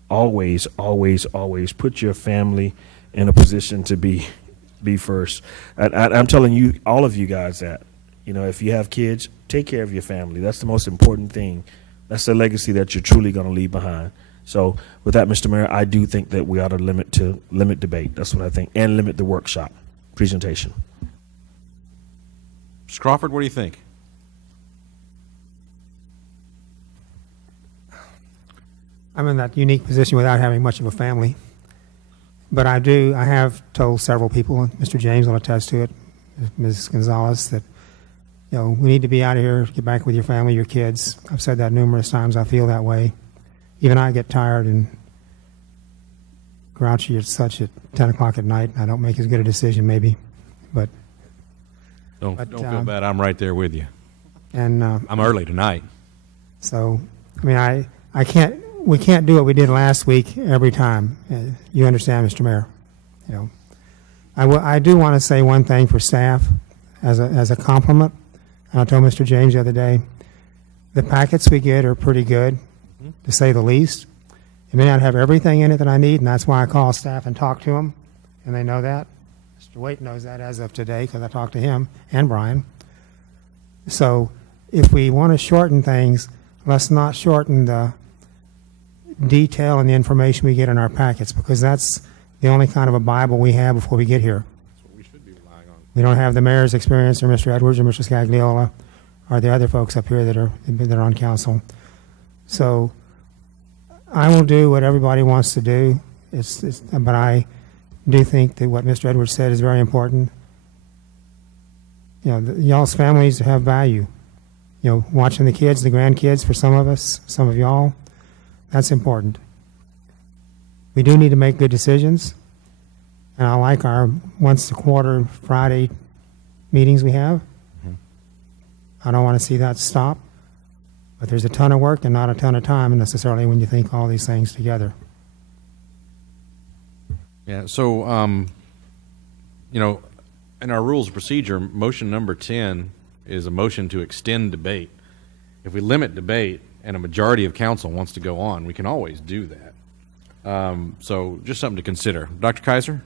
Always, always, always put your family in a position to be first. I'm telling you, all of you guys that. You know, if you have kids, take care of your family. That's the most important thing. That's the legacy that you're truly going to leave behind. So with that, Mr. Mayor, I do think that we ought to limit debate. That's what I think, and limit the workshop presentation. Mr. Crawford, what do you think? I'm in that unique position without having much of a family. But I have told several people, and Mr. James will attest to it, Ms. Gonzalez, that we need to be out of here, get back with your family, your kids. I've said that numerous times. I feel that way. Even I get tired and grouchy at 10 o'clock at night. I don't make as good a decision, maybe. But don't feel bad. I'm right there with you. And I'm early tonight. So, I mean, we can't do what we did last week every time. You understand, Mr. Mayor. I do want to say one thing for staff as a compliment. And I told Mr. James the other day, the packets we get are pretty good, to say the least. It may not have everything in it that I need, and that's why I call staff and talk to them, and they know that. Mr. Waite knows that as of today because I talked to him and Brian. So if we want to shorten things, let's not shorten the detail and the information we get in our packets, because that's the only kind of a Bible we have before we get here. We don't have the mayor's experience, or Mr. Edwards, or Mr. Scagliola, or the other folks up here that are on council. So I will do what everybody wants to do, but I do think that what Mr. Edwards said is very important. Y'all's families have value. Watching the kids, the grandkids, for some of us, some of y'all, that's important. We do need to make good decisions. And I like our once a quarter Friday meetings we have. I don't want to see that stop. But there's a ton of work and not a ton of time necessarily when you think all these things together. Yeah, so, in our rules of procedure, motion number 10 is a motion to extend debate. If we limit debate and a majority of council wants to go on, we can always do that. So just something to consider. Dr. Kaiser?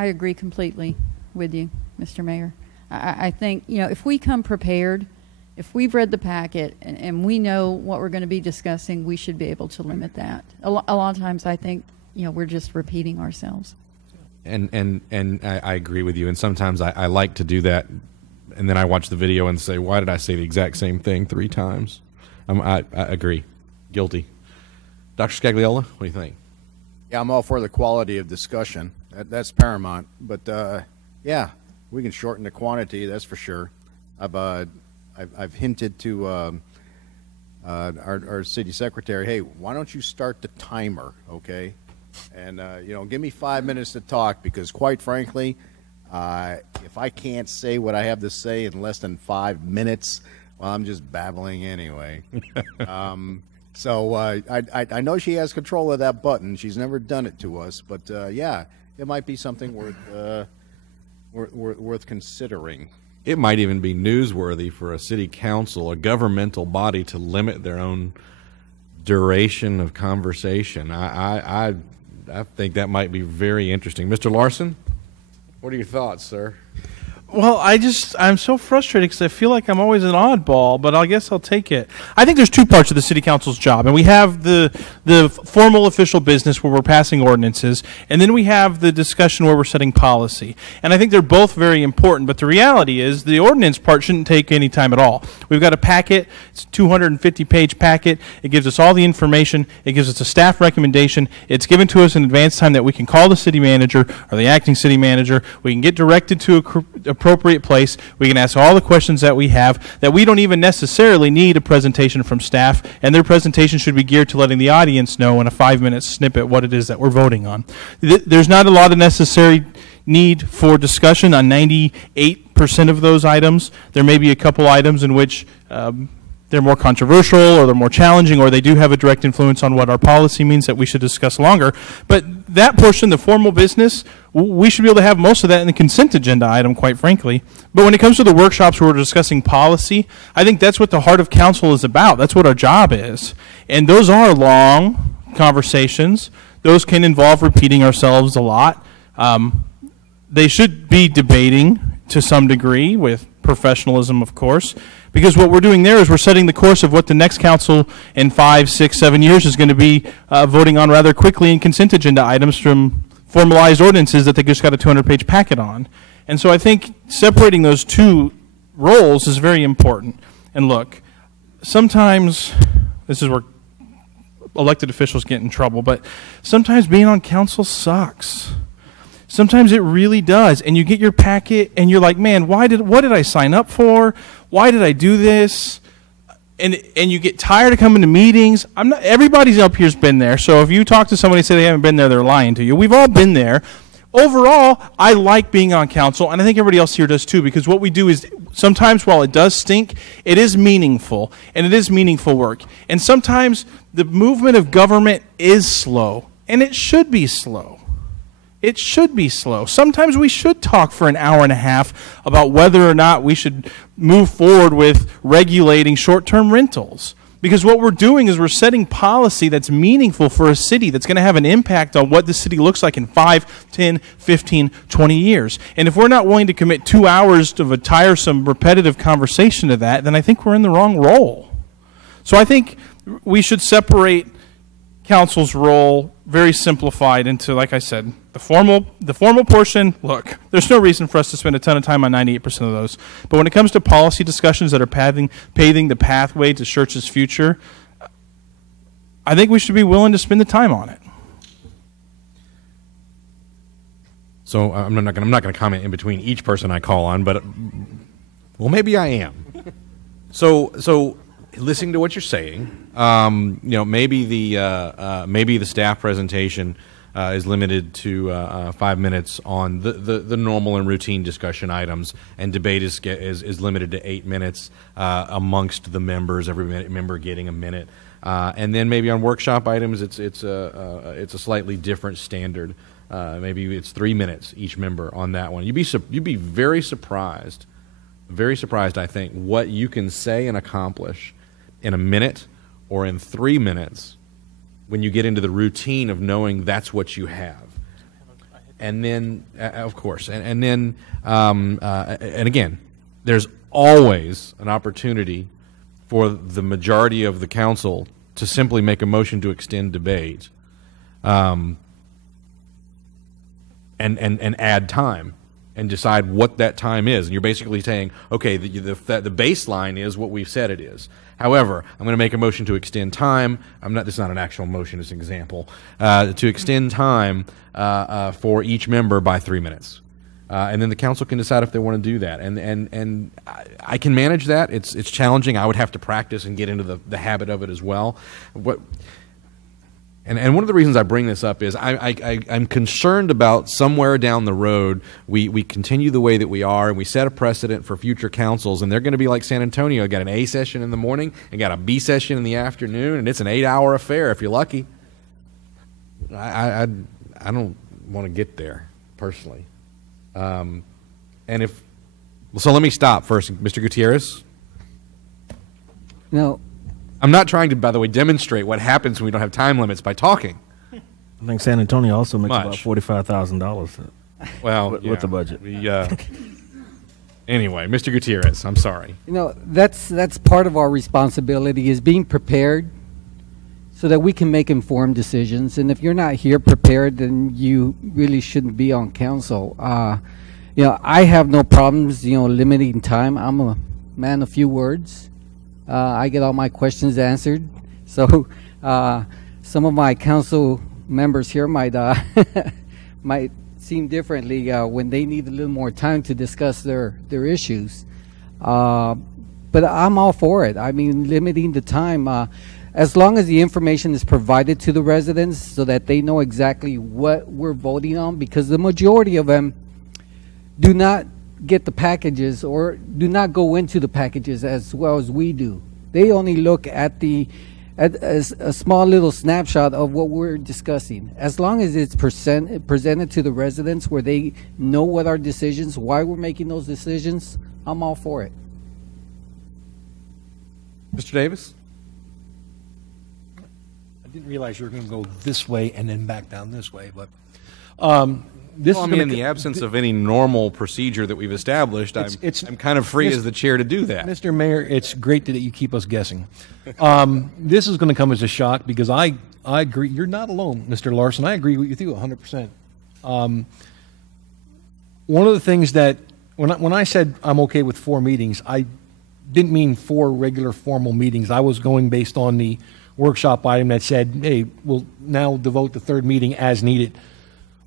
I agree completely with you, Mr. Mayor. I think, if we come prepared, if we've read the packet and we know what we're going to be discussing, we should be able to limit that. A lot of times I think, we're just repeating ourselves. And I agree with you. And sometimes I like to do that, and then I watch the video and say, why did I say the exact same thing 3 times? I agree. Guilty. Dr. Scagliola, what do you think? Yeah, I'm all for the quality of discussion. That's paramount. But yeah, we can shorten the quantity. That's for sure. I've hinted to our city secretary, hey, why don't you start the timer, okay? And give me 5 minutes to talk, because quite frankly, if I can't say what I have to say in less than 5 minutes, well, I'm just babbling anyway. So I know she has control of that button. She's never done it to us, but yeah, it might be something worth considering. It might even be newsworthy for a city council, a governmental body, to limit their own duration of conversation. I think that might be very interesting. Mr. Larson, what are your thoughts, sir? Well, I'm so frustrated because I feel like I'm always an oddball, but I guess I'll take it. I think there's 2 parts of the city council's job, and we have the formal official business where we're passing ordinances, and then we have the discussion where we're setting policy. And I think they're both very important, but the reality is the ordinance part shouldn't take any time at all. We've got a packet. It's a 250-page packet. It gives us all the information. It gives us a staff recommendation. It's given to us in advance time that we can call the city manager or the acting city manager. We can get directed to appropriate place. We can ask all the questions that we have, that we don't even necessarily need a presentation from staff, and their presentation should be geared to letting the audience know in a 5-minute snippet what it is that we're voting on. There's not a lot of necessary need for discussion on 98% of those items. There may be a couple items in which they're more controversial, or they're more challenging, or they do have a direct influence on what our policy means that we should discuss longer. But that portion, the formal business, we should be able to have most of that in the consent agenda item, quite frankly. But when it comes to the workshops where we're discussing policy, I think that's what the heart of council is about. That's what our job is. And those are long conversations. Those can involve repeating ourselves a lot. They should be debating to some degree, with professionalism, of course, because what we're doing there is we're setting the course of what the next council in 5, 6, 7 years is going to be voting on rather quickly in consent agenda items from formalized ordinances that they just got a 200-page packet on. And so I think separating those two roles is very important. And look, sometimes, this is where elected officials get in trouble, but sometimes being on council sucks. Sometimes it really does. And you get your packet and you're like, man, what did I sign up for? Why did I do this? And you get tired of coming to meetings. Everybody's up here's been there. So if you talk to somebody and say they haven't been there, they're lying to you. We've all been there. Overall, I like being on council, and I think everybody else here does too, because what we do is sometimes, while it does stink, it is meaningful, and it is meaningful work. And sometimes the movement of government is slow, and it should be slow. It should be slow. Sometimes we should talk for an hour and a half about whether or not we should move forward with regulating short-term rentals. Because what we're doing is we're setting policy that's meaningful for a city, that's going to have an impact on what the city looks like in 5, 10, 15, 20 years. And if we're not willing to commit 2 hours of a tiresome, repetitive conversation to that, then I think we're in the wrong role. So I think we should separate council's role very simplified into, like I said, the formal portion. Look, there's no reason for us to spend a ton of time on 98% of those. But when it comes to policy discussions that are paving the pathway to Schertz's future, I think we should be willing to spend the time on it. So I'm not going to comment in between each person I call on, but well, maybe I am. So listening to what you're saying, maybe the staff presentation is limited to 5 minutes on the normal and routine discussion items, and debate is limited to 8 minutes amongst the members. Every member getting a minute, and then maybe on workshop items, it's a slightly different standard. Maybe it's 3 minutes each member on that one. You'd be very surprised, I think, what you can say and accomplish in a minute or in 3 minutes when you get into the routine of knowing that's what you have. And then, of course, and then, and again, there's always an opportunity for the majority of the council to simply make a motion to extend debate, and add time and decide what that time is. And you're basically saying, okay, the baseline is what we've said it is. However, I'm going to make a motion to extend time. This is not an actual motion, it's an example. To extend time for each member by 3 minutes. And then the council can decide if they want to do that. And I can manage that. It's challenging. I would have to practice and get into the habit of it as well. And one of the reasons I bring this up is I'm concerned about somewhere down the road we continue the way that we are, and we set a precedent for future councils, and they're going to be like San Antonio, got an A session in the morning and got a B session in the afternoon, and it's an 8-hour affair if you're lucky. I don't want to get there personally. So let me stop first, Mr. Gutierrez. No. I'm not trying to, by the way, demonstrate what happens when we don't have time limits by talking. I think San Antonio also makes about $45,000 with the budget. Anyway, Mr. Gutierrez, I'm sorry. That's part of our responsibility, is being prepared so that we can make informed decisions. And if you're not here prepared, then you really shouldn't be on council. I have no problems, limiting time. I'm a man of few words. I get all my questions answered. So some of my council members here might seem differently when they need a little more time to discuss their issues. But I'm all for it. I mean, limiting the time, as long as the information is provided to the residents so that they know exactly what we're voting on, because the majority of them do not get the packages or do not go into the packages as well as we do. They only look at a small little snapshot of what we're discussing. As long as it's presented to the residents where they know what our decisions, why we're making those decisions, I'm all for it. Mr. Davis? I didn't realize you were going to go this way and then back down this way, but this Well, I is mean, gonna in the absence of any normal procedure that we've established, I'm kind of free as the chair to do that. Mr. Mayor, it's great that you keep us guessing. This is going to come as a shock because I agree. You're not alone, Mr. Larson. I agree with you 100%. One of the things that, when I said I'm okay with 4 meetings, I didn't mean 4 regular formal meetings. I was going based on the workshop item that said, hey, we'll now devote the 3rd meeting as needed.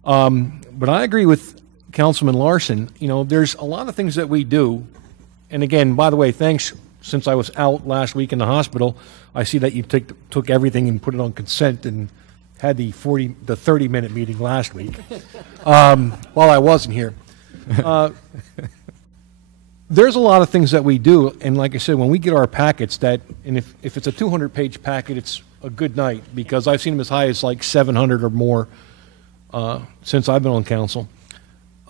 But I agree with Councilman Larson. You know, there's a lot of things that we do. And again, by the way, thanks. Since I was out last week in the hospital, I see that you took everything and put it on consent and had the 30-minute meeting last week while I wasn't here. There's a lot of things that we do, and like I said, when we get our packets, and if it's a 200-page packet, it's a good night, because I've seen them as high as like 700 or more since I've been on council.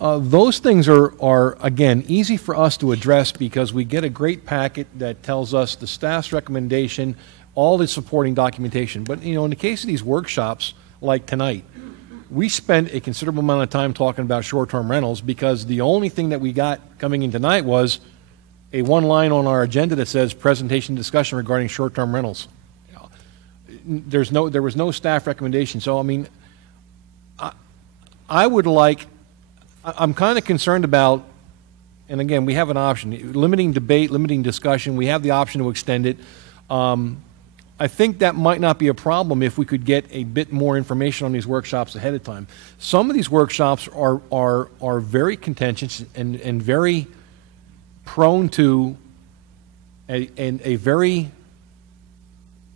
Those things are, again, easy for us to address because we get a great packet that tells us the staff's recommendation, all the supporting documentation. But, you know, in the case of these workshops, like tonight, we spent a considerable amount of time talking about short-term rentals because the only thing that we got coming in tonight was a one line on our agenda that says presentation discussion regarding short-term rentals. There was no staff recommendation. So, I mean, I'm kind of concerned about, and again, we have an option, limiting debate, limiting discussion. We have the option to extend it. I think that might not be a problem if we could get a bit more information on these workshops ahead of time. Some of these workshops are very contentious and very prone to a very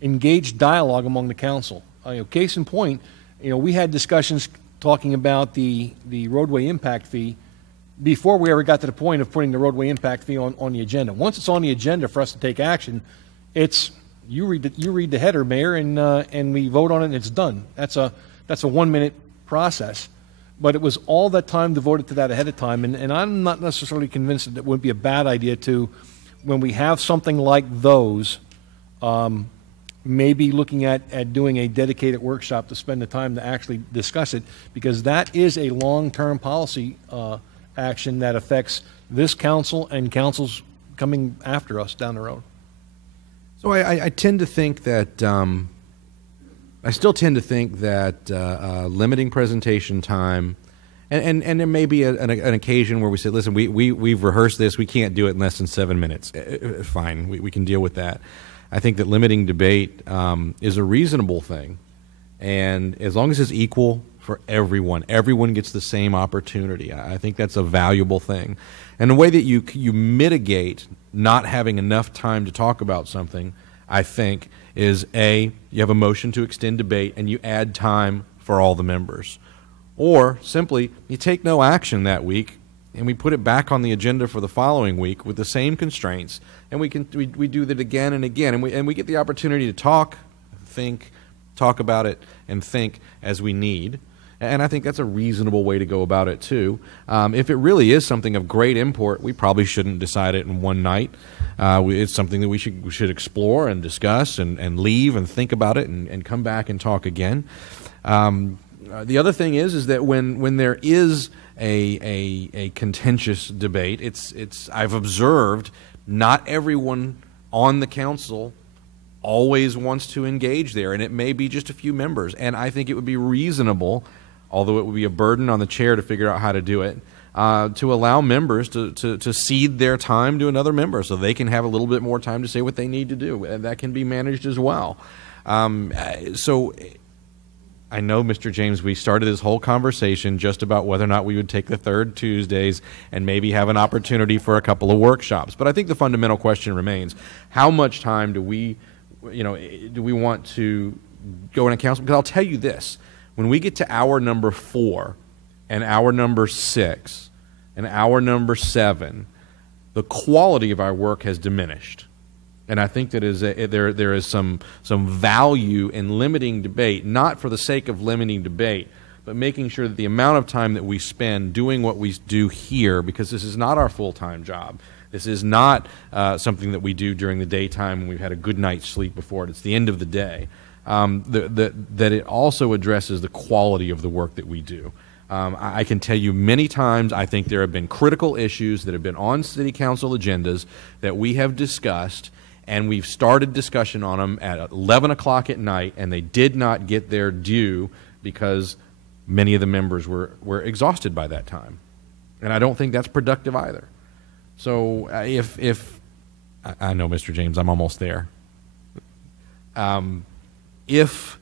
engaged dialogue among the council. Case in point, we had discussions talking about the roadway impact fee before we ever got to the point of putting the roadway impact fee on the agenda. Once it's on the agenda for us to take action, it's you read the header, Mayor, and we vote on it and it's done. That's a 1-minute process. But it was all that time devoted to that ahead of time, and I'm not necessarily convinced that it would be a bad idea to, when we have something like those, maybe looking at doing a dedicated workshop to spend the time to actually discuss it, because that is a long-term policy action that affects this council and councils coming after us down the road. So I tend to think that I still tend to think that limiting presentation time, and there may be an occasion where we say, listen, we've rehearsed this, we can't do it in less than 7 minutes. Fine, we can deal with that. I think that limiting debate is a reasonable thing, and as long as it's equal for everyone gets the same opportunity. I think that's a valuable thing. And the way that you mitigate not having enough time to talk about something, I think, is you have a motion to extend debate and you add time for all the members. Or simply, you take no action that week and we put it back on the agenda for the following week with the same constraints, and we do that again and again, and we get the opportunity to talk about it and think as we need. And I think that's a reasonable way to go about it, too. If it really is something of great import, we probably shouldn't decide it in one night. It's something that we should explore and discuss and leave and think about it and come back and talk again. The other thing is that when there is a contentious debate, I've observed not everyone on the council always wants to engage there, and it may be just a few members. And I think it would be reasonable, although it would be a burden on the chair to figure out how to do it, to allow members to cede their time to another member so they can have a little bit more time to say what they need to do. And that can be managed as well. So I know, Mr. James, we started this whole conversation just about whether or not we would take the third Tuesdays and maybe have an opportunity for a couple of workshops. But I think the fundamental question remains, how much time do we want to go in a council? Because I'll tell you this, when we get to hour number 4 and hour number 6 and hour number 7, the quality of our work has diminished. And I think that there is some value in limiting debate, not for the sake of limiting debate, but making sure that the amount of time that we spend doing what we do here, because this is not our full-time job. This is not something that we do during the daytime when we've had a good night's sleep before it. It's the end of the day. That it also addresses the quality of the work that we do. I can tell you many times I think there have been critical issues that have been on City Council agendas that we have discussed, and we've started discussion on them at 11 o'clock at night, and they did not get their due because many of the members were exhausted by that time. And I don't think that's productive either. So if I know, Mr. James, I'm almost there. If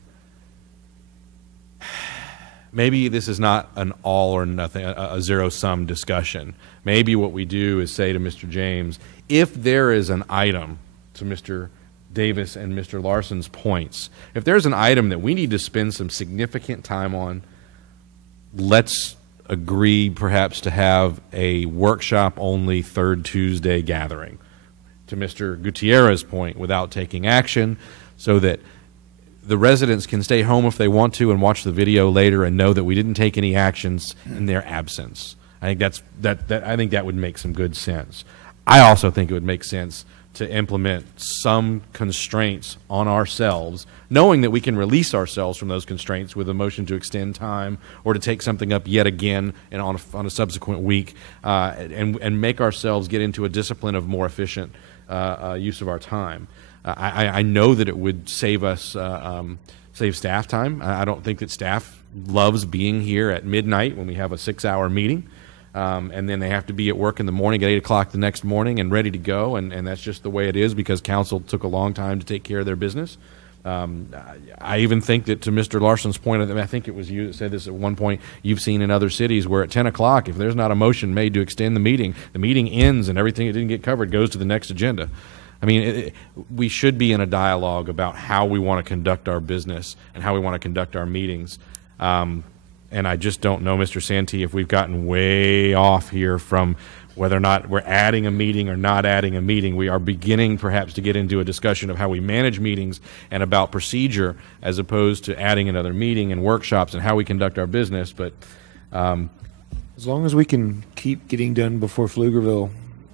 maybe this is not an all or nothing, a zero-sum discussion. Maybe what we do is say to Mr. James, if there is an item, to Mr. Davis and Mr. Larson's points, if there's an item that we need to spend some significant time on, let's agree perhaps to have a workshop-only third Tuesday gathering. To Mr. Gutierrez's point, without taking action, so that the residents can stay home if they want to and watch the video later and know that we didn't take any actions in their absence. I think I think that would make some good sense. I also think it would make sense to implement some constraints on ourselves, knowing that we can release ourselves from those constraints with a motion to extend time or to take something up yet again and on a subsequent week, and make ourselves get into a discipline of more efficient use of our time. I know that it would save us, save staff time. I don't think that staff loves being here at midnight when we have a 6-hour meeting. And then they have to be at work in the morning at 8 o'clock the next morning and ready to go, and that's just the way it is because council took a long time to take care of their business. I even think that, to Mr. Larson's point, I think it was you that said this at one point, you've seen in other cities where at 10 o'clock, if there's not a motion made to extend the meeting ends and everything that didn't get covered goes to the next agenda. I mean, we should be in a dialogue about how we want to conduct our business and how we want to conduct our meetings. And I just don't know, Mr. Santee, if we've gotten way off here from whether or not we're adding a meeting or not adding a meeting. We are beginning perhaps to get into a discussion of how we manage meetings and about procedure as opposed to adding another meeting and workshops and how we conduct our business. But as long as we can keep getting done before Pflugerville,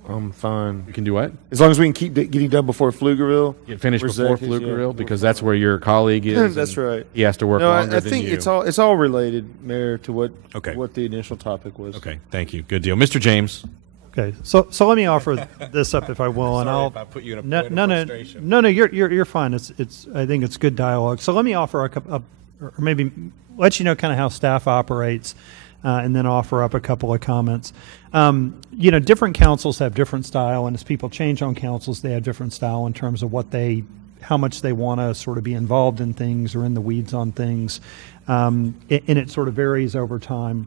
I'm fine. You can do what? As long as we can keep getting done before Pflugerville. Get finished before Pflugerville, because that's where your colleague is. That's right. He has to work longer than you. I think it's all related, Mayor, to what the initial topic was. Okay, thank you. Good deal. Mr. James. Okay, so let me offer this up if I will, and I'll. If I put you in a point of frustration. No, you're fine. It's I think it's good dialogue. So let me offer or maybe let you know kind of how staff operates, and then offer up a couple of comments. Different councils have different style, and as people change on councils, they have different style in terms of how much they want to sort of be involved in things or in the weeds on things, and it sort of varies over time.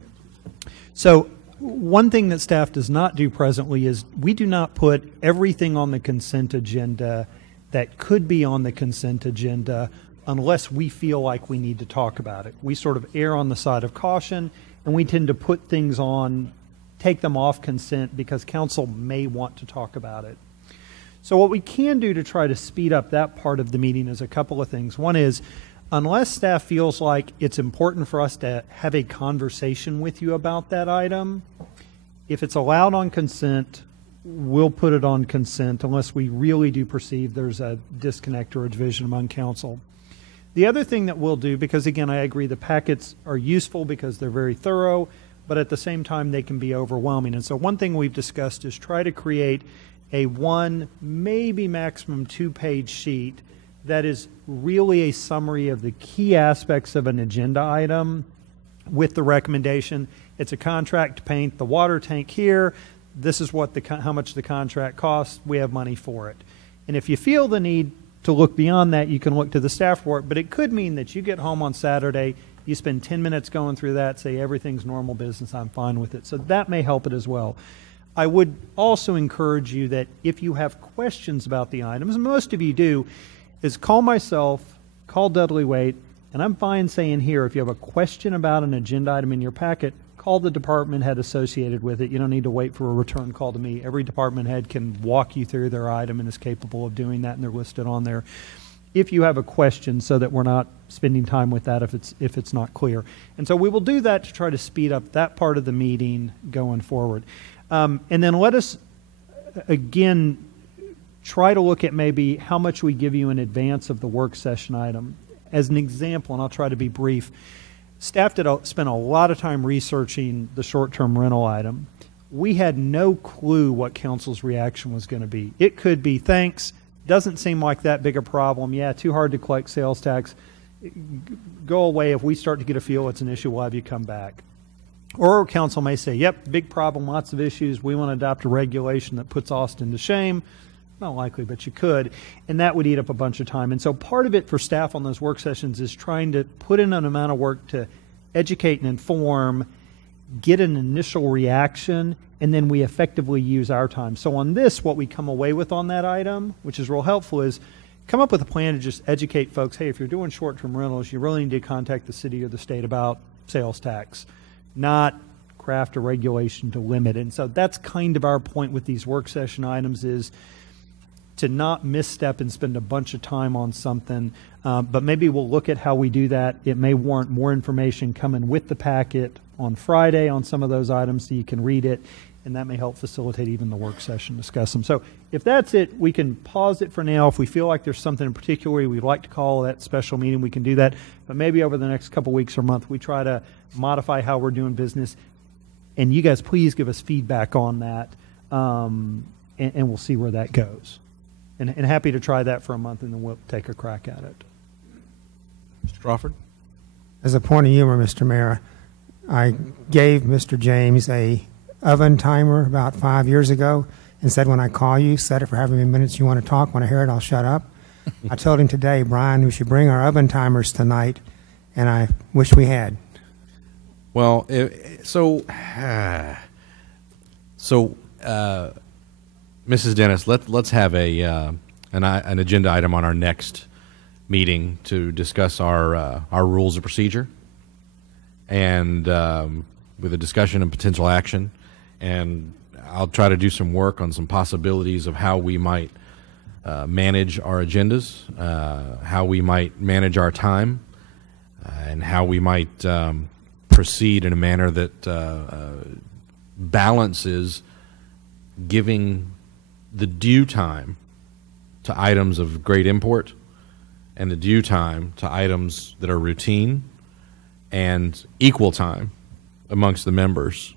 So one thing that staff does not do presently is we do not put everything on the consent agenda that could be on the consent agenda unless we feel like we need to talk about it. We sort of err on the side of caution, and we tend to put things on, take them off consent because council may want to talk about it. So what we can do to try to speed up that part of the meeting is a couple of things. One is, unless staff feels like it's important for us to have a conversation with you about that item, if it's allowed on consent, we'll put it on consent unless we really do perceive there's a disconnect or a division among council. The other thing that we'll do, because again, I agree the packets are useful because they're very thorough, but at the same time they can be overwhelming. And so one thing we've discussed is try to create a 1, maybe maximum 2-page sheet that is really a summary of the key aspects of an agenda item with the recommendation. It's a contract to paint the water tank here. This is what how much the contract costs. We have money for it. And if you feel the need to look beyond that, you can look to the staff report. But it could mean that you get home on Saturday, you spend 10 minutes going through that, say everything's normal business, I'm fine with it. So that may help it as well. I would also encourage you that if you have questions about the items, and most of you do, is call myself, call Dudley Waite, and I'm fine saying here, if you have a question about an agenda item in your packet, call the department head associated with it. You don't need to wait for a return call to me. Every department head can walk you through their item and is capable of doing that, and they're listed on there. If you have a question, so that we're not spending time with that if it's not clear. And so we will do that to try to speed up that part of the meeting going forward. And then let us, again, try to look at maybe how much we give you in advance of the work session item. As an example, and I'll try to be brief, staff spent a lot of time researching the short-term rental item. We had no clue what council's reaction was going to be. It could be, thanks, doesn't seem like that big a problem. Yeah, too hard to collect sales tax. Go away. If we start to get a feel it's an issue, we'll have you come back. Or council may say, yep, big problem, lots of issues. We want to adopt a regulation that puts Austin to shame. Not likely, but you could. And that would eat up a bunch of time. And so part of it for staff on those work sessions is trying to put in an amount of work to educate and inform, get an initial reaction, and then we effectively use our time. So on this, what we come away with on that item, which is real helpful, is come up with a plan to just educate folks, hey, if you're doing short-term rentals, you really need to contact the city or the state about sales tax, not craft a regulation to limit. And so that's kind of our point with these work session items, is to not misstep and spend a bunch of time on something, but maybe we'll look at how we do that. It may warrant more information coming with the packet on Friday on some of those items so you can read it, and that may help facilitate even the work session, discuss them. So if that's it, we can pause it for now. If we feel like there's something in particular we'd like to call that special meeting, we can do that. But maybe over the next couple weeks or month, we try to modify how we're doing business. And you guys, please give us feedback on that, and we'll see where that goes. And happy to try that for a month, and then we'll take a crack at it. Mr. Crawford? As a point of humor, Mr. Mayor, I gave Mr. James a oven timer about 5 years ago and said, when I call you, set it for however many minutes you want to talk. When I hear it, I'll shut up. I told him today, Brian, we should bring our oven timers tonight, and I wish we had. Well, Mrs. Dennis, let's have an agenda item on our next meeting to discuss our rules of procedure, and with a discussion and potential action. And I'll try to do some work on some possibilities of how we might manage our agendas, how we might manage our time, and how we might proceed in a manner that balances giving the due time to items of great import and the due time to items that are routine, and equal time amongst the members.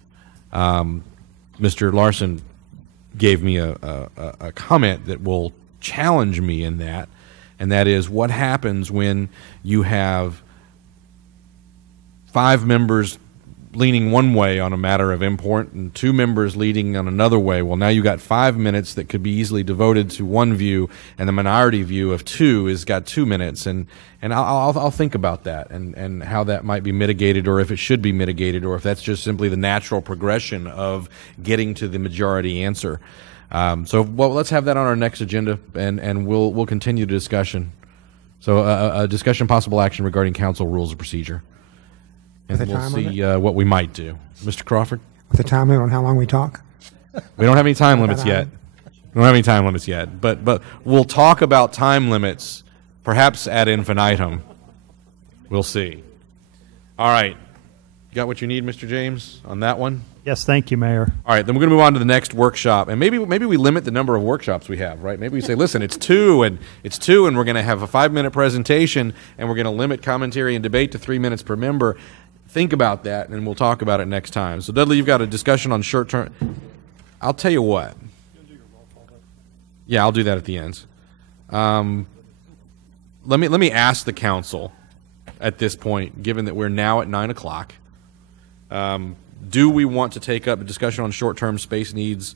Mr. Larson gave me a comment that will challenge me in that, and that is, what happens when you have 5 members leaning one way on a matter of import and 2 members leading on another way? Well, now you got 5 minutes that could be easily devoted to one view, and the minority view of 2 has got 2 minutes. And I'll think about that and how that might be mitigated, or if it should be mitigated, or if that's just simply the natural progression of getting to the majority answer. So let's have that on our next agenda, and we'll continue the discussion. So a discussion, possible action regarding council rules of procedure. And we'll see what we might do. Mr. Crawford? With a time limit on how long we talk? We don't have any time limits yet. We don't have any time limits yet. But we'll talk about time limits, perhaps ad infinitum. We'll see. All right. You got what you need, Mr. James, on that one? Yes, thank you, Mayor. All right, then we're going to move on to the next workshop. And maybe we limit the number of workshops we have, right? Maybe we say, listen, it's two, and we're going to have a 5-minute presentation, and we're going to limit commentary and debate to 3 minutes per member. Think about that, and we'll talk about it next time. So, Dudley, you've got a discussion on short-term. I'll tell you what. Yeah, I'll do that at the end. Let me ask the council at this point, given that we're now at 9 o'clock. Do we want to take up a discussion on short-term space needs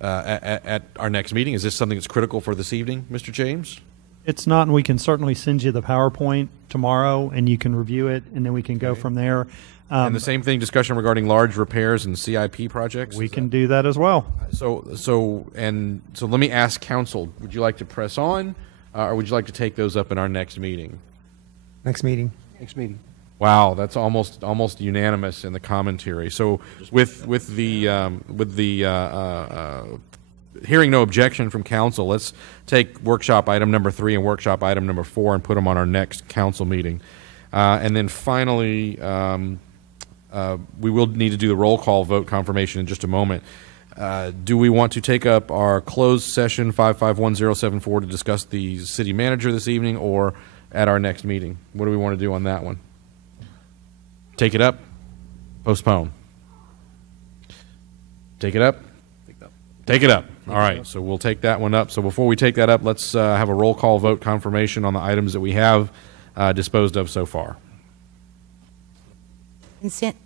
at our next meeting? Is this something that's critical for this evening, Mr. James? It's not, and we can certainly send you the PowerPoint tomorrow, and you can review it, and then we can go from there. And the same thing, discussion regarding large repairs and CIP projects? We can do that as well. So let me ask council, would you like to press on, or would you like to take those up in our next meeting? Next meeting. Next meeting. Wow, that's almost unanimous in the commentary. So with the hearing no objection from council, let's take workshop item number 3 and workshop item number 4 and put them on our next council meeting. And then finally, we will need to do the roll call vote confirmation in just a moment. Do we want to take up our closed session 551074 to discuss the city manager this evening, or at our next meeting? What do we want to do on that one? Take it up? Postpone? Take it up? Take it up. All right, so we'll take that one up. So before we take that up, let's have a roll call vote confirmation on the items that we have disposed of so far. Consent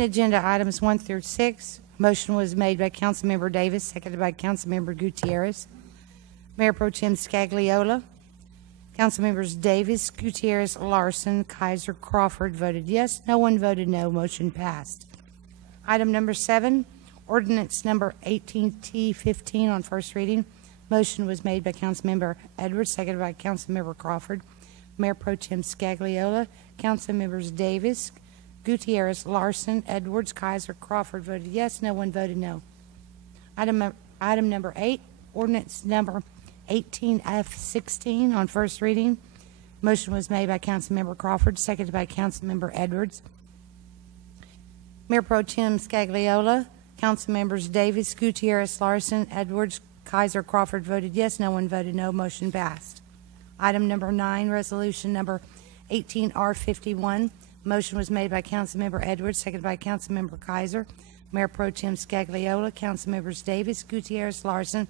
agenda items 1 through 6. Motion was made by Councilmember Davis, seconded by Councilmember Gutierrez. Mayor Pro Tem Scagliola. Councilmembers Davis, Gutierrez, Larson, Kaiser, Crawford voted yes. No one voted no. Motion passed. Item number 7, ordinance number 18T15 on first reading. Motion was made by Councilmember Edwards, seconded by Councilmember Crawford. Mayor Pro Tem Scagliola. Councilmembers Davis, Gutierrez, Larson, Edwards, Kaiser, Crawford voted yes. No one voted no. Item number 8, ordinance number 18F16 on first reading. Motion was made by Councilmember Crawford, seconded by Councilmember Edwards. Mayor Pro Tem Scagliola, Councilmembers Davis, Gutierrez, Larson, Edwards, Kaiser, Crawford voted yes. No one voted no. Motion passed. Item number 9, resolution number 18R51. Motion was made by Councilmember Edwards, seconded by Councilmember Kaiser. Mayor Pro Tem Scagliola, Councilmembers Davis, Gutierrez, Larson,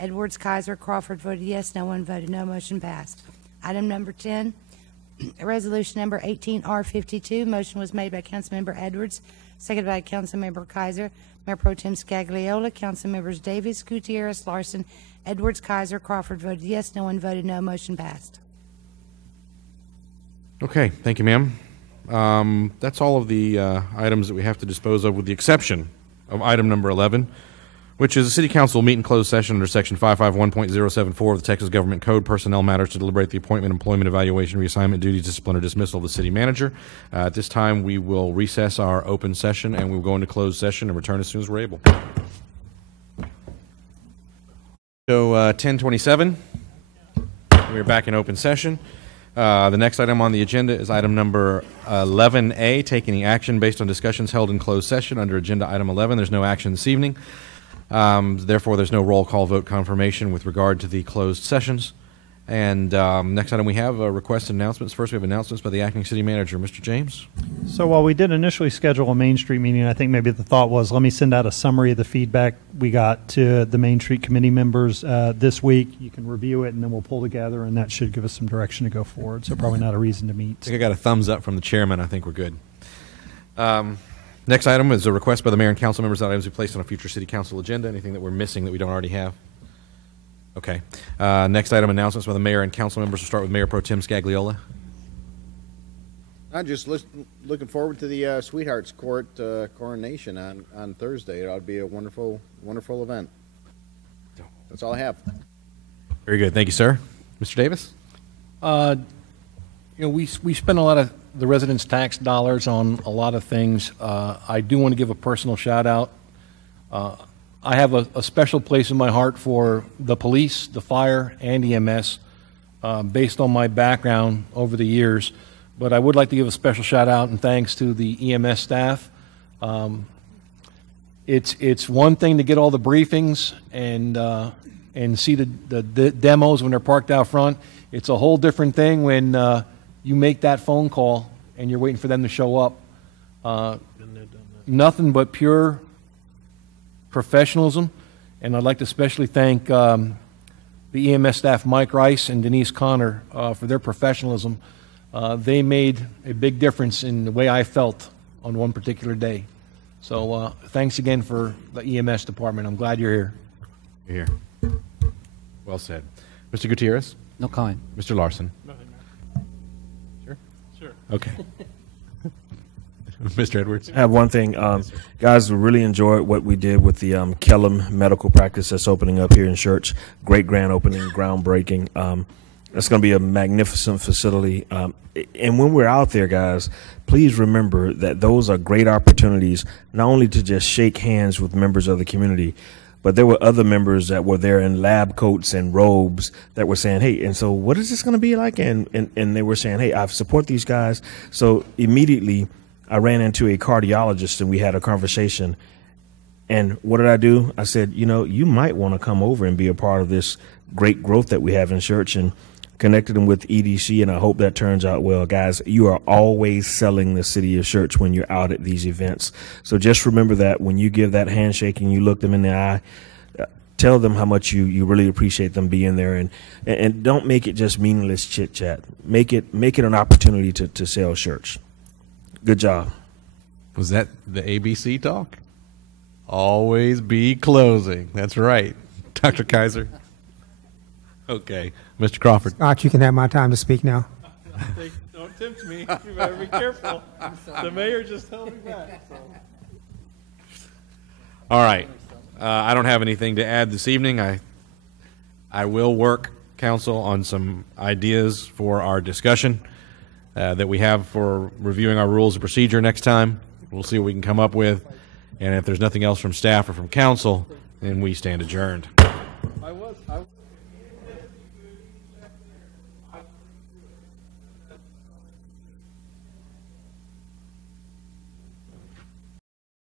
Edwards, Kaiser, Crawford voted yes. No one voted no. Motion passed. Item number 10, resolution number 18R52. Motion was made by Councilmember Edwards, seconded by Councilmember Kaiser. Mayor Pro Tem Scagliola, Councilmembers Davis, Gutierrez, Larson, Edwards, Kaiser, Crawford voted yes. No one voted no. Motion passed. Okay, thank you, ma'am. That's all of the items that we have to dispose of, with the exception of item number 11, which is the City Council will meet in closed session under Section 551.074 of the Texas Government Code, personnel matters, to deliberate the appointment, employment, evaluation, reassignment, duties, discipline, or dismissal of the city manager. At this time, we will recess our open session, and we will go into closed session and return as soon as we're able. So 10:27, we're back in open session. The next item on the agenda is item number 11A, take any action based on discussions held in closed session under agenda item 11. There's no action this evening. Therefore, there's no roll call vote confirmation with regard to the closed sessions. And next item we have requests and announcements. First, we have announcements by the acting city manager, Mr. James. So while we did initially schedule a Main Street meeting, I think maybe the thought was, let me send out a summary of the feedback we got to the Main Street committee members this week. You can review it, and then we'll pull together, and that should give us some direction to go forward. So probably not a reason to meet. I think I got a thumbs up from the chairman. I think we're good. Next item is a request by the mayor and council members that items be placed on a future city council agenda. Anything that we're missing that we don't already have? Okay. Next item, announcements by the mayor and council members. We'll start with Mayor Pro Tem Scagliola. I'm just looking forward to the Sweethearts Court coronation on Thursday. It ought to be a wonderful, wonderful event. That's all I have. Very good. Thank you, sir. Mr. Davis? We spend a lot of the residents' tax dollars on a lot of things. I do want to give a personal shout out. I have a special place in my heart for the police, the fire, and EMS based on my background over the years. But I would like to give a special shout out and thanks to the EMS staff. It's one thing to get all the briefings and see the demos when they're parked out front. It's a whole different thing when you make that phone call and you're waiting for them to show up. Nothing but pure professionalism, and I'd like to especially thank the EMS staff, Mike Rice and Denise Connor, for their professionalism. They made a big difference in the way I felt on one particular day. So thanks again for the EMS department. I'm glad you're here. You're here. Well said. Mr. Gutierrez? No comment. Mr. Larson? Nothing, Mayor. Sure? Sure. Okay. Mr. Edwards? I have one thing. Guys, we really enjoyed what we did with the Kellum Medical Practice that's opening up here in Schertz. Great grand opening, groundbreaking. It's going to be a magnificent facility. And when we're out there, guys, please remember that those are great opportunities not only to just shake hands with members of the community, but there were other members that were there in lab coats and robes that were saying, hey, and so what is this going to be like? And they were saying, hey, I support these guys. So immediately I ran into a cardiologist and we had a conversation. And what did I do? I said, you might want to come over and be a part of this great growth that we have in Schertz, and connected them with EDC, and I hope that turns out well. Guys, you are always selling the city of Schertz when you're out at these events. So just remember that when you give that handshake and you look them in the eye, tell them how much you really appreciate them being there, and don't make it just meaningless chit chat. Make it an opportunity to sell Schertz. Good job. Was that the ABC talk? Always be closing. That's right. Dr. Kaiser? Okay. Mr. Crawford. Scott, you can have my time to speak now. Don't tempt me. You better be careful. The mayor just held me back. So. All right. I don't have anything to add this evening. I will work, council, on some ideas for our discussion that we have for reviewing our rules of procedure next time. We'll see what we can come up with. And if there's nothing else from staff or from council, then we stand adjourned.